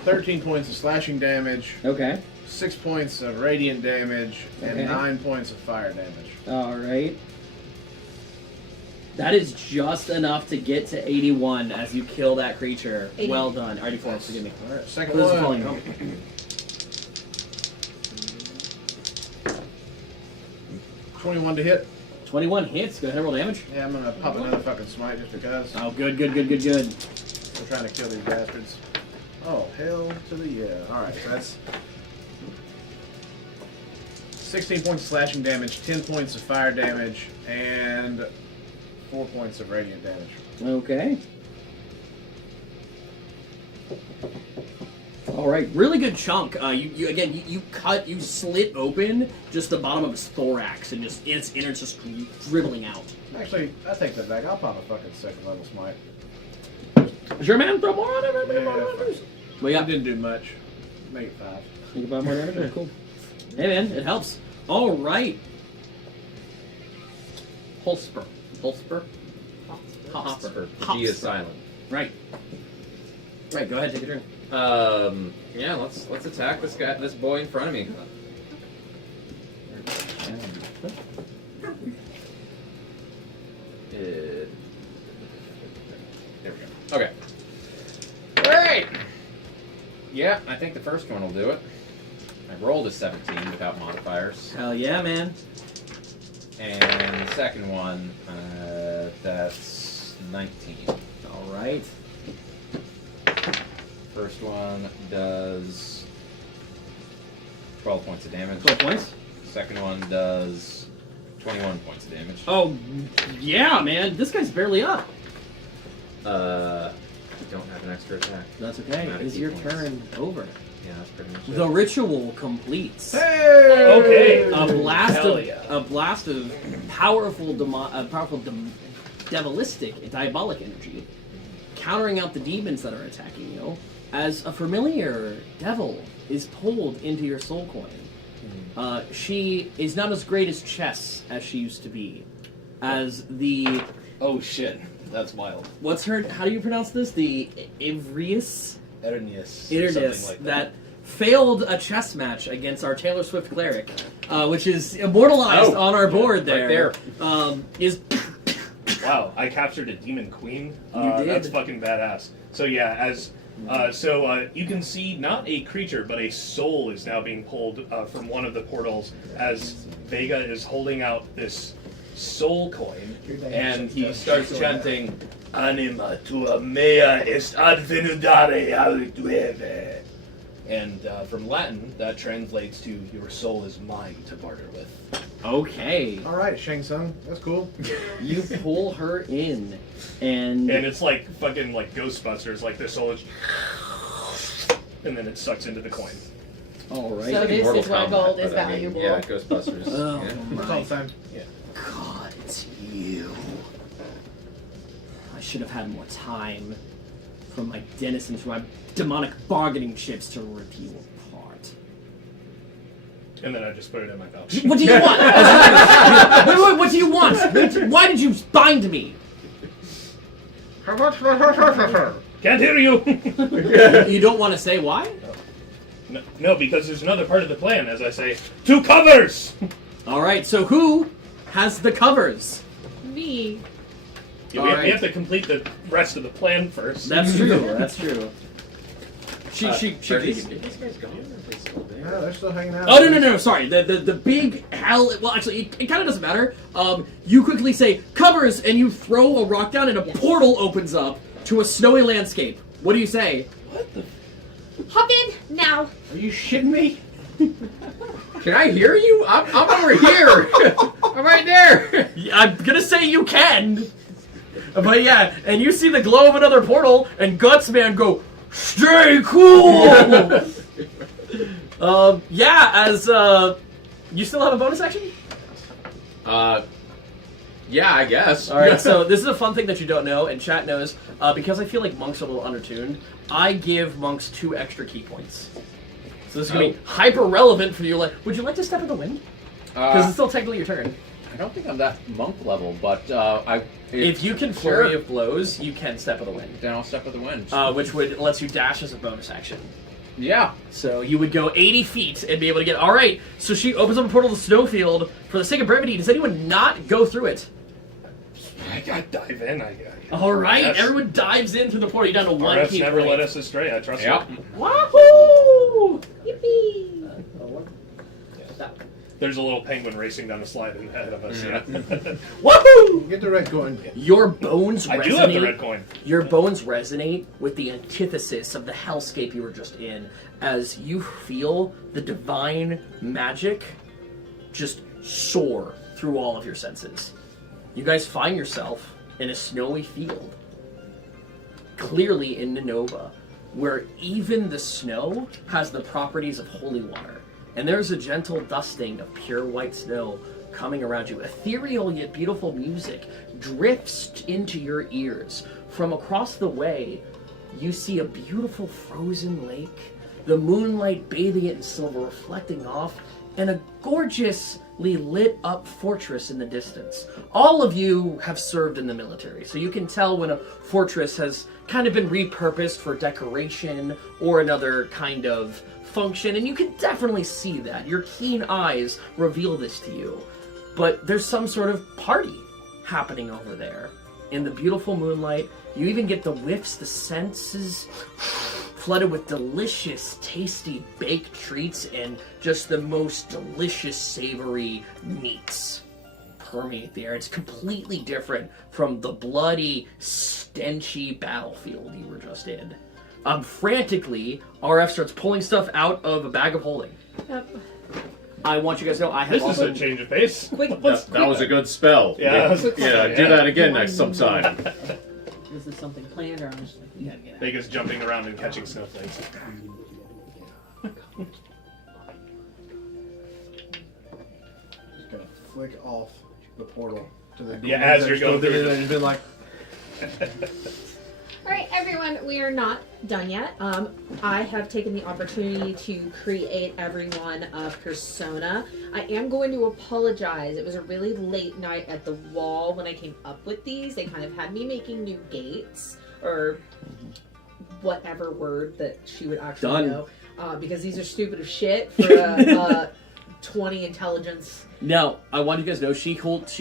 13 points of slashing damage, Okay. 6 points of radiant damage, and Okay. 9 points of fire damage. All right. That is just enough to get to 81 as you kill that creature. 80. Well done. 84, forgive me. Alright, second This is one. falling home. 21 to hit. 21 hits. Go ahead and roll damage. Yeah, I'm gonna pop another fucking smite just because. Oh, good. We're trying to kill these bastards. Oh, hell to the yeah. Alright, so that's 16 points of slashing damage, 10 points of fire damage, and 4 points of radiant damage. Okay. All right, really good chunk. You slit open just the bottom of his thorax, and just its innards just dribbling out. Actually, I take that back. I'll pop a fucking second level smite. Sure, man. Throw more on it. Yeah, We I got. didn't do much. Make it 5. Think about more damage. Okay, cool. Hey, man, it helps. All right. Holsper. Hopper. G is silent. Right. Right. Go ahead. Take a turn. Yeah, let's attack this boy in front of me. There we go. Okay. Alright! Yeah, I think the first one will do it. I rolled a 17 without modifiers. Hell yeah, man. And the second one, that's 19. All right. First one does 12 points of damage. 12 points. Second one does 21 points of damage. Oh, yeah, man. This guy's barely up. I don't have an extra attack. That's okay. Not a Is key your points. turn over? Yeah, that's pretty much it. The ritual completes. Hey! Okay. A Hell blast of powerful, devilistic, diabolic energy, countering out the demons that are attacking you. As a familiar devil is pulled into your soul coin. She is not as great as chess as she used to be. As the Oh shit, that's wild. what's her? How do you pronounce this? The Ivrius. Ernius. Something like that failed a chess match against our Taylor Swift cleric, which is immortalized on our board there. Is Wow, I captured a demon queen. You did. That's fucking badass. So yeah, you can see not a creature, but a soul is now being pulled from one of the portals as Vega is holding out this soul coin, and he starts chanting, "Anima tua mea est advenudare altueve." And from Latin, that translates to "Your soul is mine to barter with." okay. Alright, Shang Tsung. That's cool. You pull her in, and And it's like fucking like Ghostbusters, like the soul is, and then it sucks into the coin. All right. So this Mortal is where Kombat, gold is but I mean, valuable. yeah, Ghostbusters. Oh, yeah. It's all the time. God, it's you. I should have had more time for my denizens, for my demonic bargaining chips to rip you apart. And then I just put it in my pouch. What do you want? Wait, what do you want? Why did you bind me? Can't hear you! You don't want to say why? No, because there's another part of the plan, as I say. 2 covers! All right, so who has the covers? Me. Yeah, All we right. have to complete the rest of the plan first. That's true. That's true. She. Are these guys gone? Are they still there? Yeah, they're still hanging out. Oh no! Sorry, the big hell. Well, actually, it kind of doesn't matter. You quickly say covers, and you throw a rock down, and a portal opens up to a snowy landscape. What do you say? Hop in now. Are you shitting me? Can I hear you? I'm over here. I'm right there. Yeah, I'm gonna say you can. But yeah, and you see the glow of another portal, and Gutsman go, "Stay cool." Yeah, as you still have a bonus action. Yeah, I guess. All right, so this is a fun thing that you don't know, and chat knows, because I feel like monks are a little undertuned. I give monks 2 extra key points. So this is gonna be hyper relevant for you. Like, would you like to step in the wind? Because it's still technically your turn. I don't think I'm that monk level, but If you can flurry of blows, you can step of the wind, then I'll step with the wind. which would lets you dash as a bonus action. Yeah. So you would go 80 feet and be able to get. All right. So she opens up a portal to the snowfield. For the sake of brevity, does anyone not go through it? I gotta dive in. All right. Yes. Everyone dives into the portal. You're down to 1 RF's key never point. let us astray. I trust Yep. you. Wahoo! Yippee. There's a little penguin racing down the slide ahead of us. Yeah. Wahoo! Get the red coin. Your bones resonate. I do have the red coin. Your bones resonate with the antithesis of the hellscape you were just in, as you feel the divine magic just soar through all of your senses. You guys find yourself in a snowy field, clearly in Ninova, where even the snow has the properties of holy water. And there's a gentle dusting of pure white snow coming around you. Ethereal yet beautiful music drifts into your ears. From across the way, you see a beautiful frozen lake, the moonlight bathing it in silver, reflecting off, and a gorgeously lit up fortress in the distance. All of you have served in the military, so you can tell when a fortress has kind of been repurposed for decoration or another kind of function, and you can definitely see that. Your keen eyes reveal this to you. But there's some sort of party happening over there. In the beautiful moonlight, you even get the whiffs, the senses flooded with delicious, tasty baked treats and just the most delicious, savory meats permeate the air. It's completely different from the bloody, stenchy battlefield you were just in. Frantically, RF starts pulling stuff out of a bag of holding. Yep. I want you guys to know I have This is also... a change of pace. Quick. That was a good spell. Yeah. Yeah, do that again next sometime. This is something planned, or I'm just like, you gotta get out. Vega's jumping around and catching snowflakes. Just gotta flick off the portal to the. Yeah, as you're going through it. It's been like. Alright, everyone, we are not done yet. I have taken the opportunity to create everyone a persona. I am going to apologize. It was a really late night at the wall when I came up with these. They kind of had me making new gates, or whatever word that she would actually Done. know. Because these are stupid as shit for a 20 intelligence. Now, I want you guys to know she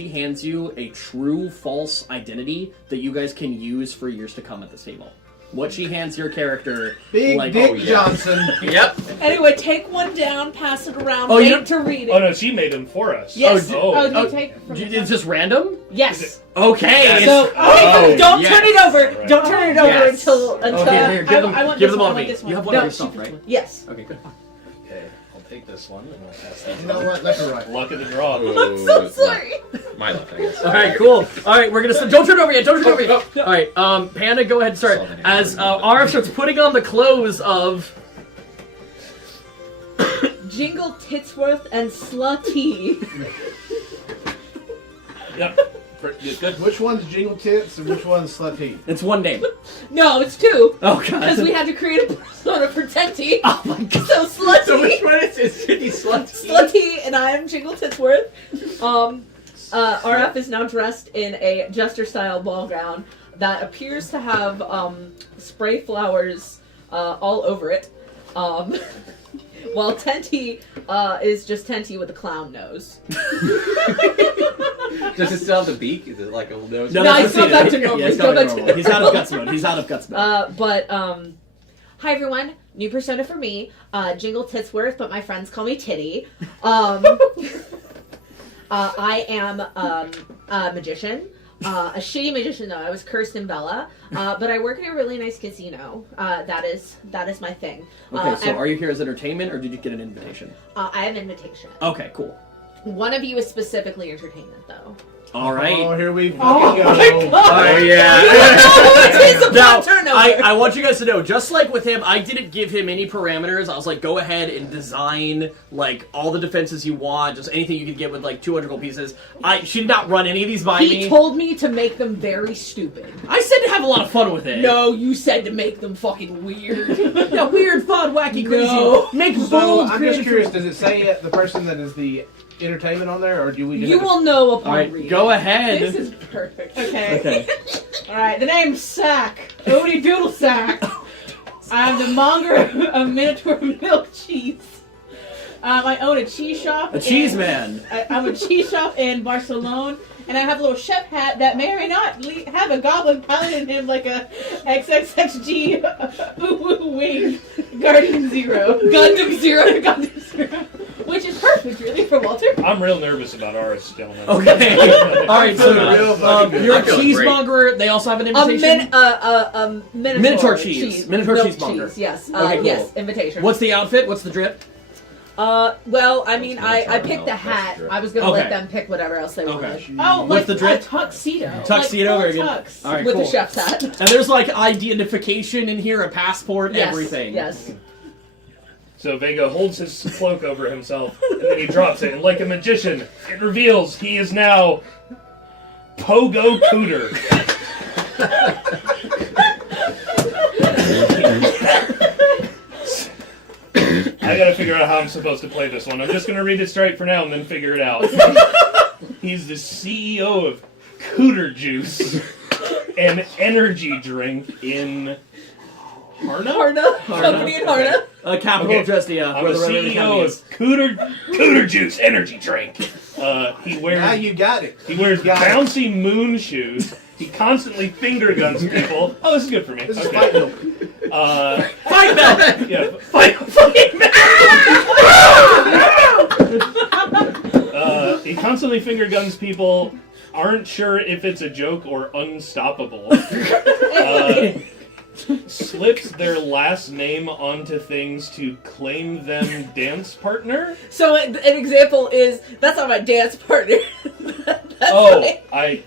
hands you a true false identity that you guys can use for years to come at this table. What she hands your character, Big like, Dick oh, yeah. Johnson. Yep. Anyway, take one down, pass it around, Oh, you wait to read it. Oh no, she made them for us. Yes. Oh. Do you take from the It's just random? Yes. Okay. So Oh, don't yes. turn it over. Right. Don't turn it over Yes. until Here, give them, I want give this them all one, to I me. want this one. You have one No, of your stuff, she- right? Yes. Okay, good. Okay, I'll take this one and I'll pass these. You know what? Left or right? Luck of the draw. I'm so sorry. My luck, I guess. All right, cool. All right, we're gonna don't turn it over yet. Don't turn it over yet. All right, Panda, go ahead and start. As RF starts putting on the clothes of Jingle Titsworth and Slutty. Yep. Good. Which one's Jingle Tits and which one's Slutty? It's one name. No, it's two. Oh Because god. we had to create a persona for Tenty. Oh my god. So Slutty. So which one is City Slutty? Slutty, and I am Jingle Titsworth. RF is now dressed in a jester-style ball gown that appears to have spray flowers all over it. While Tenty is just Tenty with a clown nose. Does it still have the beak? Is it like a nose? No, No, that's he's gone Vecina. back to normal. Yeah, He's gone gone back back to to normal. He's out of guts mode. He's out of guts mode. Hi everyone, new persona for me, Jingle Titsworth, but my friends call me Titty. I am a magician, a shitty magician though. I was cursed in Bella, but I work at a really nice casino. That is my thing. Okay, so are you here as entertainment or did you get an invitation? I have an invitation. Okay, cool. One of you is specifically entertainment though. All right. Oh, here we fucking Oh go. my God. Oh yeah. It's a Now, plot turnover. I want you guys to know, just like with him, I didn't give him any parameters. I was like, go ahead and design like all the defenses you want, just anything you could get with like 200 gold pieces. She did not run any of these by He me. told me to make them very stupid. I said to have a lot of fun with it. No, you said to make them fucking weird. Yeah, weird, fun, wacky, crazy. No. Make So bold, I'm just creative- curious, does it say the person that is the entertainment on there, or do we just You have will know upon All right, reading. go ahead. This is perfect. Okay. Okay. Alright, the name's Sack. Odie Doodle Sack. I'm the monger of miniature milk cheese. I own a cheese shop. A cheese in- man. I'm a cheese shop in Barcelona, and I have a little chef hat that may or may not have a goblin piloting him like a XXXG Woo Wing Guardian Zero. Gundam Zero. Gundam Zero. Which is perfect, really, for Walter. I'm real nervous about ours, gentlemen. Okay. All right, so Real fucking good. you're a I feel cheesemonger. They also have an A invitation. miniature, Miniature cheese. Miniature Milk cheesemonger. cheese, yes. Okay, cool. Yes, invitation. What's the outfit? What's the drip? Well, I mean, I Caramel, picked the that's hat. true. I was gonna Okay. let them pick whatever else they wanted. Okay. Oh, What's like the drip? a tuxedo. Tuxedo, like very full good. tux. All right, With cool. the chef's hat. And there's like identification in here, a passport, Yes, everything. Yes. So Vega holds his cloak over himself, and then he drops it, and like a magician, it reveals he is now Pogo Cooter. I gotta figure out how I'm supposed to play this one. I'm just gonna read it straight for now and then figure it out. He's the CEO of Cooter Juice, an energy drink in Harna? Harna. Company in Harna. Capital Okay. of Drestia. I'm where the the Red Academy CEO of is. Cooter Juice energy drink. He Now wears you got it. bouncy moon shoes. He constantly finger guns people. Oh, this is good for me. This is Okay. fight milk. Fight Belt! Yeah, fucking he constantly finger guns people. Aren't sure if it's a joke or unstoppable. Slips their last name onto things to claim them dance partner. So an example is that's not my dance partner. That's Oh, my-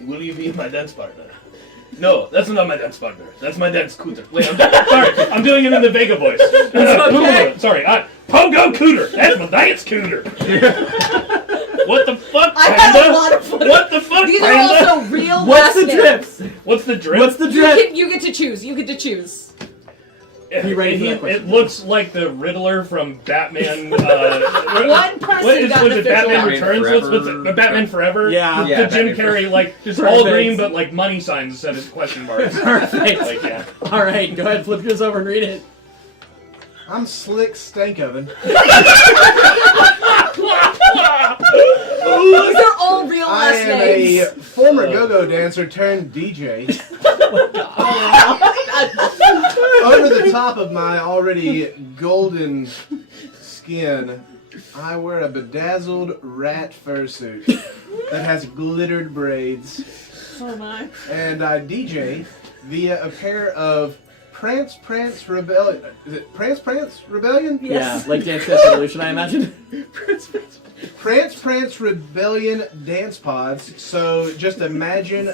will you be my dance partner? No, that's not my dance partner. That's my dance cooter. Wait, sorry, I'm doing it in the Vega voice. okay. Sorry, Pogo Cooter. That's my dance cooter. What the fuck, I Panda? had a lot of fun. What the fuck, These are Panda? also real What's last the names. drips? What's the drip? What's the drip? You get to choose. You get to choose. Be ready for that question. It looks like the Riddler from Batman. One person what is, got was an it Batman official Returns? Forever. What's it? Batman Forever? Yeah. The Yeah, Jim Batman Carrey, like, just Perfect. all green, but like money signs instead of question marks. Perfect. Like, yeah. All right, go ahead, flip yours over and read it. I'm Slick Stank Oven. These are all real I last am names. a former go-go dancer turned DJ. Over the top of my already golden skin, I wear a bedazzled rat fursuit that has glittered braids, Oh my. and I DJ via a pair of Prance Rebellion. Is it Prance Rebellion? Yes. Yeah, like Dance Dance Revolution, I imagine. Prance Rebellion dance pods. So just imagine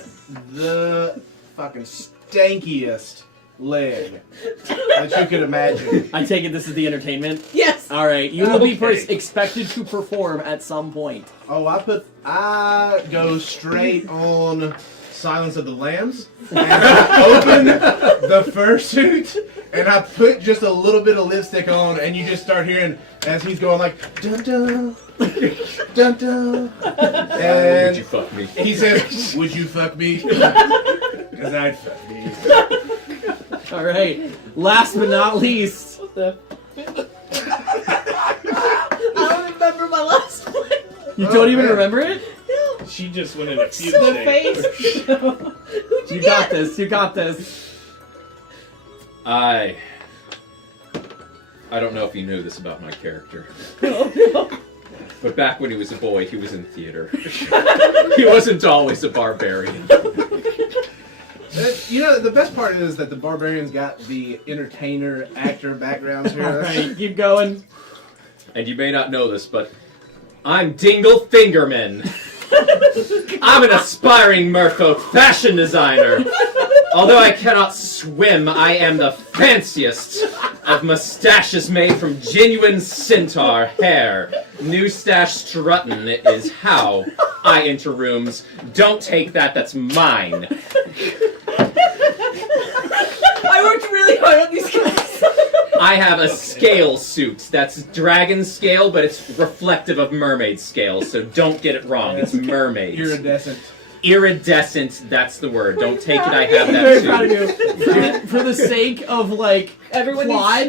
the fucking stankiest leg that you could imagine. I take it this is the entertainment. Yes. All right, you will be Okay. expected to perform at some point. Oh, I go straight on Silence of the Lambs, and I open the fursuit, and I put just a little bit of lipstick on, and you just start hearing as he's going like dun dun dun dun, Would and you fuck me? he says, "Would you fuck me?" Because I'd fuck me. All right, last but not least. I don't remember my last one. You Oh, don't even man. remember it? She just went in a fugue The state. face. Who'd you You get? got this. You got this. I don't know if you knew this about my character. But back when he was a boy, he was in theater. He wasn't always a barbarian. You know, the best part is that the barbarians got the entertainer actor backgrounds here. All right, keep going. And you may not know this, but I'm Dingle Fingerman. I'm an aspiring merfolk fashion designer. Although I cannot swim, I am the fanciest of mustaches made from genuine centaur hair. New stash struttin' is how I enter rooms. Don't take that, that's mine. I worked really hard on these guys. I have a scale suit. That's dragon scale, but it's reflective of mermaid scale, so don't get it wrong. It's mermaids. Iridescent. Iridescent, that's the word. Don't take it, I have I'm very that proud of too. you. For the sake of like Everyone plot,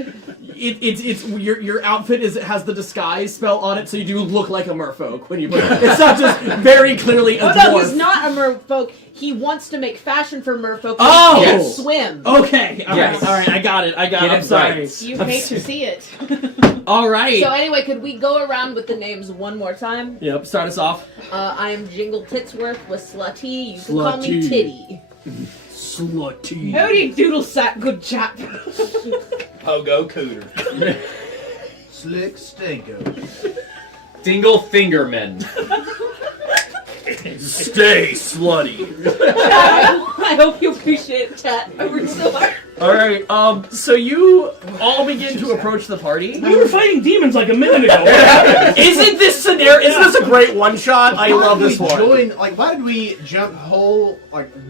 it's your outfit has the disguise spell on it, so you do look like a merfolk when you put it. It's not just very clearly a Oh dwarf. no, he's not a merfolk. He wants to make fashion for merfolk. Oh! He can't Yes. swim. Okay, all right, Yes. all right, I got it. Get I'm it sorry. right. You I'm hate s- to see it. All right. So anyway, could we go around with the names one more time? Yep. Start us off. I am Jingle Titsworth with Slutty. You can call me Slutty. Titty. Slutty. Howdy doodle sack, good chap. Pogo Cooter. Slick Stinko. Dingle Fingerman. Stay slutty. I hope you appreciate it, chat. I worked so hard. All right. So you all begin to approach the party. We were fighting demons like a minute ago. What happened? Isn't this scenario? Isn't this a great one shot? I love this one. Why did we jump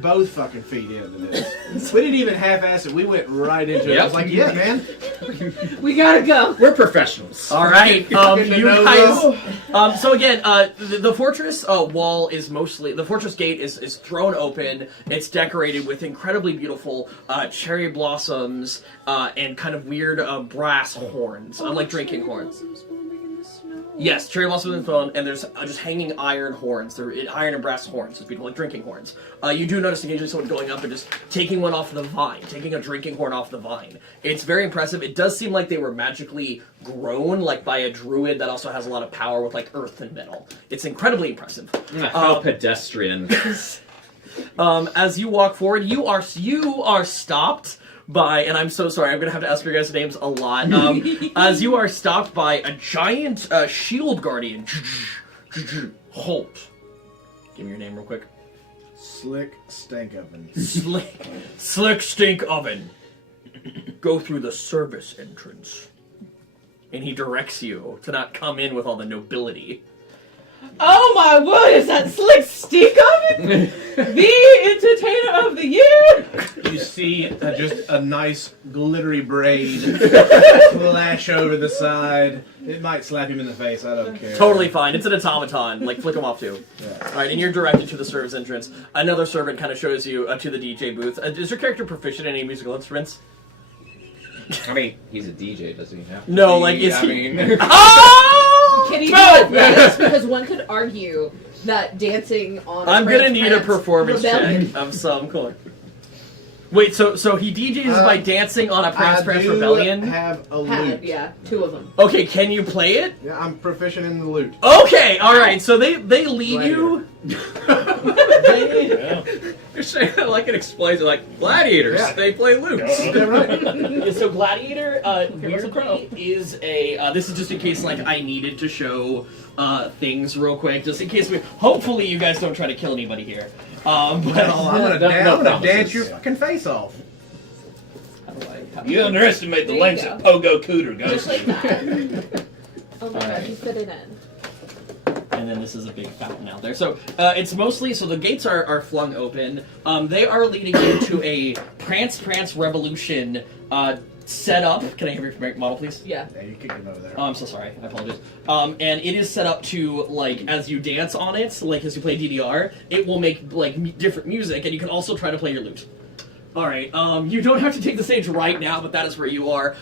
both fucking feet into this? We didn't even half-ass it. We went right into it. I was like, yeah, man. We gotta go. We're professionals. All right, Fucking you no guys. So again, the fortress wall is the fortress gate is thrown open. It's decorated with incredibly beautiful cherry blossoms and kind of weird brass horns, like drinking horns. Yes, cherry blossoms and phone, and there's just hanging iron horns. They're iron and brass horns. It's beautiful, like drinking horns. You do notice occasionally someone going up and just taking one off the vine, taking a drinking horn off the vine. It's very impressive. It does seem like they were magically grown, like by a druid that also has a lot of power with like earth and metal. It's incredibly impressive. How pedestrian. As you walk forward, you are stopped by, and I'm so sorry, I'm gonna have to ask your guys' names a lot. As you are stopped by a giant shield guardian. Holt. Give me your name real quick. Slick Stink Oven. Slick Stink Oven. Go through the service entrance. And he directs you to not come in with all the nobility. Oh my word, is that Slick Stick Oven? The entertainer of the year? You see just a nice glittery braid flash over the side. It might slap him in the face. I don't care. Totally fine. It's an automaton. Like, flick him off too. Yeah. Alright, and you're directed to the service entrance. Another servant kind of shows you to the DJ booth. Is your character proficient in any musical instruments? I mean, he's a DJ, doesn't he have to No, be? like, is I he... mean... Oh! Can he No! do it right? Because one could argue that dancing on I'm gonna need a Prance performance Rebellion. check of some kind. Wait, so he DJs by dancing on a Prance I do Rebellion? have a Had, lute. yeah, two of them. Okay, can you play it? Yeah, I'm proficient in the lute. Okay, alright, so they lead you... Yeah. You're saying that like it explains it, like gladiators, Yeah. they play loops. Yeah, right. Yeah, so Gladiator, weirdly, is a... this is just in case, like, I needed to show things real quick, just in case we... Hopefully you guys don't try to kill anybody here. But... I'm gonna No dance promises. your fucking face off. You underestimate the There you lengths go. that Pogo Cooter goes Just like to. that. Oh my god, Alright. you fit it in. And then this is a big fountain out there. So it's mostly, so the gates are flung open. They are leading into a Prance Revolution setup. Can I have your model, please? Yeah. Yeah, you kicked him over there. Oh, I'm so sorry. I apologize. And it is set up to, like, as you dance on it, like as you play DDR, it will make, like, different music, and you can also try to play your lute. Alright, you don't have to take the stage right now, but that is where you are.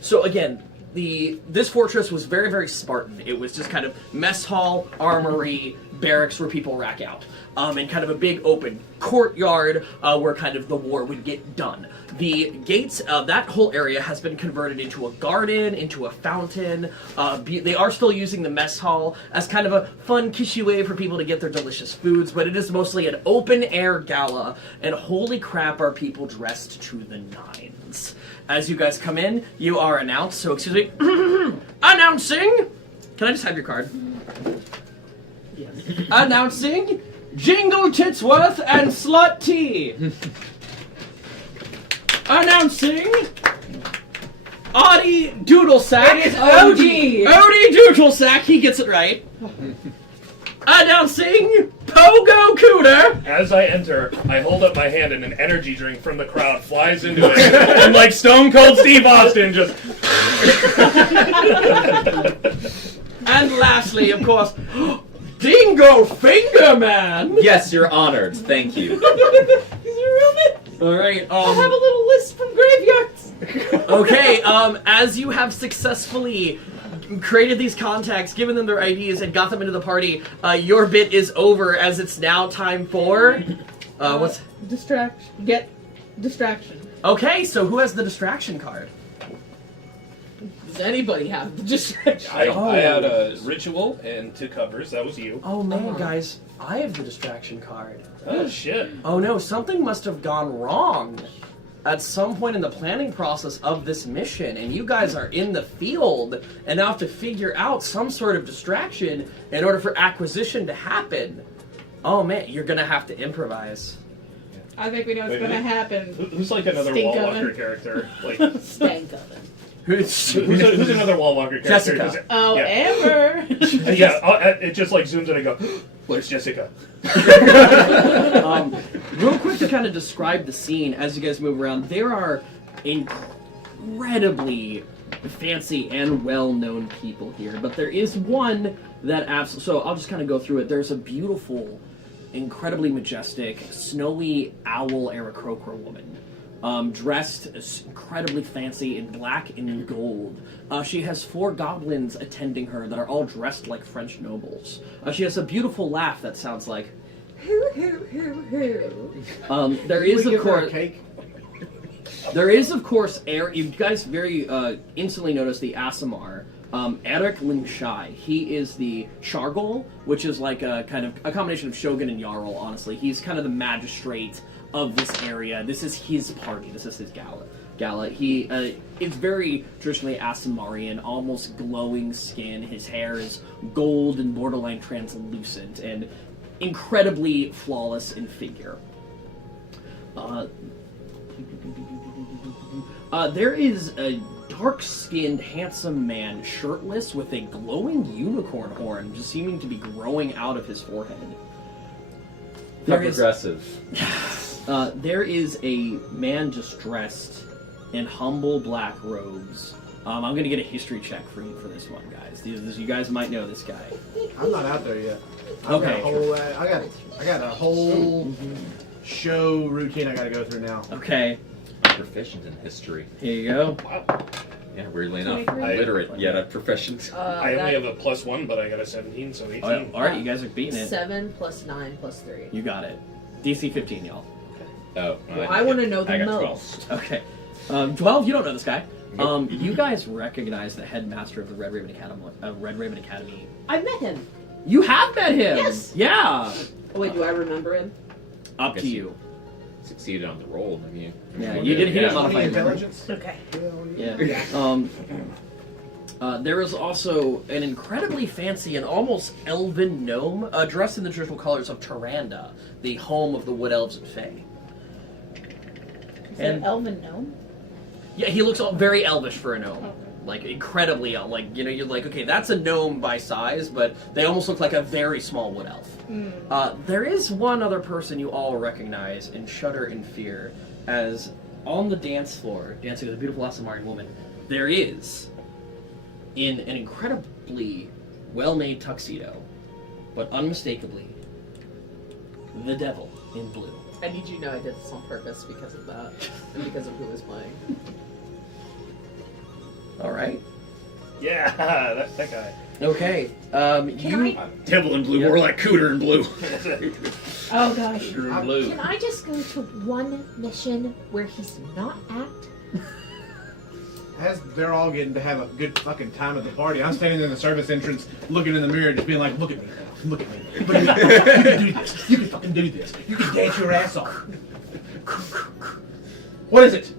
So again, this fortress was very, very Spartan. It was just kind of mess hall, armory, barracks where people rack out. And kind of a big open courtyard where kind of the war would get done. The gates, that whole area has been converted into a garden, into a fountain. They are still using the mess hall as kind of a fun, kishy way for people to get their delicious foods, but it is mostly an open-air gala, and holy crap are people dressed to the nines. As you guys come in, you are announced, so excuse me, announcing! Can I just have your card? Yes. Announcing Jingle Titsworth and Slut Tea! Announcing Audie Doodlesack. It is Odie. Odie Doodlesack, he gets it right. Announcing Pogo Cooter. As I enter, I hold up my hand and an energy drink from the crowd flies into it. And like Stone Cold Steve Austin just... And lastly, of course, Dingo Finger Man. Yes, you're honored. Thank you. Alright, I have a little list from graveyards. okay, as you have successfully created these contacts, given them their IDs, and got them into the party, your bit is over, as it's now time for... what's... Get distraction. Okay, so who has the distraction card? Does anybody have the distraction? I had a ritual and 2 covers. That was you. Oh man, guys, I have the distraction card. Oh, shit. Oh no, something must have gone wrong at some point in the planning process of this mission, and you guys are in the field and now have to figure out some sort of distraction in order for acquisition to happen. Oh man, you're gonna have to improvise. I think we know what's Wait, gonna who- happen. Who's like another Stink wall oven. walker character? Like, Stank oven. who's another wall walker character? Jessica. 'Cause Oh, yeah. Amber. It just like zooms in and I go, where's Jessica? Real quick to kind of describe the scene as you guys move around, there are incredibly fancy and well-known people here, but there is one that absolutely... So I'll just kind of go through it. There's a beautiful, incredibly majestic, snowy owl Aarakocra woman. Dressed incredibly fancy in black and in gold. She has 4 goblins attending her that are all dressed like French nobles. She has a beautiful laugh that sounds like... Hoo hoo hoo hoo. There is, Can we of give her a course... cake? There is, of course, you guys very instantly notice the Aasimar. Eric Limshai. He is the Shargol, which is like a kind of a combination of Shogun and Jarl, honestly. He's kind of the magistrate of this area. This is his party. This is his gala. He is very traditionally Aasimarian, almost glowing skin. His hair is gold and borderline translucent, and incredibly flawless in figure. There is a dark-skinned, handsome man, shirtless, with a glowing unicorn horn just seeming to be growing out of his forehead. How progressive. There is a man just dressed in humble black robes. I'm going to get a history check for you for this one, guys. You guys might know this guy. I'm not out there yet. Okay. I got a whole show routine I got to go through now. Okay, I'm proficient in history. here you go. Yeah, weirdly enough, 23. illiterate yet I'm proficient. I only have a +1, but I got a 17, so 18. All right, you guys are beating it. 7 plus 9 plus 3. You got it. DC 15, y'all. Oh, Well, I want to know I the got 12. most. Okay. 12, you don't know this guy. You guys recognize the headmaster of the Red Raven Academy. I met him. You have met him! Yes. Yeah! Oh, wait, do I remember him? Up Guess to you- you. Succeeded on the roll, didn't you? Yeah, you did. He didn't modify Any his memory. intelligence? Okay. Yeah. There is also an incredibly fancy and almost elven gnome dressed in the traditional colors of Tyranda, the home of the Wood Elves and Fae. Is that Elven gnome? Yeah, he looks very elvish for a gnome. Like, incredibly elf. Like, you know, you're like, okay, that's a gnome by size, but they almost look like a very small wood elf. There is one other person you all recognize and shudder in fear, as on the dance floor, dancing with a beautiful Assamarian woman, there is, in an incredibly well-made tuxedo, but unmistakably, the devil in blue. I need you to know I did this on purpose because of that, and because of who was playing. All right. Yeah, that guy. Okay. Devil in blue, more like Cooter in blue. Oh gosh. Shooter in blue. Can I just go to one mission where he's not at? As they're all getting to have a good fucking time at the party, I'm standing in the service entrance, looking in the mirror, just being like, "Look at me, look at me, look at me. You can do this. You can fucking do this. You can dance your ass off." What is it?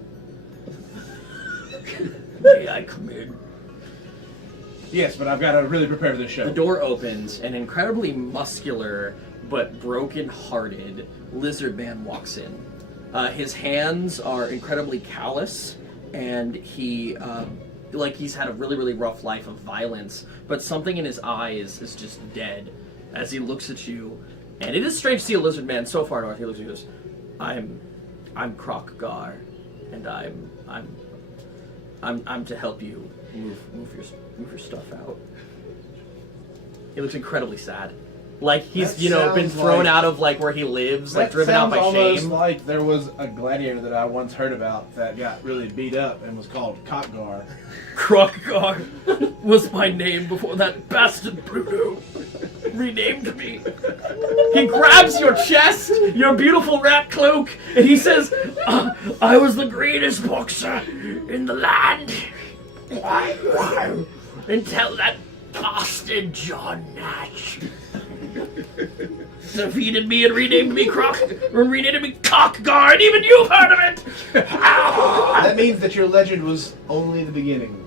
May I come in? Yes, but I've got to really prepare for this show. The door opens, an incredibly muscular but broken-hearted lizard man walks in. His hands are incredibly callous, and he, he's had a really, really rough life of violence, but something in his eyes is just dead as he looks at you. And it is strange to see a lizard man so far north. He looks at you and goes, I'm Croc Gar, and I'm to help you move your stuff out. He looks incredibly sad. Like he's, That been sounds thrown like- out of like where he lives, like That driven out by sounds almost shame. like there was a gladiator that I once heard about that got really beat up and was called Cockgar. Croc-Gar was my name before that bastard Bruno renamed me. He grabs your chest, your beautiful rat cloak, and he says, I was the greatest boxer in the land. Until that bastard John Natch defeated me and renamed me Cock-Gar, and even you've heard of it! That means that your legend was only the beginning.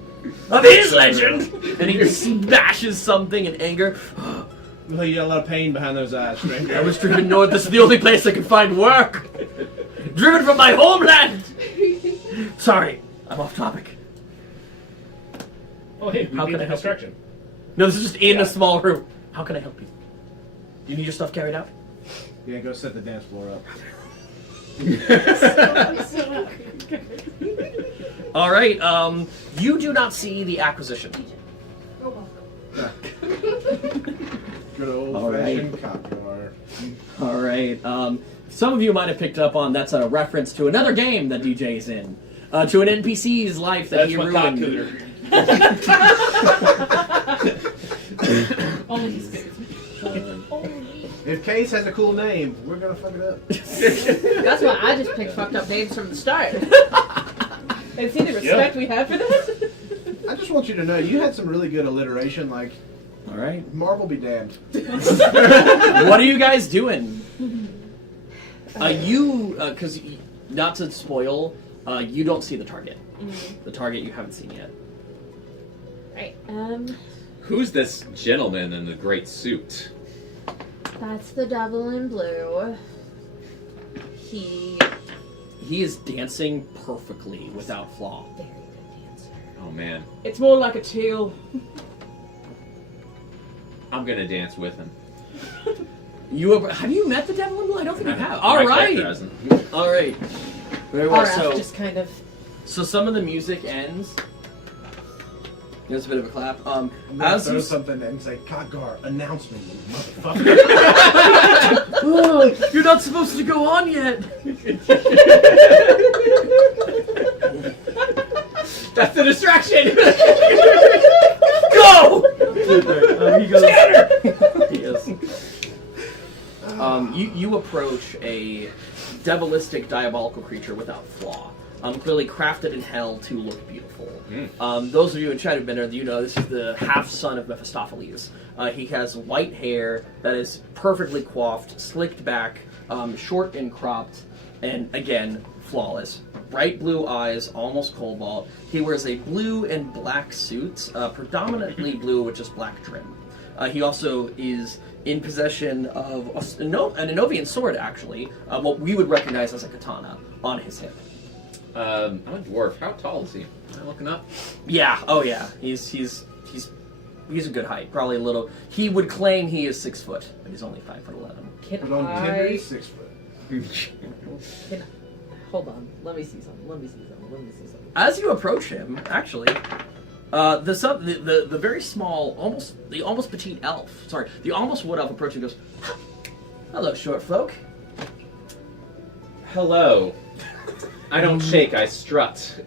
Of his legend! And he smashes something in anger. Well, you got a lot of pain behind those eyes, stranger. I was driven north. This is the only place I can find work. Driven from my homeland. Sorry, I'm off topic. Oh, hey, we How need can I a help distraction. No, this is just in Yeah. a small room. How can I help you? Do you need your stuff carried out? Yeah, go set the dance floor up. All right. You do not see the acquisition. Good old All right. fashioned Cockgar. All right. Some of you might have picked up on that's a reference to another game that DJ is in, to an NPC's life that That's he my cock ruined. cooter. Only his face. If Case has a cool name, we're gonna fuck it up. That's why I just picked fucked up names from the start. And see the respect we have for that? I just want you to know, you had some really good alliteration, like, All right. Marvel be damned. What are you guys doing? Because not to spoil, you don't see the target. The target you haven't seen yet. Right. Who's this gentleman in the great suit? That's the devil in blue. He He is dancing perfectly without flaw. very good dancer. Oh man, It's more like a tail. I'm gonna dance with him. Have you met the devil in blue? I don't think you have. My All character right. hasn't. All right. Very well. RF just kind of. So some of the music ends. There's a bit of a clap. I'm gonna As throw you something and say, Cockgar, announce me, you motherfucker. oh, you're not supposed to go on yet. That's the distraction! Go! He goes. He is. You approach a devilistic, diabolical creature without flaw. Clearly crafted in hell to look beautiful. Those of you in chat who've been there, you know this is the half-son of Mephistopheles. He has white hair that is perfectly coiffed, slicked back, short and cropped, and again, flawless. Bright blue eyes, almost cobalt. He wears a blue and black suit, predominantly blue with just black trim. He also is in possession of an Enovian sword, actually, what we would recognize as a katana, on his hip. I'm a dwarf. How tall is he? Am I looking up? Yeah. Oh yeah. He's a good height. Probably a little. He would claim he is 6 foot, but he's only 5'11". Can But on Tinder, I? he's 6 foot. Hold on. Let me see something. As you approach him, actually, the very small, almost petite elf. Sorry, the almost wood elf approaching goes, "Hello, short folk." Hello. I don't shake, I strut.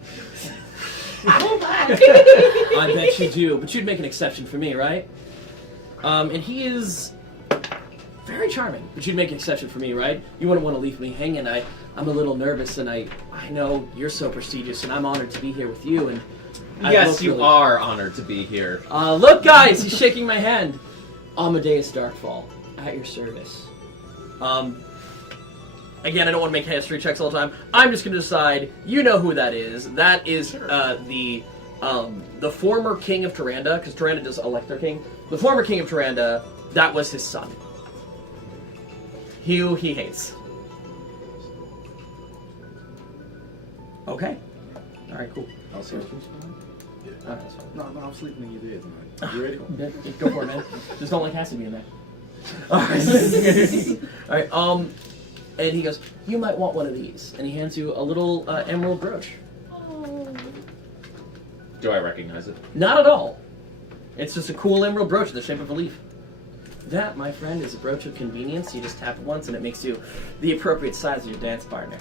I bet you do, but you'd make an exception for me, right? And he is very charming, but you'd make an exception for me, right? You wouldn't want to leave me hanging. I'm a little nervous, and I know you're so prestigious, and I'm honored to be here with you. And Yes, you are honored to be here. Look, guys, he's shaking my hand. Amadeus Darkfall, at your service. Again, I don't want to make history checks all the time. I'm just going to decide. You know who that is. That is the former king of Tyrande, because Tyrande does elect their king. The former king of Tyrande, that was his son. Who he hates. Okay. All right, cool. I'll see you. Okay, that's fine. No, I'm sleeping in your bed tonight. You ready? Yeah, go for it, man. Just don't like Hassan being there. Alright. Alright, and he goes, "You might want one of these." And he hands you a little emerald brooch. Do I recognize it? Not at all. It's just a cool emerald brooch in the shape of a leaf. That, my friend, is a brooch of convenience. You just tap it once and it makes you the appropriate size of your dance partner.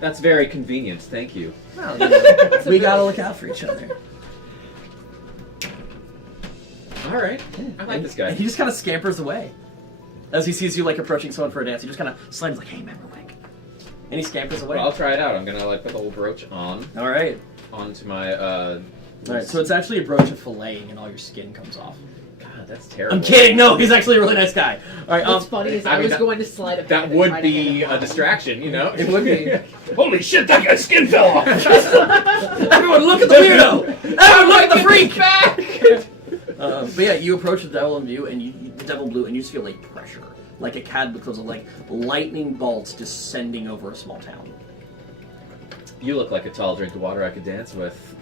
That's very convenient, thank you. Well, you know, we gotta look out for each other. Alright, I like this guy. And he just kind of scampers away. As he sees you, like, approaching someone for a dance, he just kind of slams, like, "Hey, man, real quick." And he scampers away. Well, I'll try it out. I'm gonna, like, put the whole brooch on. Alright. Onto my, Alright, so it's actually a brooch of filleting and all your skin comes off. God, that's terrible. I'm kidding, no, he's actually a really nice guy. Alright, What's funny is I was that- going to slide a That would be a distraction, you know? It would be. Holy shit, that guy's skin fell off! Everyone look at the weirdo! Everyone look at the freak! But yeah, you approach the devil in view, and the devil blue, and you just feel like pressure, like a cataclysm, like lightning bolts descending over a small town. You look like a tall drink of water I could dance with.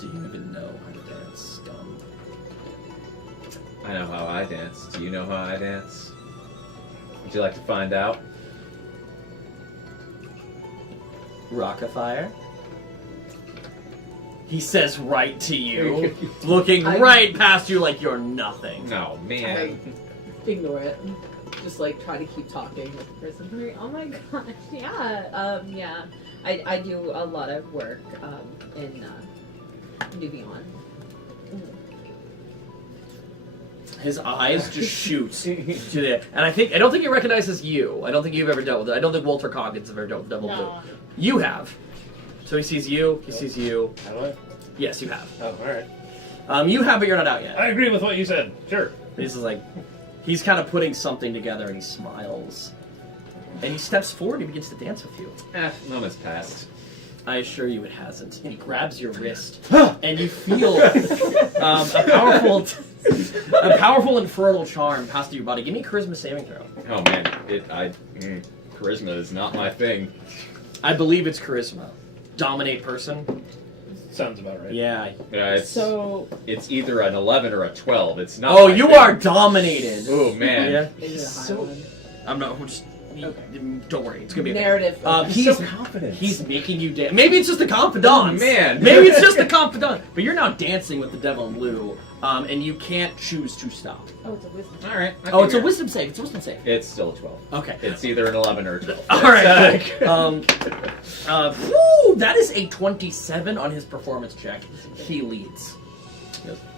Do you even know how to dance, scum? I know how I dance. Do you know how I dance? Would you like to find out? Rockafire? He says right to you, looking right past you like you're nothing. No, man. Ignore it. Just like try to keep talking with the person. Oh my gosh, yeah, yeah. I do a lot of work in New Beyond. His eyes just shoot to the, and I don't think he recognizes you. I don't think you've ever dealt with it. I don't think Walter Coggins have ever dealt with Devil Blue. You have. So he sees you. He sees you. Have I? Yes, you have. Oh, alright. You have, but you're not out yet. I agree with what you said. Sure. He's just like, he's kind of putting something together, and he smiles, and he steps forward. And he begins to dance with you. Moment's passed. I assure you, it hasn't. And he grabs your wrist, and you feel a powerful infernal charm pass through your body. Give me a charisma saving throw. Oh man, charisma is not my thing. I believe it's charisma. Dominate person. Sounds about right. Yeah. It's either an 11 or a 12. It's not. Oh, my you thing. are dominated. Oh man. Yeah. Is it a high one? I'm not. Just, don't worry. It's gonna be Narrative. He's so confident. He's making you dance. Maybe it's just the confidant. Oh, man. Maybe it's just the confidant. But you're now dancing with the devil in blue, and you can't choose to stop. Oh, it's a wisdom. All right. Oh, it's a wisdom save. It's a wisdom save. It's still a 12. Okay. It's either an 11 or a 12. All right. Whew, that is a 27 on his performance check. He leads.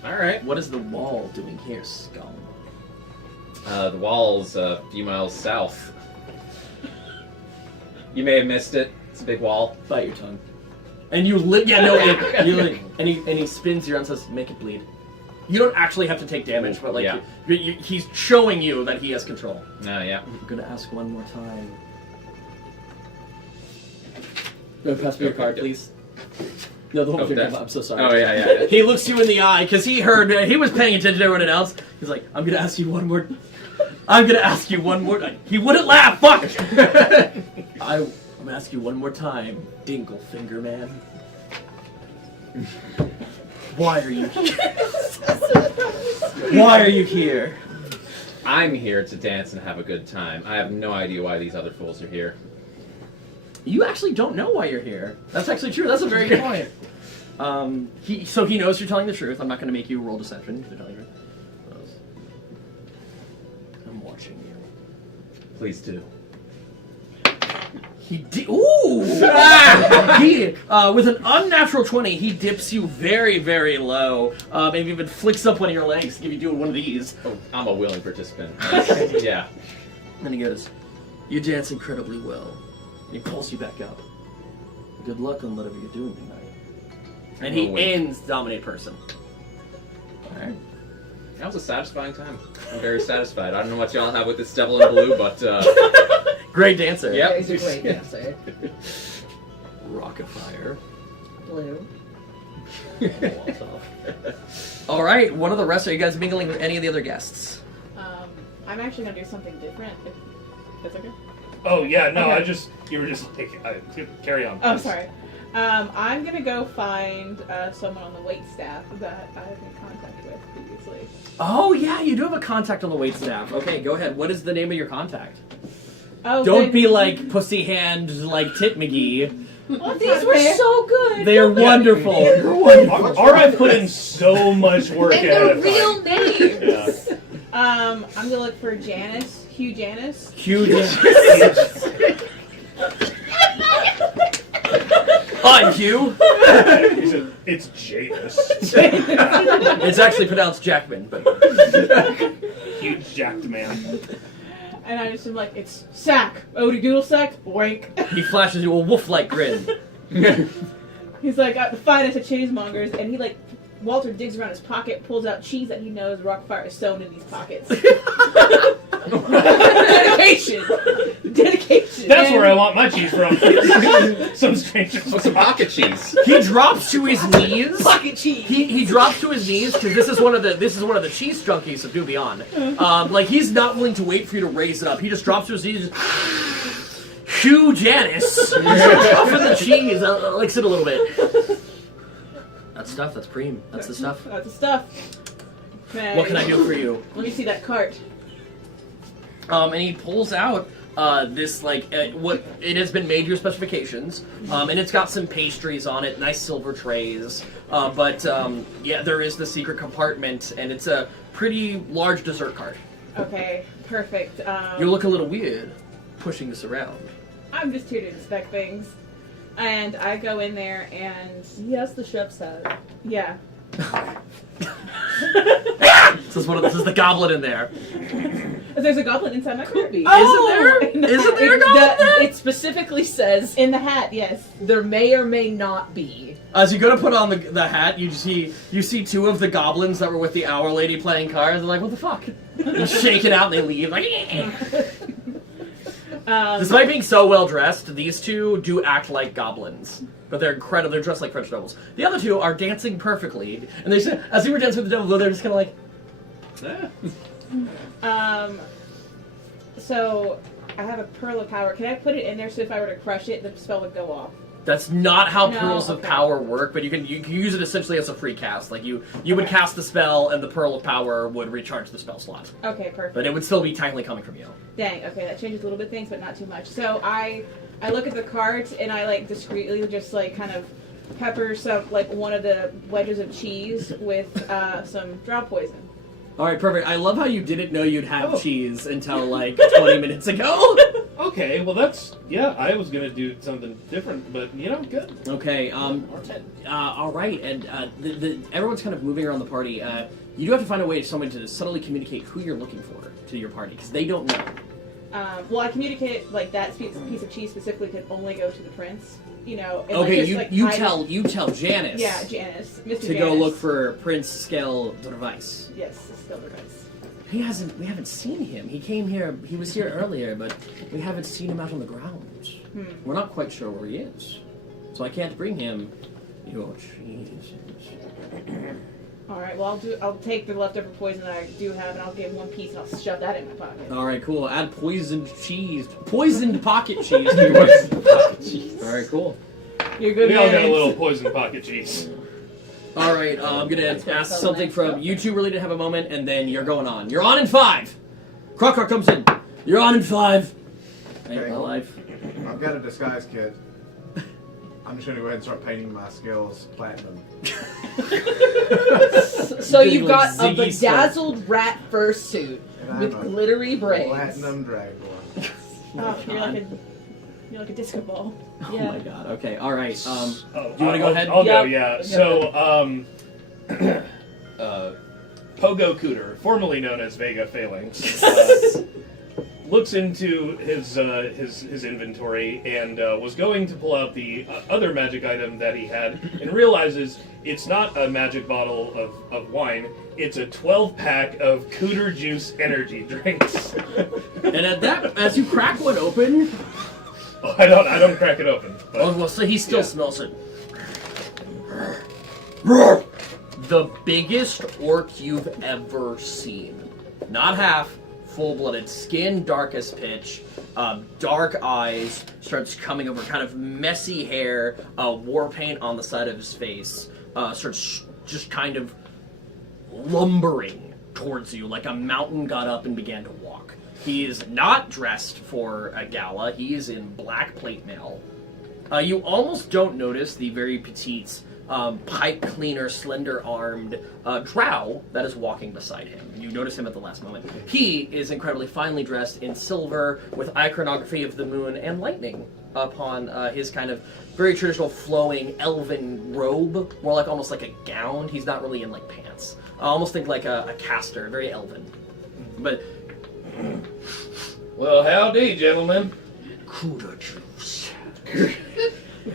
All right. What is the wall doing here, scum? The wall's a few miles south. You may have missed it. It's a big wall. Bite your tongue. And you lick. Yeah, no. And he spins you around and says, "Make it bleed." You don't actually have to take damage, but like Yeah. he's showing you that he has control. Yeah. I'm gonna ask one more time. Go pass me your card, please. No, the one with Oh, your that- gun. I'm so sorry. Oh, yeah. He looks you in the eye because he heard. He was paying attention to everyone else. He's like, "I'm gonna ask you one more. I'm gonna ask you one more." He wouldn't laugh. Fuck. I'm gonna ask you one more time, Dinklefinger man. Why are you here? Why are you here? I'm here to dance and have a good time. I have no idea why these other fools are here. You actually don't know why you're here. That's actually true. That's a very good point. He knows you're telling the truth. I'm not going to make you roll deception if you're telling the truth. I'm watching you. Please do. He ooh! He with an unnatural 20, he dips you very, very low. Maybe even flicks up one of your legs to give you doing one of these. Oh, I'm a willing participant. Yeah. And he goes, "You dance incredibly well." And he pulls you back up. Good luck on whatever you're doing tonight. And he ends Dominate Person. Alright. That was a satisfying time. I'm very satisfied. I don't know what y'all have with this devil in blue, but Great dancer. Yep. He's a great dancer. Rocket Fire. Blue. Alright, one of the rest, are you guys mingling with any of the other guests? I'm actually gonna do something different. If that's okay. Oh yeah, no, Okay. you were just carry on. Oh, please. sorry. I'm gonna go find someone on the wait staff that I was in contact with previously. Oh yeah, you do have a contact on the wait staff. Okay, go ahead. What is the name of your contact? Oh, Don't be like Pussy Hand, like Tit McGee. Well, These were so good. They are wonderful. You're wonderful. I put in so much work And ahead their of real time. names. Yeah. I'm gonna look for Hugh Janice. Huge. I'm Hugh. He said, "It's Janus." It's actually pronounced Jackman, but Huge jacked man. And I just am like, it's Sack. Odie Doodle Sack. Boink. he flashes you a wolf-like grin. He's like, the finest of cheesemongers, and he like, Walter digs around his pocket, pulls out cheese that he knows Rockfire is sewn in these pockets. Dedication. Dedication. That's where I want my cheese from. Some strangers. What's a pocket cheese? He drops to his knees. Pocket cheese. He drops to his knees because this is one of the cheese junkies of Do Beyond. Like he's not willing to wait for you to raise it up. He just drops to his knees. Hugh Janice. Dropping the cheese. Licks it a little bit. That's stuff. That's cream. That's the stuff. That's the stuff. Okay. What can I do for you? Let me see that cart. And he pulls out this what it has been made to your specifications, and it's got some pastries on it, nice silver trays. Yeah, there is the secret compartment, and it's a pretty large dessert cart. Okay, perfect. You look a little weird pushing this around. I'm just here to inspect things. And I go in there and... Yes, the chef said. Yeah. This is the goblet in there. There's a goblin inside my cart. Oh! Isn't there a goblet there? It specifically says In the hat, yes. there may or may not be. As you go to put on the hat, you see two of the goblins that were with the Hour Lady playing cards. They're like, "What the fuck?" They shake it out and they leave. Like, despite being so well dressed, these two do act like goblins, but they're incredible. They're dressed like French nobles. The other two are dancing perfectly, and they say, as we were dancing with the devil, they're just kind of like, So, I have a Pearl of Power. Can I put it in there so if I were to crush it, the spell would go off? That's not how No, Pearls of okay. Power work, but you can use it essentially as a free cast. Like you would cast the spell, and the Pearl of Power would recharge the spell slot. Okay, perfect. But it would still be technically coming from you. Dang, okay, that changes a little bit things, but not too much. So I look at the cart and I like discreetly just like kind of pepper some like one of the wedges of cheese with some drop poison. All right, perfect. I love how you didn't know you'd have Oh. cheese until like 20 minutes ago. Okay, well I was gonna do something different, but good. Okay. All right, and everyone's kind of moving around the party. You do have to find a way someone to subtly communicate who you're looking for to your party because they don't know. Well, I communicated like that piece of cheese specifically could only go to the prince. And, Okay, like, just, like, you hide- tell Janice. Yeah, Janice, Mr. To Janice. go look for Prince Skell Device. Yes, still the dice. We haven't seen him. He came here. He was here earlier, but we haven't seen him out on the ground. We're not quite sure where he is, so I can't bring him Your cheese. All right. Well, I'll take the leftover poison that I do have, and I'll give one piece, and I'll shove that in my pocket. All right, cool. Add poisoned cheese. Poisoned pocket cheese. All right, cool. You're good. We all got a man. little poison pocket cheese. All right, I'm gonna ask something from you two really to have a moment, and then you're going on. You're on in 5. Croc comes in. You're on in 5. Ain't Okay. my life. I've got a disguise kit. I'm just gonna go ahead and start painting my skills platinum. So Getting you've like got a Ziggy bedazzled rat fursuit And with I'm a glittery braids. Platinum dragonborn. Oh, you're like a disco ball. Oh my god. Okay. All right. Oh, do you want to go ahead? I'll go, Yep. yeah. So, Pogo Cooter, formerly known as Vega Phalanx, looks into his inventory and was going to pull out the other magic item that he had, and realizes it's not a magic bottle of wine. It's a 12-pack of Cooter Juice energy drinks. And at that, as you crack one open, I don't crack it open. But oh well, so he still yeah. smells it. The biggest orc you've ever seen. Not half, full-blooded, skin dark as pitch, dark eyes, starts coming over, kind of messy hair, war paint on the side of his face, starts just kind of lumbering towards you like a mountain got up and began to walk. He is not dressed for a gala. He is in black plate mail. You almost don't notice the very petite, pipe cleaner, slender-armed drow that is walking beside him. You notice him at the last moment. He is incredibly finely dressed in silver with iconography of the moon and lightning upon his kind of very traditional flowing elven robe, more like almost like a gown. He's not really in like pants. I almost think like a caster, very elven. But Well, howdy, gentlemen. Cooter juice.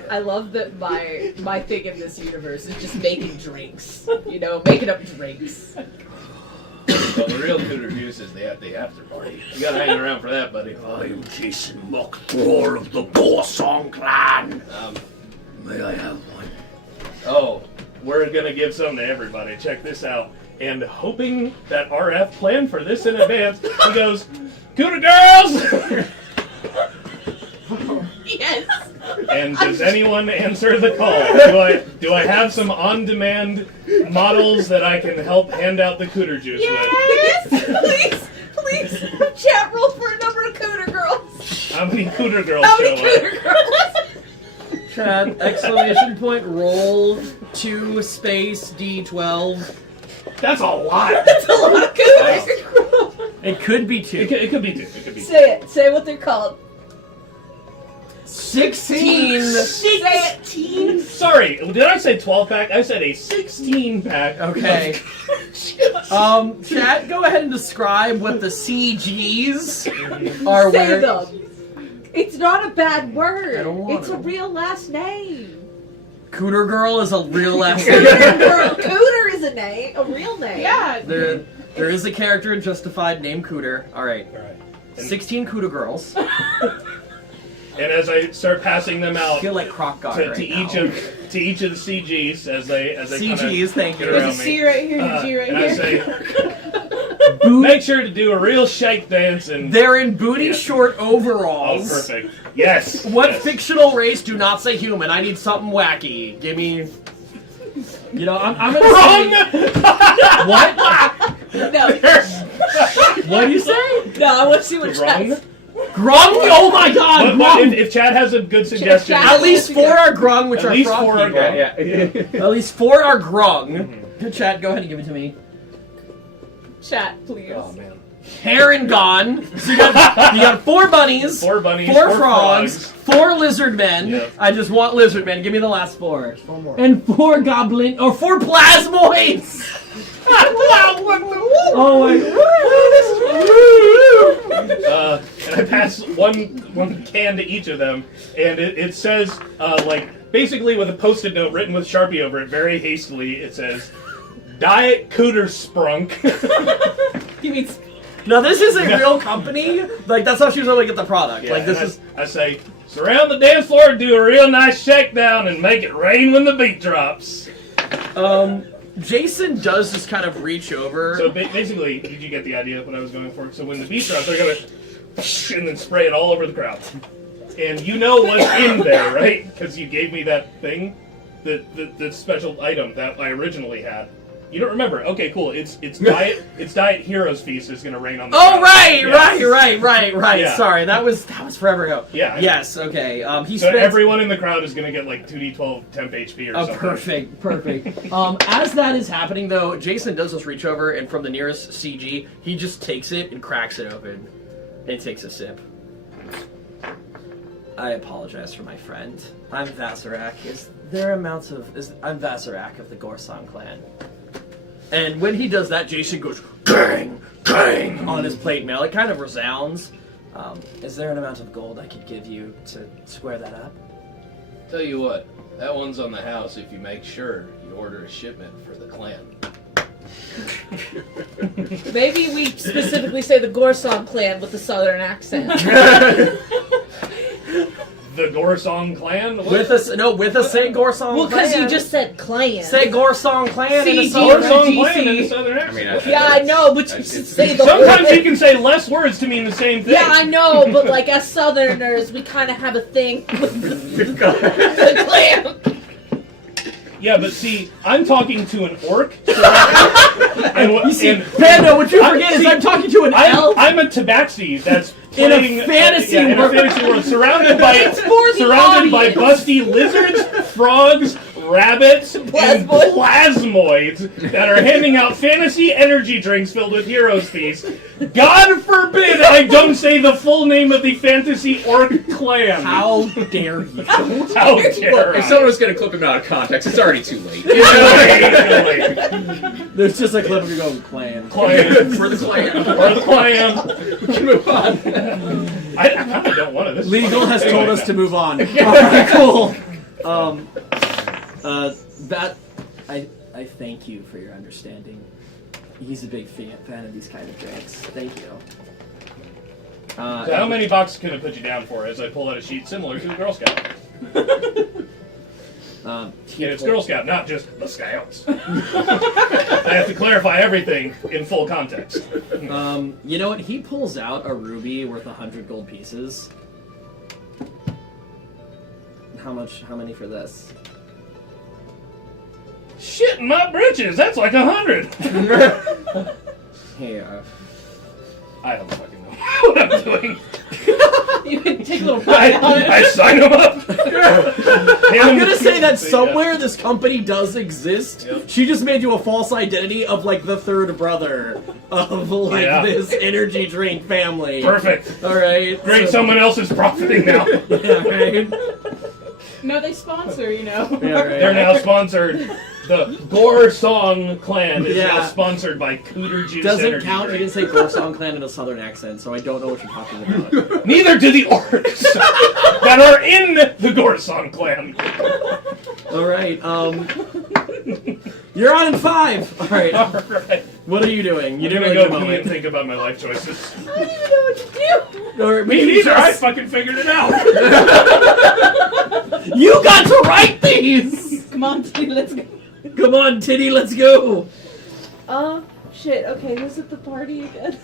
I love that my thing in this universe is just making drinks. You know, making up drinks. Well, the real Cooter Juice is the after party. You gotta hang around for that, buddy. I'm Jason Mockthrower of the Borsong clan. May I have one? Oh, we're gonna give some to everybody. Check this out. And hoping that RF planned for this in advance, he goes, Cooter girls! Yes. And does anyone answer the call? Do I have some on-demand models that I can help hand out the Cooter juice Yes. Please. Chat roll for a number of Cooter girls. with? How many Cooter girls How many show up? Cooter girls? Chad, exclamation point, roll 2 space D12. That's a lot. That's a lot of Cooter. It could be 2. It could be two. It could be two. Say it. Say what they're called. 16. Say it. Sorry, did I say 12-pack? I said a 16-pack. Okay. Chad, go ahead and describe what the CGs are Say wearing. them. It's not a bad word. I don't want It's to. a real last name. Cooter Girl is a real last name. Cooter is a real name. Yeah. There is a character in Justified named Cooter. Alright. All right. 16 Cooter Girls. And as I start passing them I out feel like Croc God to right each now. of the CGs as they CGs, thank you. get There's a around C me, right here and a G right and I here. say, Boot- make sure to do a real shake dance and They're in booty Yeah. short oh, overalls. perfect. Yes. What yes. fictional race do not say human? I need something wacky. Give me. You know, I'm gonna say. Wrong. What? No. What do you say? No, I want to see what Wrong. Chad. Grung? Oh my god, But grung! if Chad has a good suggestion, Chad- At least 4 are grung, which At are least frog 4 are people. grung. At least 4 are grung. Mhm. Good chat, go ahead and give it to me. Chat, please. Oh man. Hair and gone. So you got 4 bunnies, 4 bunnies, 4 4 frogs, 4 lizard men. Yep. I just want lizard men. Give me the last 4. 4 more. And 4 goblin or 4 plasmoids. Oh my! And I pass one can to each of them, and it says, like, basically with a post-it note written with Sharpie over it, very hastily, it says, Diet Cooter Sprunk. You mean Now this is a real company. Like that's how she was able to get the product. Yeah, like this and is. I say, surround the dance floor, do a real nice shakedown, and make it rain when the beat drops. Jason does just kind of reach over. So basically, did you get the idea of what I was going for? So when the beat drops, they're gonna and then spray it all over the crowd. And you know what's in there, right? Because you gave me that thing, the special item that I originally had. You don't remember? Okay, cool. It's Diet Heroes Feast is gonna rain on the Oh crowd. right, Yes. right. Yeah. Sorry, that was forever ago. Yeah. Yes. Okay. He So spends. everyone in the crowd is gonna get like 2d12 temp HP or Oh, something. perfect. As that is happening, though, Jason does just reach over, and from the nearest CG, he just takes it and cracks it open, and takes a sip. I apologize for my friend. I'm Vasarak. I'm Vasarak of the Gorsong clan. And when he does that, Jason goes gang, gang on his plate mail. It kind of resounds. Is there an amount of gold I could give you to square that up? Tell you what, that one's on the house if you make sure you order a shipment for the clan. Maybe we specifically say the Gorsong clan with the southern accent. The Gorsong clan? What? With a say Gorsong Well, because clan. you just said clan. Say Gorsong clan in a CG. southern Gorsong clan GC. in the southern accent. Yeah, I know, but you should say the whole Sometimes thing. you can say less words to mean the same thing. Yeah, I know, but like as Southerners, we kind of have a thing with the clan. Yeah, but see, I'm talking to an orc. and Panda, what you forget is I'm talking to an elf. I'm a tabaxi that's In a playing, fantasy in a world. fantasy world, surrounded by It's for the audience. busty lizards, frogs, rabbits, and plasmoids that are handing out fantasy energy drinks filled with Heroes Feast. God forbid I don't say the full name of the fantasy orc clan. How dare you? How dare Look, if I? someone was going to clip him out of context, it's already too late. Too late. There's just a clip of you going clan. Clan. For the clan. For the clan. We can move on. I kind of don't want to. This is Legal fucking has thing told like us to that. move on. Alright, cool. I thank you for your understanding. He's a big fan of these kind of drinks. Thank you. So how many boxes can I put you down for as I pull out a sheet similar to a Girl Scout? And it's Girl Scout, not just the Scouts. I have to clarify everything in full context. You know what? He pulls out a ruby worth 100 gold pieces. How many for this? Shit in my britches, that's like 100. Here. I don't fucking know what I'm doing. You can take a little I sign them up. I'm gonna say that somewhere this company does exist. Yep. She just made you a false identity of like the third brother of like Yeah. this energy drink family. Perfect. All right. Great, so- someone else is profiting now. Yeah, right. No, they sponsor, you know. Yeah, right. They're now sponsored. The Gore Song clan is now Yeah. sponsored by Cooter Juice Doesn't Energy count. You Drink. didn't say Gorsong clan in a southern accent, so I don't know what you're talking about. Neither do the orcs that are in the Gore Song clan. All right. You're on in 5. All right. Alright. What are you doing? You I'm didn't gonna really go pee moment. and think about my life choices. I don't even know what to do. All right, Me neither, I fucking figured it out. You got to write these. Come on, dude, let's go. Come on, Titty, let's go. Shit. Okay, who's at the party again?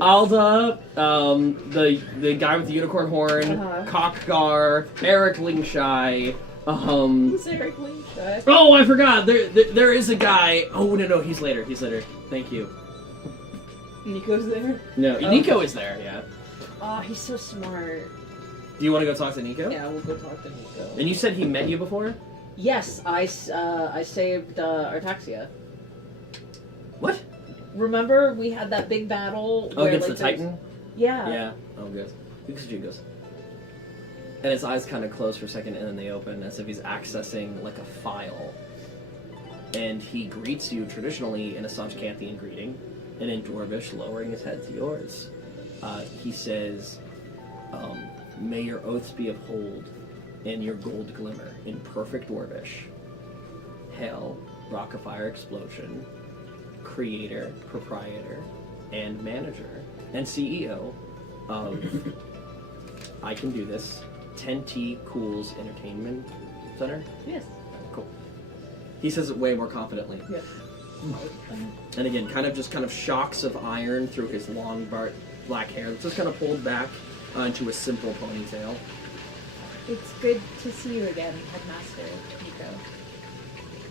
Alda, the guy with the unicorn horn, Cockgar, Eric Lingshai, Who's Eric Lingshai? Oh, I forgot. There is a guy. Oh no, he's later. Thank you. Nico's there. No, Nico is there. Yeah. Oh, he's so smart. Do you want to go talk to Nico? Yeah, we'll go talk to Nico. And you said he met you before? Yes, I saved Artaxia. What? Remember we had that big battle? Oh, where, against like, the Titan? Yeah. Yeah. Oh, good. He goes. And his eyes kind of close for a second, and then they open as if he's accessing like a file. And he greets you traditionally in a Sajcanthian greeting, and in Dwarvish, lowering his head to yours. He says, "May your oaths be uphold, and your gold glimmer in perfect Dwarvish. Hail, Rock of Fire Explosion, creator, proprietor, and manager and CEO of I Can Do This, 10T Cools Entertainment Center. Yes. Cool. He says it way more confidently. Yes. And again, kind of shocks of iron through his long black hair that's just kind of pulled back into a simple ponytail. It's good to see you again, Headmaster Nico.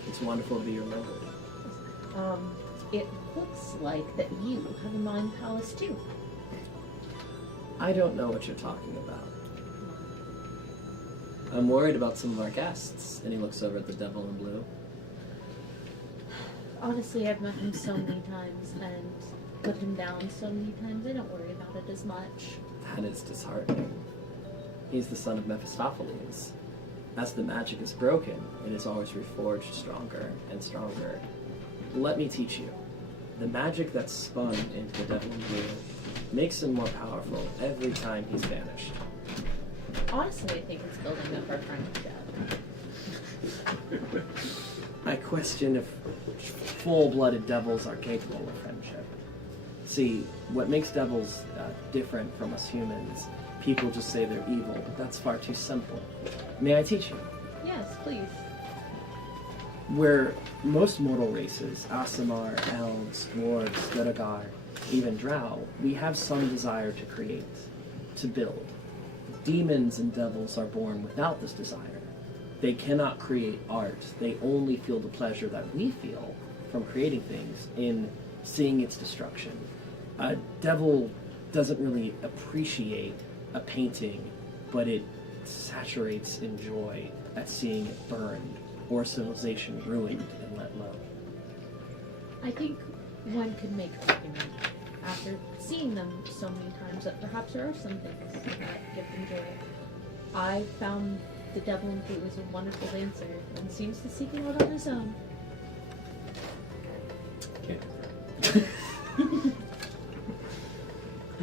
It's wonderful to be remembered. It looks like that you have a mind palace too. I don't know what you're talking about. I'm worried about some of our guests. And he looks over at the devil in blue. Honestly, I've met him so many times and put him down so many times, I don't worry about it as much. That is disheartening. He's the son of Mephistopheles. As the magic is broken, it is always reforged stronger and stronger. Let me teach you. The magic that's spun into the devil in blue makes him more powerful every time he's banished. Honestly, I think it's building up our friendship. I question if full-blooded devils are capable of friendship. See, what makes devils different from us humans, people just say they're evil, but that's far too simple. May I teach you? Yes, please. Where most mortal races, Aasimar, elves, dwarves, Duergar, even drow, we have some desire to create, to build. Demons and devils are born without this desire. They cannot create art. They only feel the pleasure that we feel from creating things in seeing its destruction. A devil doesn't really appreciate a painting, but it saturates in joy at seeing it burned or civilization ruined and let low. I think one could make an argument after seeing them so many times that perhaps there are some things that give them joy. I found the devil in blue is a wonderful dancer and seems to seek it out on his own.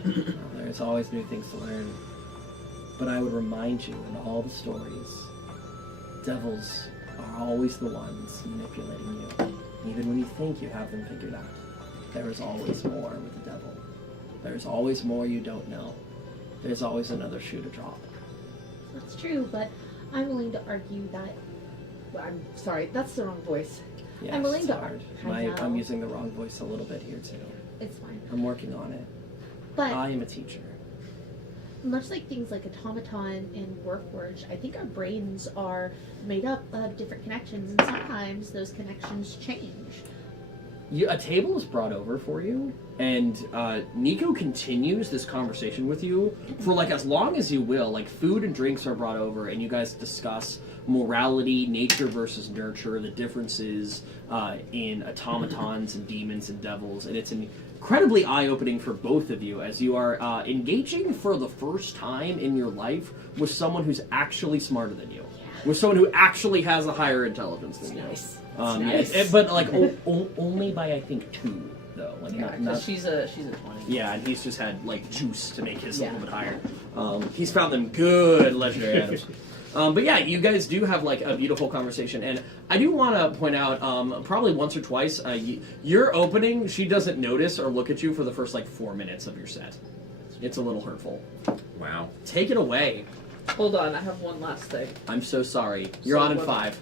Well, there's always new things to learn. But I would remind you in all the stories, devils are always the ones manipulating you. Even when you think you have them figured out, there is always more with the devil. There's always more you don't know. There's always another shoe to drop. That's true, but I'm willing to argue that. Well, I'm sorry, that's the wrong voice. Yes, I'm willing it's to hard. I know. I'm using the wrong voice a little bit here too. It's fine. I'm working on it. But I am a teacher. much like things like automaton and workforge, I think our brains are made up of different connections, and sometimes those connections change. A table is brought over for you, and Nico continues this conversation with you for like as long as you will. Like food and drinks are brought over, and you guys discuss morality, nature versus nurture, the differences in automatons and demons and devils, and it's incredibly eye-opening for both of you as you are engaging for the first time in your life with someone who's actually smarter than you, with someone who actually has a higher intelligence than you. Nice. Nice. But like only by I think 2 though. Like not she's a 20. yeah, and he's just had like juice to make his a little bit higher. He's found them good legendary items. But yeah, you guys do have like a beautiful conversation, and I do want to point out probably once or twice your opening. She doesn't notice or look at you for the first like 4 minutes of your set. It's a little hurtful. Wow. Take it away. Hold on, I have one last thing. I'm so sorry. You're So on in what- 5.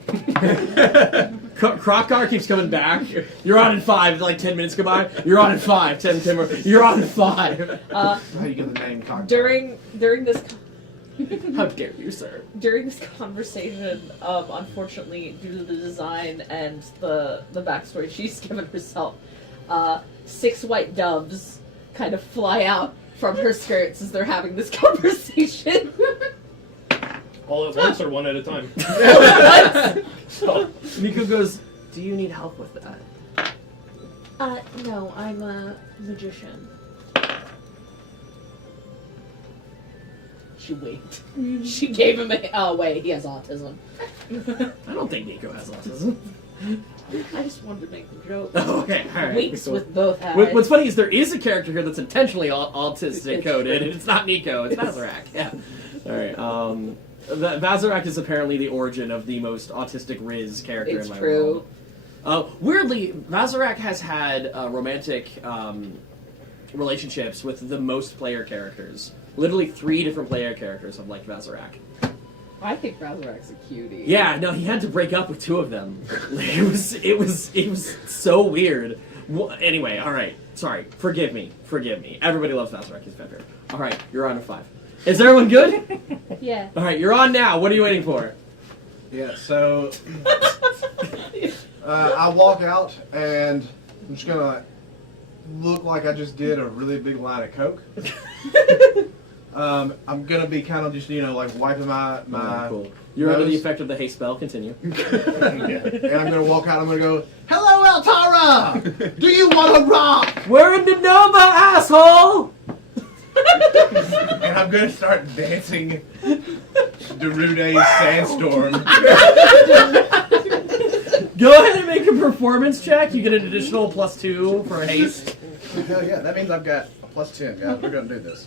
Croccar keeps coming back. You're on in 5. Like 10 minutes go by. You're on in 5. 10 more. You're on in 5. How do you get the name? During this How dare you, sir? during this conversation, unfortunately, due to the design and the backstory she's given herself, 6 white doves kind of fly out from her skirts as they're having this conversation. All at once or one at a time? So Nico goes, "Do you need help with that?" No, I'm a magician. She winked. She gave him a. Oh wait, he has autism. I don't think Nico has autism. I just wanted to make the joke. Oh, okay, all right. Winks Cool. with both eyes. What's funny is there is a character here that's intentionally autistic It's coded, true. and it's not Nico, it's Vazarak. Yeah. All right. Vazarak is apparently the origin of the most autistic Riz character It's in my true. world. Weirdly, Vazarak has had romantic relationships with the most player characters. Literally 3 different player characters have liked Vazarak. I think Razarak's a cutie. Yeah, no, he had to break up with 2 of them. It was so weird. Well, anyway, all right. Sorry, forgive me. Everybody loves Vazarak. He's favorite. All right, you're on to 5. Is everyone good? Yeah. All right, you're on now. What are you waiting for? Yeah, so I walk out and I'm just gonna look like I just did a really big line of Coke. I'm gonna be kind of just like wiping my Cool. You're under the nose, effect of the haste spell. Continue. and I'm gonna walk out. I'm gonna go, "Hello, Altara. Do you want to rock?" We're in Nova, asshole. And I'm gonna start dancing Darude's Sandstorm. Go ahead and make a performance check. You get an additional +2 for haste. Hell yeah, that means I've got a +10, guys. We're gonna do this.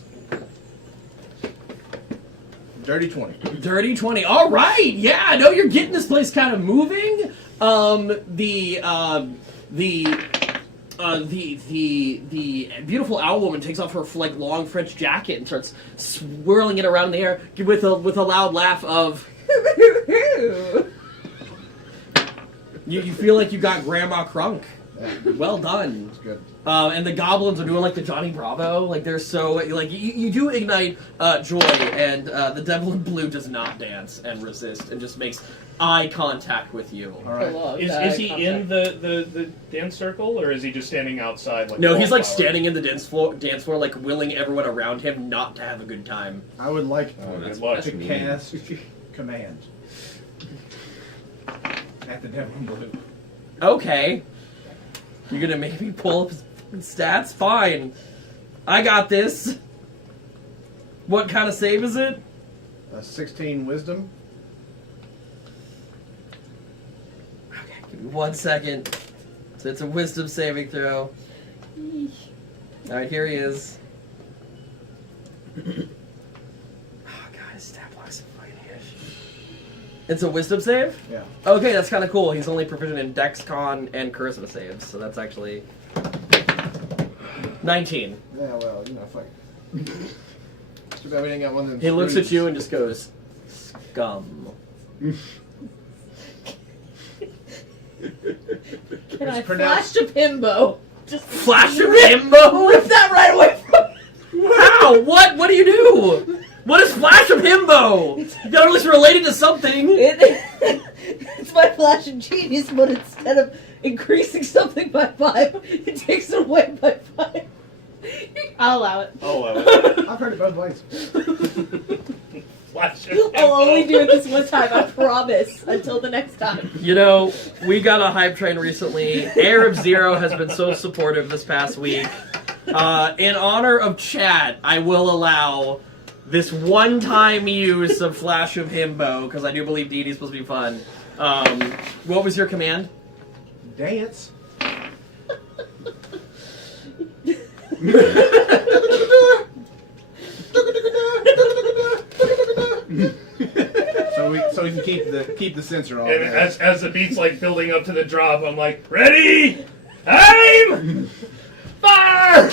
Dirty 20. Dirty 20. All right. Yeah, I know you're getting this place kind of moving. The beautiful owl woman takes off her long French jacket and starts swirling it around in the air with a loud laugh of. You feel like you got Grandma Crunk. Well done. That's good. And the goblins are doing like the Johnny Bravo. Like they're so like you do ignite joy, and the devil in blue does not dance and resist and just makes eye contact with you. All right. Is he in the dance circle, or is he just standing outside? Like No, he's like wallflower? standing in the dance floor, like willing everyone around him not to have a good time. I would like that's to mean. cast command at the devil in blue. Okay, you're gonna make me pull up his stats? Fine, I got this. What kind of save is it? 16 wisdom. Okay, give me 1 second. So it's a wisdom saving throw. Alright, here he is. Oh god, his stat block's so fucking huge. It's a wisdom save? Yeah. Okay, that's kind of cool. He's only proficient in Dex, Con, and Charisma saves, so that's actually 19. Yeah, well, fuck. Too bad we didn't got one of them. He looks at screws. you and just goes, "Scum." Can I It's pronounced- flash a himbo? Just Flash of himbo? rip that right away from me. How? What? What do you do? What is Flash of himbo? You gotta at least relate it to something. It's my flash of genius, but instead of increasing something by 5, it takes it away by 5. I'll allow it. Oh, I've heard it both ways. flash of I'll only info. do it this one time, I promise. Until the next time. You know, we got a hype train recently. Arab Zero has been so supportive this past week. In honor of Chad, I will allow this one-time use of Flash of Himbo, because I do believe D&D is supposed to be fun. What was your command? Dance. so we can keep the sensor on. And as the beat's like building up to the drop, I'm like, ready, aim, fire!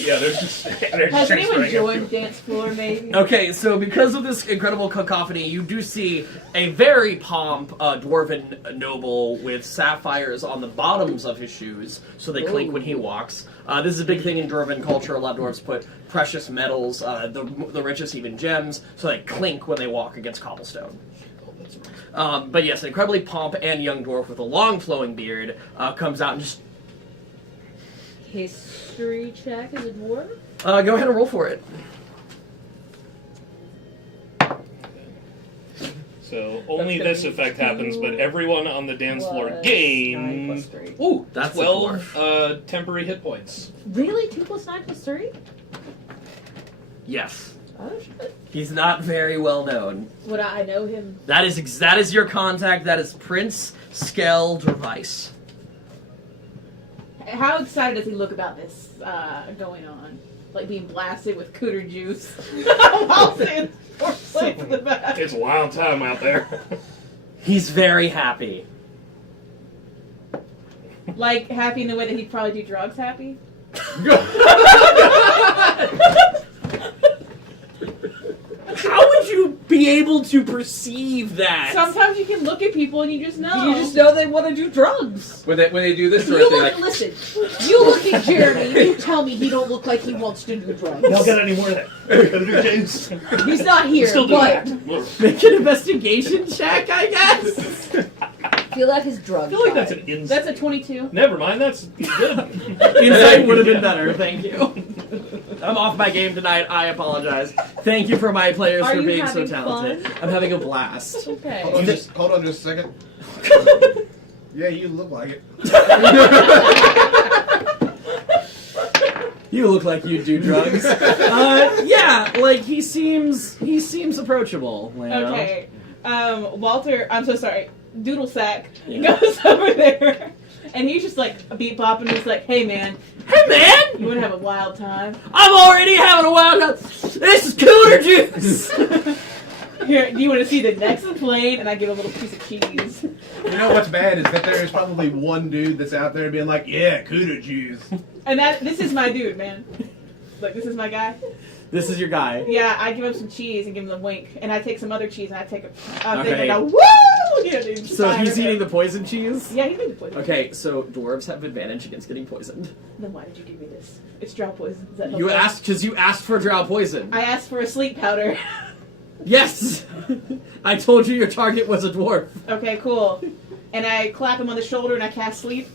Yeah, there's just energy Has checks anyone running joined everywhere. dance floor, maybe? Okay, so because of this incredible cacophony, you do see a very dwarven noble with sapphires on the bottoms of his shoes, so they clink when he walks. This is a big thing in dwarven culture. A lot of dwarves put precious metals, the richest even gems, so they clink when they walk against cobblestone. But yes, an incredibly pomp and young dwarf with a long flowing beard comes out and just History check as a dwarf? go ahead and roll for it. So only That's this gonna be effect happens, but 2 everyone on the dance floor plus 9 gains plus 3. Ooh, that's 12 a dwarf. temporary hit points. Really? 2 plus 9 plus 3? Yes. Oh, shit. He's not very well known. Would I know him? That is your contact. That is Prince Skell Device. How excited does he look about this going on? Like being blasted with cooter juice while standing plates in the back. It's a wild time out there. He's very happy. Like happy in the way that he'd probably do drugs happy? How would you be able to perceive that? Sometimes you can look at people and you just know. You just know they want to do drugs. When they do this sort You of thing, look, like, listen, you look at Jeremy, you tell me he don't look like he wants to do drugs. Y'all got any more of that? James? He's not here, Still do but that. Make an investigation check, I guess. feel like his drug. I feel like that's an insight. That's a 22. Never mind, that's good. Insight would have been better, thank you. I'm off my game tonight, I apologize. Thank you for my players Are for you being so having talented. fun? I'm having a blast. Okay. Hold on just a second. Yeah, you look like it. You look like you do drugs. Yeah, like he seems approachable. You know? Okay. Walter, I'm so sorry. Doodle Sack goes over there, and he's just like beat bopping. He's like, "Hey man, you wanna have a wild time? I'm already having a wild time. This is cooter juice. Here, do you want to see the next plane?" And I give a little piece of cheese. You know what's bad is that there is probably one dude that's out there being like, yeah, cooter juice. And this is my dude, man. Like, this is my guy. This is your guy. Yeah, I give him some cheese and give him a wink, and I take some other cheese and I take a Okay. thing and I woo! Yeah, dude, So fire he's him. eating the poison cheese? Yeah, he's eating the poison. Okay, so dwarves have advantage against getting poisoned. Then why did you give me this? It's drow poison. Does that help You out? asked because you asked for drow poison. I asked for a sleep powder. Yes! I told you your target was a dwarf. Okay, cool. And I clap him on the shoulder and I cast sleep.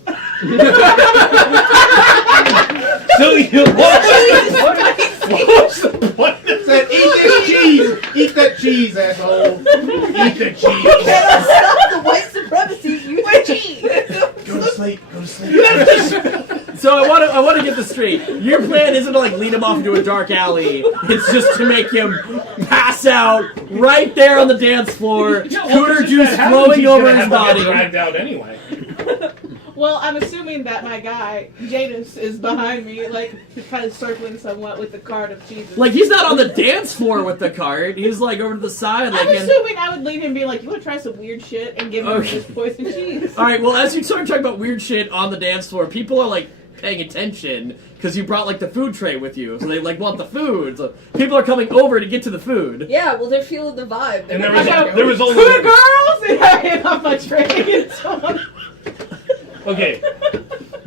So you what's the point? Said, eat this cheese! Eat that cheese, asshole! Eat the cheese! The white supremacy use cheese. Go to sleep, go to sleep. So I want to get this straight. Your plan isn't to like lead him off into a dark alley. It's just to make him pass out right there on the dance floor. Cooter juice flowing over his body. Dragged out anyway. Well, I'm assuming that my guy, Jadis, is behind me, like, kind of circling somewhat with the cart of cheeses. Like he's not on the dance floor with the cart. He's like over to the side. Like I'm assuming I would leave him being like, you want to try some weird shit and give him Okay. this poison cheese. All right. Well, as you start talking about weird shit on the dance floor, people are like paying attention because you brought like the food tray with you, so they like want the food. So people are coming over to get to the food. Yeah, well, they're feeling the vibe. And They're there was only Good girls! And I hit off my tray. okay.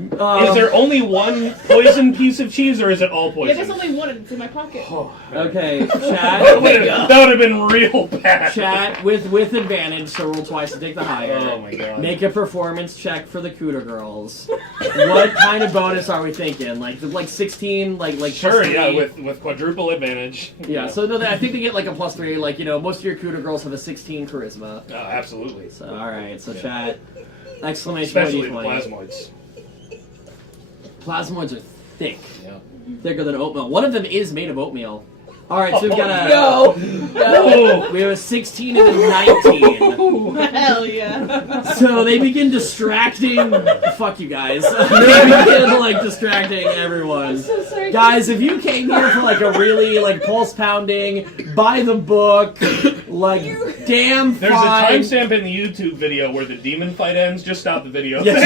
Is there only one poison piece of cheese, or is it all Yeah, poison? there's only one and it's in my pocket. Okay, That chat. would have been real bad. Chat with advantage, so roll twice to take the higher. Oh my god. Make a performance check for the cooter girls. What kind of bonus are we thinking? Like 16, like Sure, plus yeah, 3? with quadruple advantage. Yeah. So no, I think they get like a +3. Like most of your cooter girls have a 16 charisma. Oh, absolutely. So all right, so chat. Exclamation Especially the point. plasmoids. Plasmoids are thick. Yeah. Thicker than oatmeal. One of them is made of oatmeal. All right, so we've got a No. we have a 16 and a 19. Hell yeah. So they begin distracting. Fuck you guys. They begin like distracting everyone. so sorry. Guys, if you came here for like a really like pulse pounding, by the book, like damn There's fine. a timestamp in the YouTube video where the demon fight ends. Just stop the video. Yes.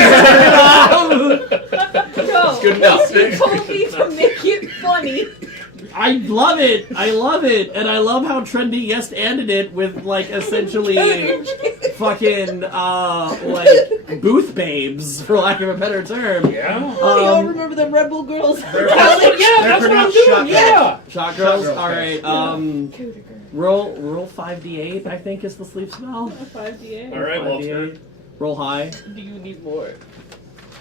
No, good enough. you told me to make it funny. I love it. I love it, and I love how Trendy yes ended it with like essentially fucking like booth babes, for lack of a better term. Yeah. Oh, y'all remember them Red Bull girls? Yeah, that's what I'm doing. Yeah. Shot girls. girls, All right. Roll 5d8. I think is the sleep spell. 5d8. All right, Walter. 5d8. Roll high. Do you need more?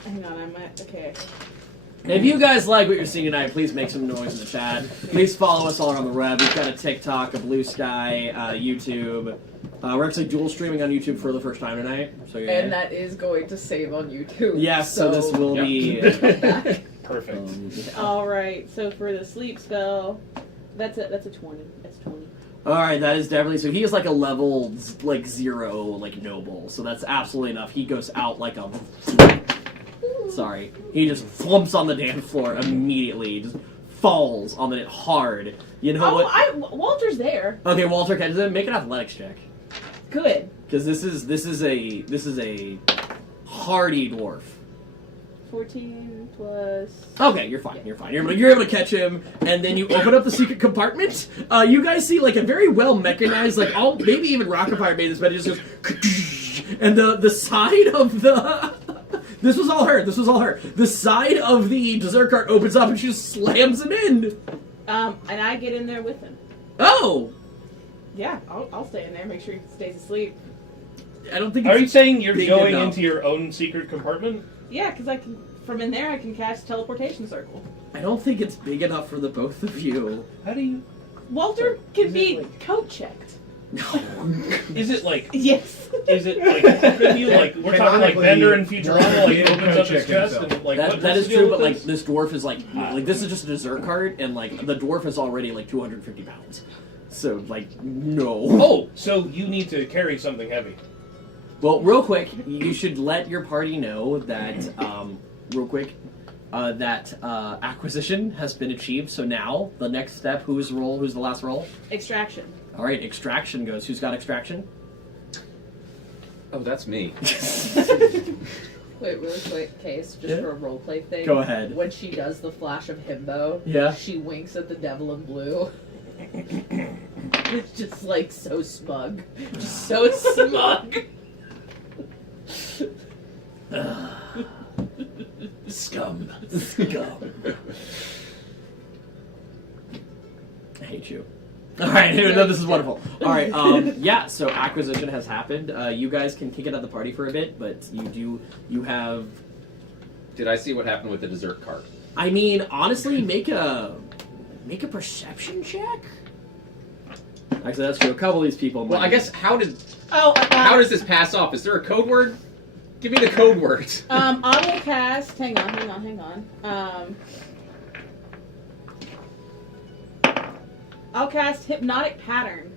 Hang on, I might. Okay. If you guys like what you're seeing tonight, please make some noise in the chat. Please follow us all around the web. We've got a TikTok, a Blue Sky, YouTube. We're actually dual streaming on YouTube for the first time tonight. So yeah. And that is going to save on YouTube. Yes, so this will be. Perfect. All right. So for the sleep spell, that's a 20. That's 20. All right, that is definitely so. He is like a level like 0 like noble, so that's absolutely enough. He goes out like a. Sorry, he just flumps on the dance floor immediately. Just falls on it hard. You know what? Walter's there. Okay, Walter catches him. Make an athletics check. Good. Because this is a hardy dwarf. 14 plus. Okay, you're fine. You're fine. You're able to catch him, and then you open up the secret compartment. You guys see like a very well mechanized, like all maybe even Rockafire made this, but it just goes, and the side of the. This was all her. This was all her. The side of the dessert cart opens up, and she just slams him in. And I get in there with him. Oh, Yeah, I'll stay in there. Make sure he stays asleep. I don't think. Are you saying you're big going enough. into your own secret compartment? Yeah, because I can. From in there, I can cast teleportation circle. I don't think it's big enough for the both of you. How do you? Walter can be code checked. Is it like? Yes. Is it like? Could you like? We're talking like Bender and Futurama, like He'll opens up his check chest himself. and like. That what's that the is deal true, with but like this? this dwarf is like this is just a dessert cart, and like the dwarf is already like 250 pounds. So like no. Oh, so you need to carry something heavy. Well, real quick, you should let your party know that real quick that acquisition has been achieved. So now the next step, who's the last roll? Extraction. All right, extraction goes. Who's got extraction? Oh, that's me. Wait, really quick, Case, just Yeah. for a roleplay thing. Go ahead. When she does the flash of himbo, Yeah. she winks at the devil in blue. It's just like so smug. Just so smug. Scum. I hate you. All right, no, this is wonderful. All right, yeah. So acquisition has happened. You guys can kick it at the party for a bit, but you have. Did I see what happened with the dessert cart? I mean, honestly, make a perception check. Actually, that's true. A couple of these people. Well, might- I guess how does Oh, how does this pass off? Is there a code word? Give me the code word. I will cast. Hang on. I'll cast hypnotic pattern.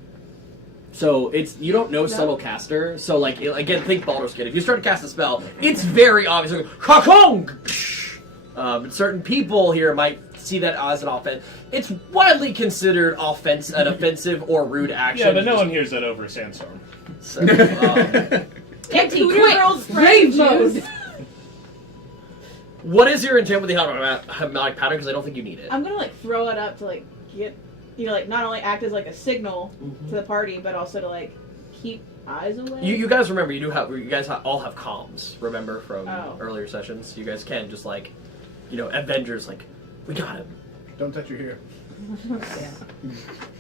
So it's you don't know subtle caster. So like again, think Baldur's Gate. If you start to cast a spell, it's very obvious. Like, Ha-kong! But certain people here might see that as an offense. It's widely considered an offensive or rude action. Yeah, but no one hears that over a sandstorm. So, Empty Two-year-old's rage mode. juice. what is your intent with the hypnotic pattern? Because I don't think you need it. I'm gonna like throw it up to like get, like not only act as like a signal to the party, but also to like keep eyes away. You guys remember you guys all have comms. Remember from Oh. earlier sessions. You guys can just like, Avengers like, we got him. Don't touch your hair.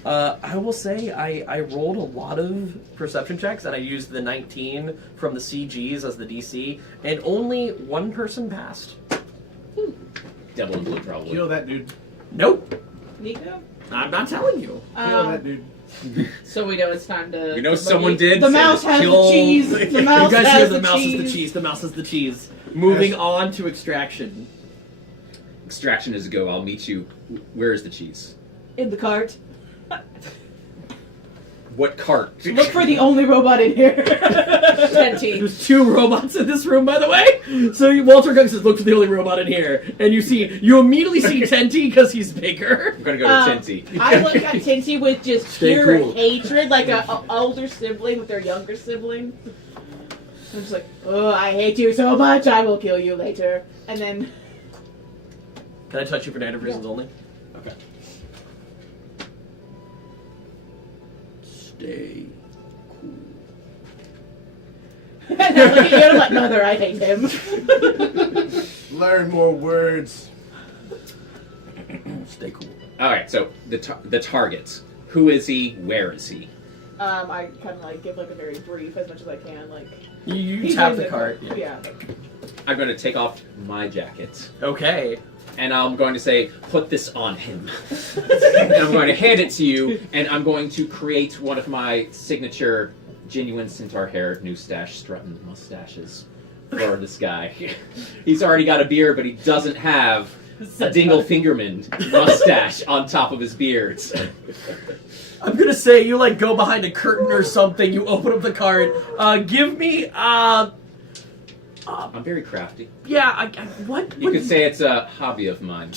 I will say I rolled a lot of perception checks, and I used the 19 from the CGs as the DC, and only one person passed. Devil in blue, probably. Kill that dude. Nope, Nico. I'm not telling you. Kill that dude. So we know it's time to. We know someone did. The say mouse has Kill- the cheese. The you mouse guys has hear the the mouse cheese. is the cheese. The mouse is the cheese. Moving Yes. on to extraction. Extraction is a go. I'll meet you. Where is the cheese? In the cart. What cart? Look for the only robot in here. Tenty. There's 2 robots in this room, by the way. So Walter Cook says, "Look for the only robot in here," and you immediately see Tenty because he's bigger. I'm gonna go to Tinty. I look at Tinty with just Stay pure cool. hatred, like a older sibling with their younger sibling. I'm just like, oh, I hate you so much, I will kill you later. And then, Can I touch you for narrative reasons only? Okay. Stay cool. and I look at you and I'm like, Mother, I hate him. Learn more words. Stay cool. All right. So the target. Who is he? Where is he? I kind of like give like a very brief, as much as I can, like. You he's tap in the cart. Yeah. I'm going to take off my jacket. Okay. And I'm going to say, put this on him. And I'm going to hand it to you, and I'm going to create one of my signature genuine centaur hair, new stash, strutting mustaches for this guy. He's already got a beard, but he doesn't have a Dingle Fingerman mustache on top of his beard. I'm gonna say you like go behind a curtain or something. You open up the cart. Give me. I'm very crafty. Yeah. What? You could say it's a hobby of mine.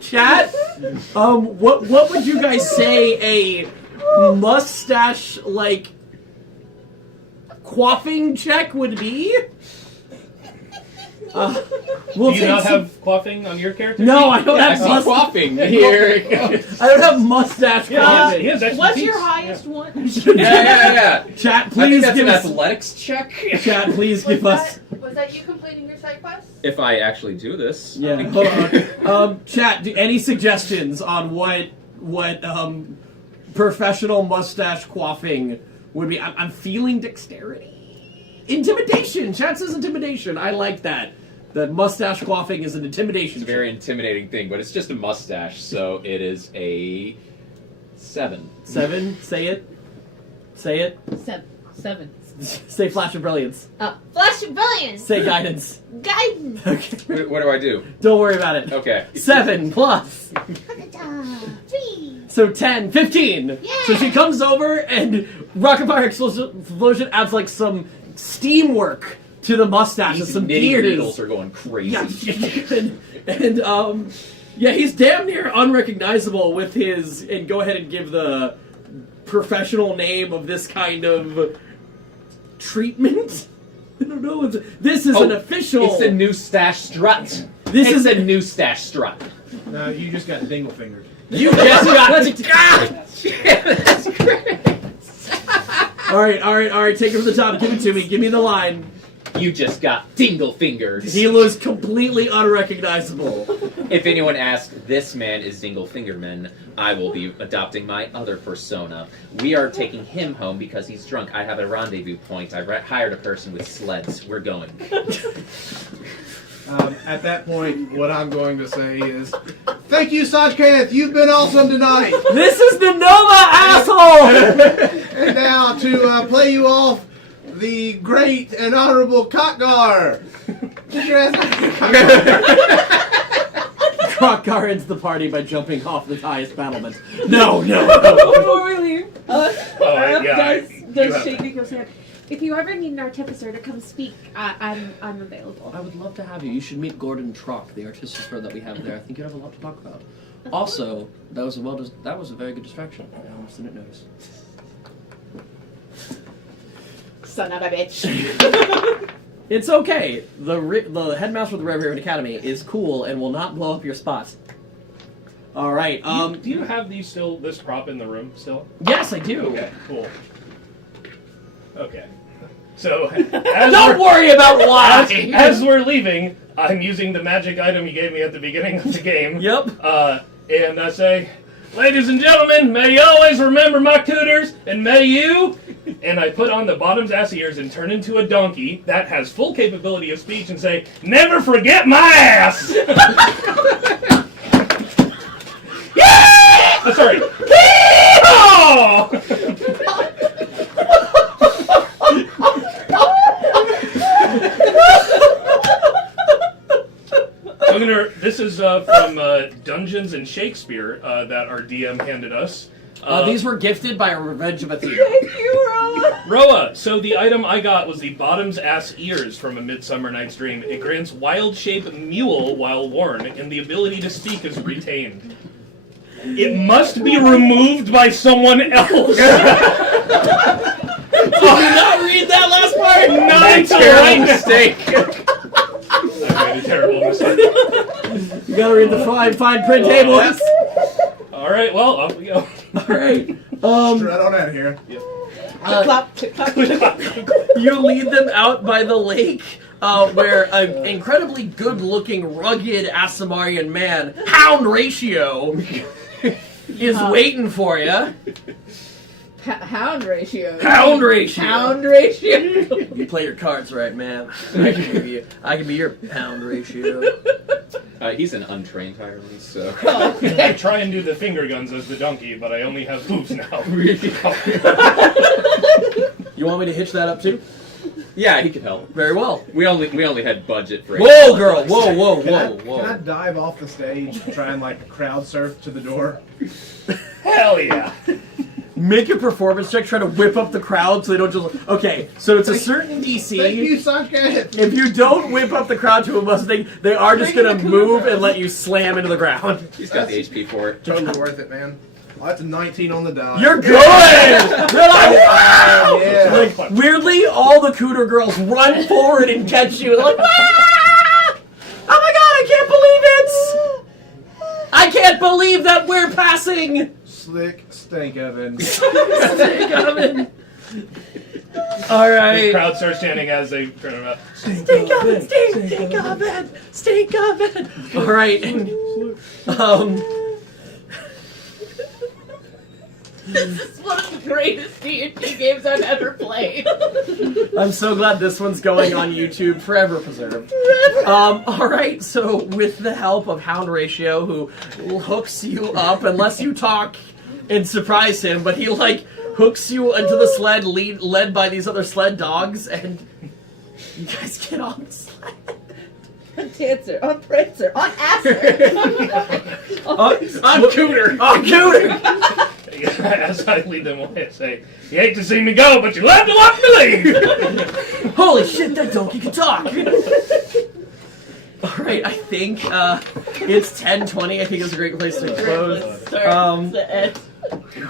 Chat. What would you guys say a mustache like coiffing check would be? We'll Do you take not some- have quaffing on your character? No, I don't I have see mustache. quaffing here. I don't have mustache. Yeah, he quaffing. has expertise. What's your highest one? yeah. Chat, I think please that's give an us. athletics check. Chat, please give us. Was that you completing your side quest? If I actually do this. Yeah, hold on. Chat, any suggestions on what professional mustache quaffing would be? I'm feeling dexterity, intimidation. Chat says intimidation. I like that. That mustache quaffing is an intimidation. It's a very intimidating thing, but it's just a mustache, so it is a 7. 7. Say it. Say it. 7. Say flash of brilliance. Flash of brilliance. Say guidance. Guidance. Okay. What do I do? Don't worry about it. Okay. 7 plus. 3. So 10, 15. Yeah. So she comes over and rocket fire explosion adds like some steam work to the mustache and These some knitting gears. needles are going crazy. Yeah, yeah, he's damn near unrecognizable with his. And go ahead and give the professional name of this kind of treatment. I don't know. This is an official. It's a new stash strut. This It's is a new stash strut. No, you just got dingle fingered. You just got. That's great. All right. Take it from the top. Give it to me. Give me the line. You just got dingle fingers. He looks completely unrecognizable. If anyone asks, this man is Dingle Fingerman, I will be adopting my other persona. We are taking him home because he's drunk. I have a rendezvous point. I hired a person with sleds. We're going. At that point, what I'm going to say is, thank you, Saj Kenneth. You've been awesome tonight. This is the Nova asshole. And now to play you off, the great and honorable Khotgar. Get your ass Khotgar ends the party by jumping off the highest battlement. No. Before we leave, yeah, does Shady goes hand. If you ever need an artificer to come speak, I'm available. I would love to have you. You should meet Gordon Truck, the artificer that we have there. I think you'd have a lot to talk about. Also, that was a very good distraction. I almost didn't notice. Son of a bitch. It's okay. The headmaster of the Red Raven Academy is cool and will not blow up your spot. All right. Do you have this prop in the room still? Yes, I do. Okay, cool. Okay. So, Don't worry about why. as we're leaving, I'm using the magic item you gave me at the beginning of the game. Yep. And I say, ladies and gentlemen, may you always remember my cooters, and may you... And I put on the bottom's ass ears and turn into a donkey that has full capability of speech and say, never forget my ass! Yeah! Sorry. This is from Dungeons and Shakespeare that our DM handed us. These were gifted by a Revenge of Athena. Thank you, Roa. Roa, so the item I got was the bottom's ass ears from A Midsummer Night's Dream. It grants wild shape mule while worn, and the ability to speak is retained. It must be removed by someone else. Did you not read that last part? Not until right now. Mistake. I made a terrible mistake. You gotta read the fine print table. Yes. All right, well, off we go. All right. Straight on out of here. Clap, clap, clap. You lead them out by the lake, where an incredibly good-looking, rugged Asamarian man, Hound Ratio, is waiting for you. Hound ratio. Hound Ratio. Hound ratio. You play your cards right, man. I can be your Hound Ratio. He's an untrained hireling, so. I try and do the finger guns as the donkey, but I only have hooves now. You want me to hitch that up too? Yeah, he could help. Very well. We only had budget for. Whoa, girl! Whoa! Can I dive off the stage and try and crowd surf to the door? Hell yeah. Make a performance check, try to whip up the crowd so they don't just... Okay, so it's a certain DC. Thank you, Sasha. If you don't whip up the crowd to a Mustang, they are just going to move and let you slam into the ground. He's got the HP for it. Totally worth it, man. Well, that's a 19 on the die. You're good! You're like, wow! Yeah. Like, weirdly, all the Cooter girls run forward and catch you. They're like, wow! can't believe that we're passing! Slick stank oven. Stink oven. The Alright. crowd starts chanting as they turn around. Stink oven! Stink oven! Stink oven! Alright. This is one of the greatest D&D games I've ever played. I'm so glad this one's going on YouTube, forever preserved. Alright, so with the help of Hound Ratio, who hooks you up unless you talk and surprise him, but he, like, hooks you into the sled led by these other sled dogs, and you guys get on the sled. On Dancer, on Prancer, on Asser. On Cooter. On Cooter! As I lead them away, I say, "You hate to see me go, but you love to watch me leave." Holy shit, that donkey can talk! Alright, I think it's 10:20. I think it's a great place to close.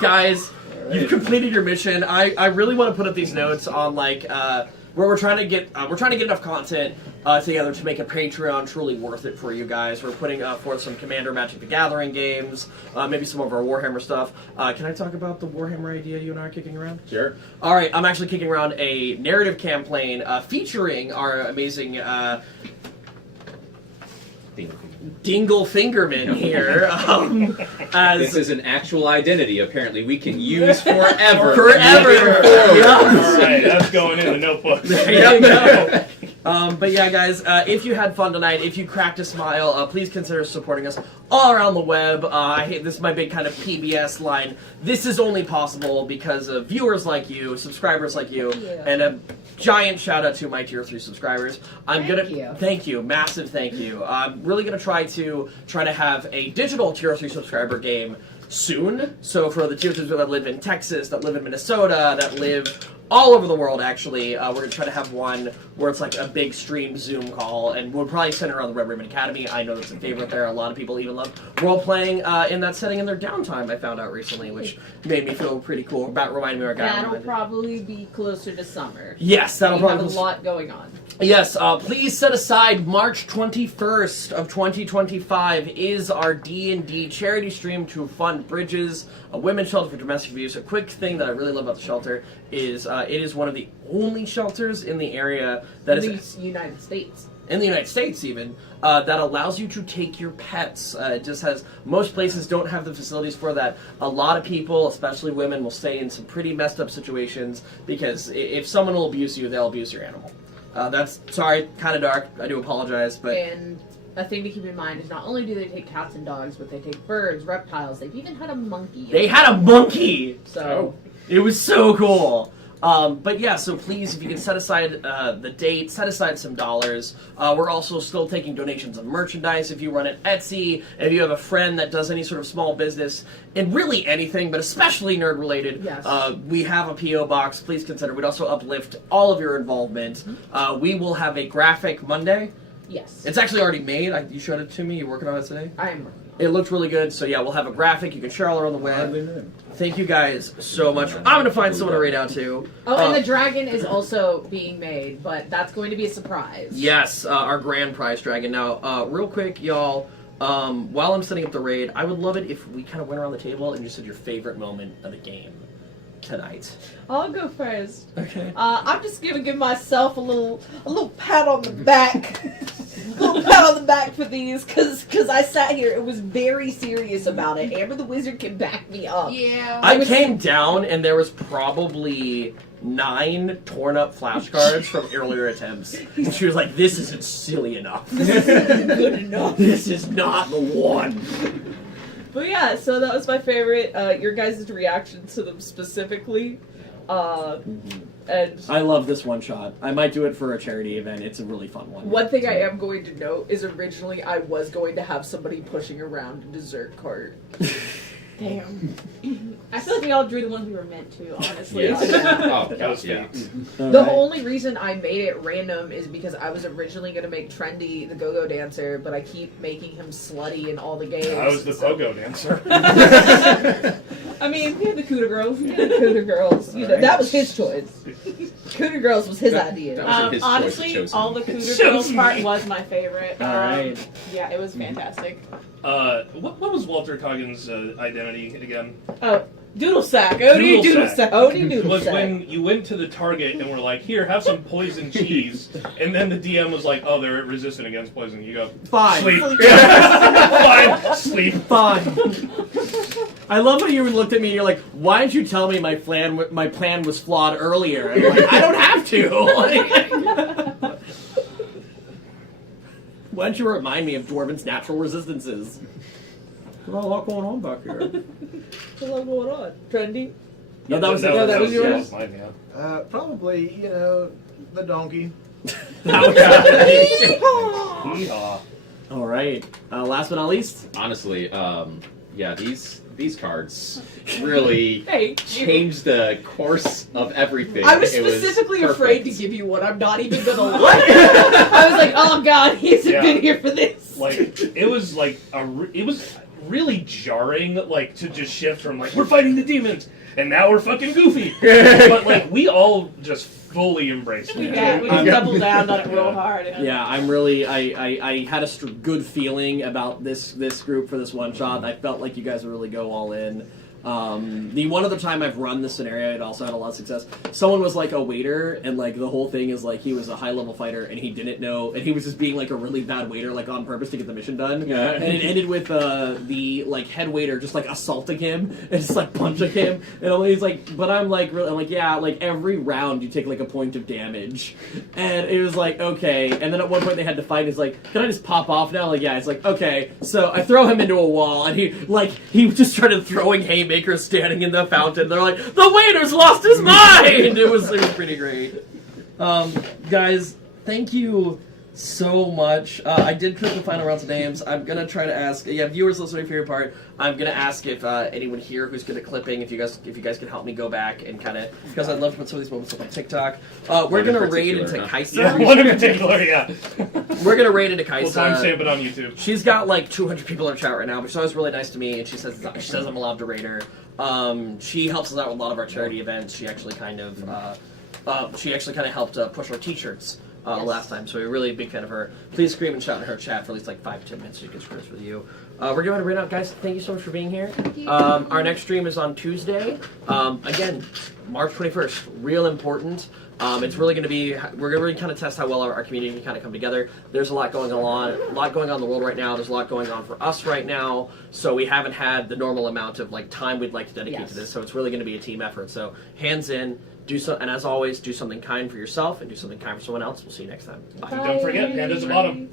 Guys, you've completed your mission. I really want to put up these notes on, like, where we're trying to get enough content together to make a Patreon truly worth it for you guys. We're putting forth some Commander Magic the Gathering games, maybe some of our Warhammer stuff. Can I talk about the Warhammer idea you and I are kicking around? Sure. All right, I'm actually kicking around a narrative campaign featuring our amazing Dingle Fingerman here. As This is an actual identity, apparently, we can use forever. Forever. All right, that's going in the notebook. There you go. But yeah, guys, if you had fun tonight, if you cracked a smile, please consider supporting us all around the web. This is my big kind of PBS line. This is only possible because of viewers like you, subscribers like you, and a giant shout out to my tier 3 subscribers. Thank you, massive thank you. I'm really gonna try to have a digital tier 3 subscriber game soon. So for the tier 2s that live in Texas, that live in Minnesota, that live all over the world, actually, we're going to try to have one where it's like a big stream Zoom call, and we'll probably center around the Red Ribbon Academy. I know that's a favorite there. A lot of people even love role-playing in that setting in their downtime, I found out recently, which made me feel pretty cool. Reminding me of our guy. That'll probably be closer to summer. Yes, that'll We probably have a lot going on. Yes, please set aside March 21st of 2025 is our D&D charity stream to fund Bridges, a women's shelter for domestic abuse. A quick thing that I really love about the shelter is it is one of the only shelters in the area that is in the United States. In the United States, even, that allows you to take your pets. It just has, most places don't have the facilities for that. A lot of people, especially women, will stay in some pretty messed up situations because if someone will abuse you, they'll abuse your animal. That's, sorry, kind of dark. I do apologize, but... And a thing to keep in mind is not only do they take cats and dogs, but they take birds, reptiles. They've even had a monkey. They had a monkey! So... It was so cool. But yeah, so please, if you can set aside the date, set aside some dollars. We're also still taking donations of merchandise. If you run an Etsy, if you have a friend that does any sort of small business, and really anything, but especially nerd-related, yes. We have a P.O. box. Please consider. We'd also uplift all of your involvement. We will have a graphic Monday. Yes. It's actually already made. You showed it to me. You're working on it today? I am working on it. It looked really good. So yeah, we'll have a graphic. You can share all around the web. Thank you guys so much. I'm going to find someone to raid out to. Oh, and the dragon is also being made, but that's going to be a surprise. Yes, our grand prize dragon. Now, real quick, y'all, while I'm setting up the raid, I would love it if we kind of went around the table and you said your favorite moment of the game tonight. I'll go first. Okay. I'm just gonna give myself a little pat on the back. A little pat on the back for these, cause I sat here. It was very serious about it. Amber the Wizard can back me up. Yeah. I came down and there was probably 9 torn up flashcards from earlier attempts. And she was like, "This isn't silly enough. This isn't good enough. This is not the one." But yeah, so that was my favorite. Your guys' reaction to them specifically. And I love this one shot. I might do it for a charity event. It's a really fun one. One thing I am going to note is originally I was going to have somebody pushing around a dessert cart. Damn. I feel like we all drew the ones we were meant to, honestly. Yes. Oh, Ghost yeah. feet. The only reason I made it random is because I was originally going to make Trendy the go-go dancer, but I keep making him slutty in all the games. I was the go-go dancer. I mean, we had the Cuda Girls. The Cooter Girls. You know, that was his choice. Cooter Girls was his idea. That was his choice of Honestly, chosen. all the Cooter Chosen Girls part me. was my favorite. All right. Yeah, it was fantastic. What was Walter Coggins' identity again? Oh, Doodle Sack. Odie Doodle Doodle Sack. Odie Noodle Was Sack. when you went to the Target and were like, "Here, have some poison cheese," and then the DM was like, "Oh, they're resistant against poison." You go, Fine. "Sleep." Fine, sleep. Fine. I love how you looked at me and you're like, why didn't you tell me my plan was flawed earlier? And I'm like, I don't have to. Like, why don't you remind me of Dwarven's natural resistances? There's a lot going on back here. What's going on? Trendy? No, that was that was yours? mine, yeah. Probably, the donkey. Yeehaw. All right. Last but not least. Honestly, yeah, these cards really Hey, changed the course of everything. I was It specifically perfect. afraid to give you one. I'm not even gonna lie. I was like, oh god, he hasn't Yeah. been here for this. Like it was like it was really jarring, like to just shift from like we're fighting the demons and now we're fucking goofy, but like we all just fully embraced it. Yeah, we just doubled down on it real hard. Yeah, I'm really. I had a good feeling about this group for this one shot. I felt like you guys would really go all in. The one other time I've run this scenario, it also had a lot of success. Someone was like a waiter, and like the whole thing is like he was a high level fighter, and he didn't know, and he was just being like a really bad waiter, like on purpose to get the mission done. Yeah. And it ended with the like head waiter just like assaulting him and just like punching him, and he's like, but I'm like yeah, like every round you take like a point of damage, and it was like okay, and then at one point they had to fight. He's like, can I just pop off now? Like yeah, it's like okay, so I throw him into a wall, and he just started throwing haymakers standing in the fountain. They're like, the waiter's lost his mind. It was pretty great. Guys, thank you so much. I did click the final rounds of names. I'm gonna try to ask. Yeah, viewers listening for your part. I'm gonna ask if anyone here who's good at clipping, if you guys can help me go back and kind of, because I'd love to put some of these moments up on TikTok. We're gonna raid into Kaisa. Yeah, one in particular, yeah. We're gonna raid into Kaisa. We'll timestamp it on YouTube. She's got like 200 people in her chat right now, but she's always really nice to me, and she says I'm allowed to raid her. She helps us out with a lot of our charity events. She actually kind of helped push our t-shirts last time, so we're really a big fan of her. Please scream and shout in her chat for at least like 5 to 10 minutes so you can screw this with you. We're going to raid out, guys. Thank you so much for being here. Our next stream is on Tuesday. Again, March 21st. Real important. It's really going to be. We're going to really kind of test how well our community can kind of come together. There's a lot going on. A lot going on in the world right now. There's a lot going on for us right now. So we haven't had the normal amount of like time we'd like to dedicate to this. So it's really going to be a team effort. So hands in. And as always, do something kind for yourself and do something kind for someone else. We'll see you next time. Bye. Don't forget, Panda's the bottom.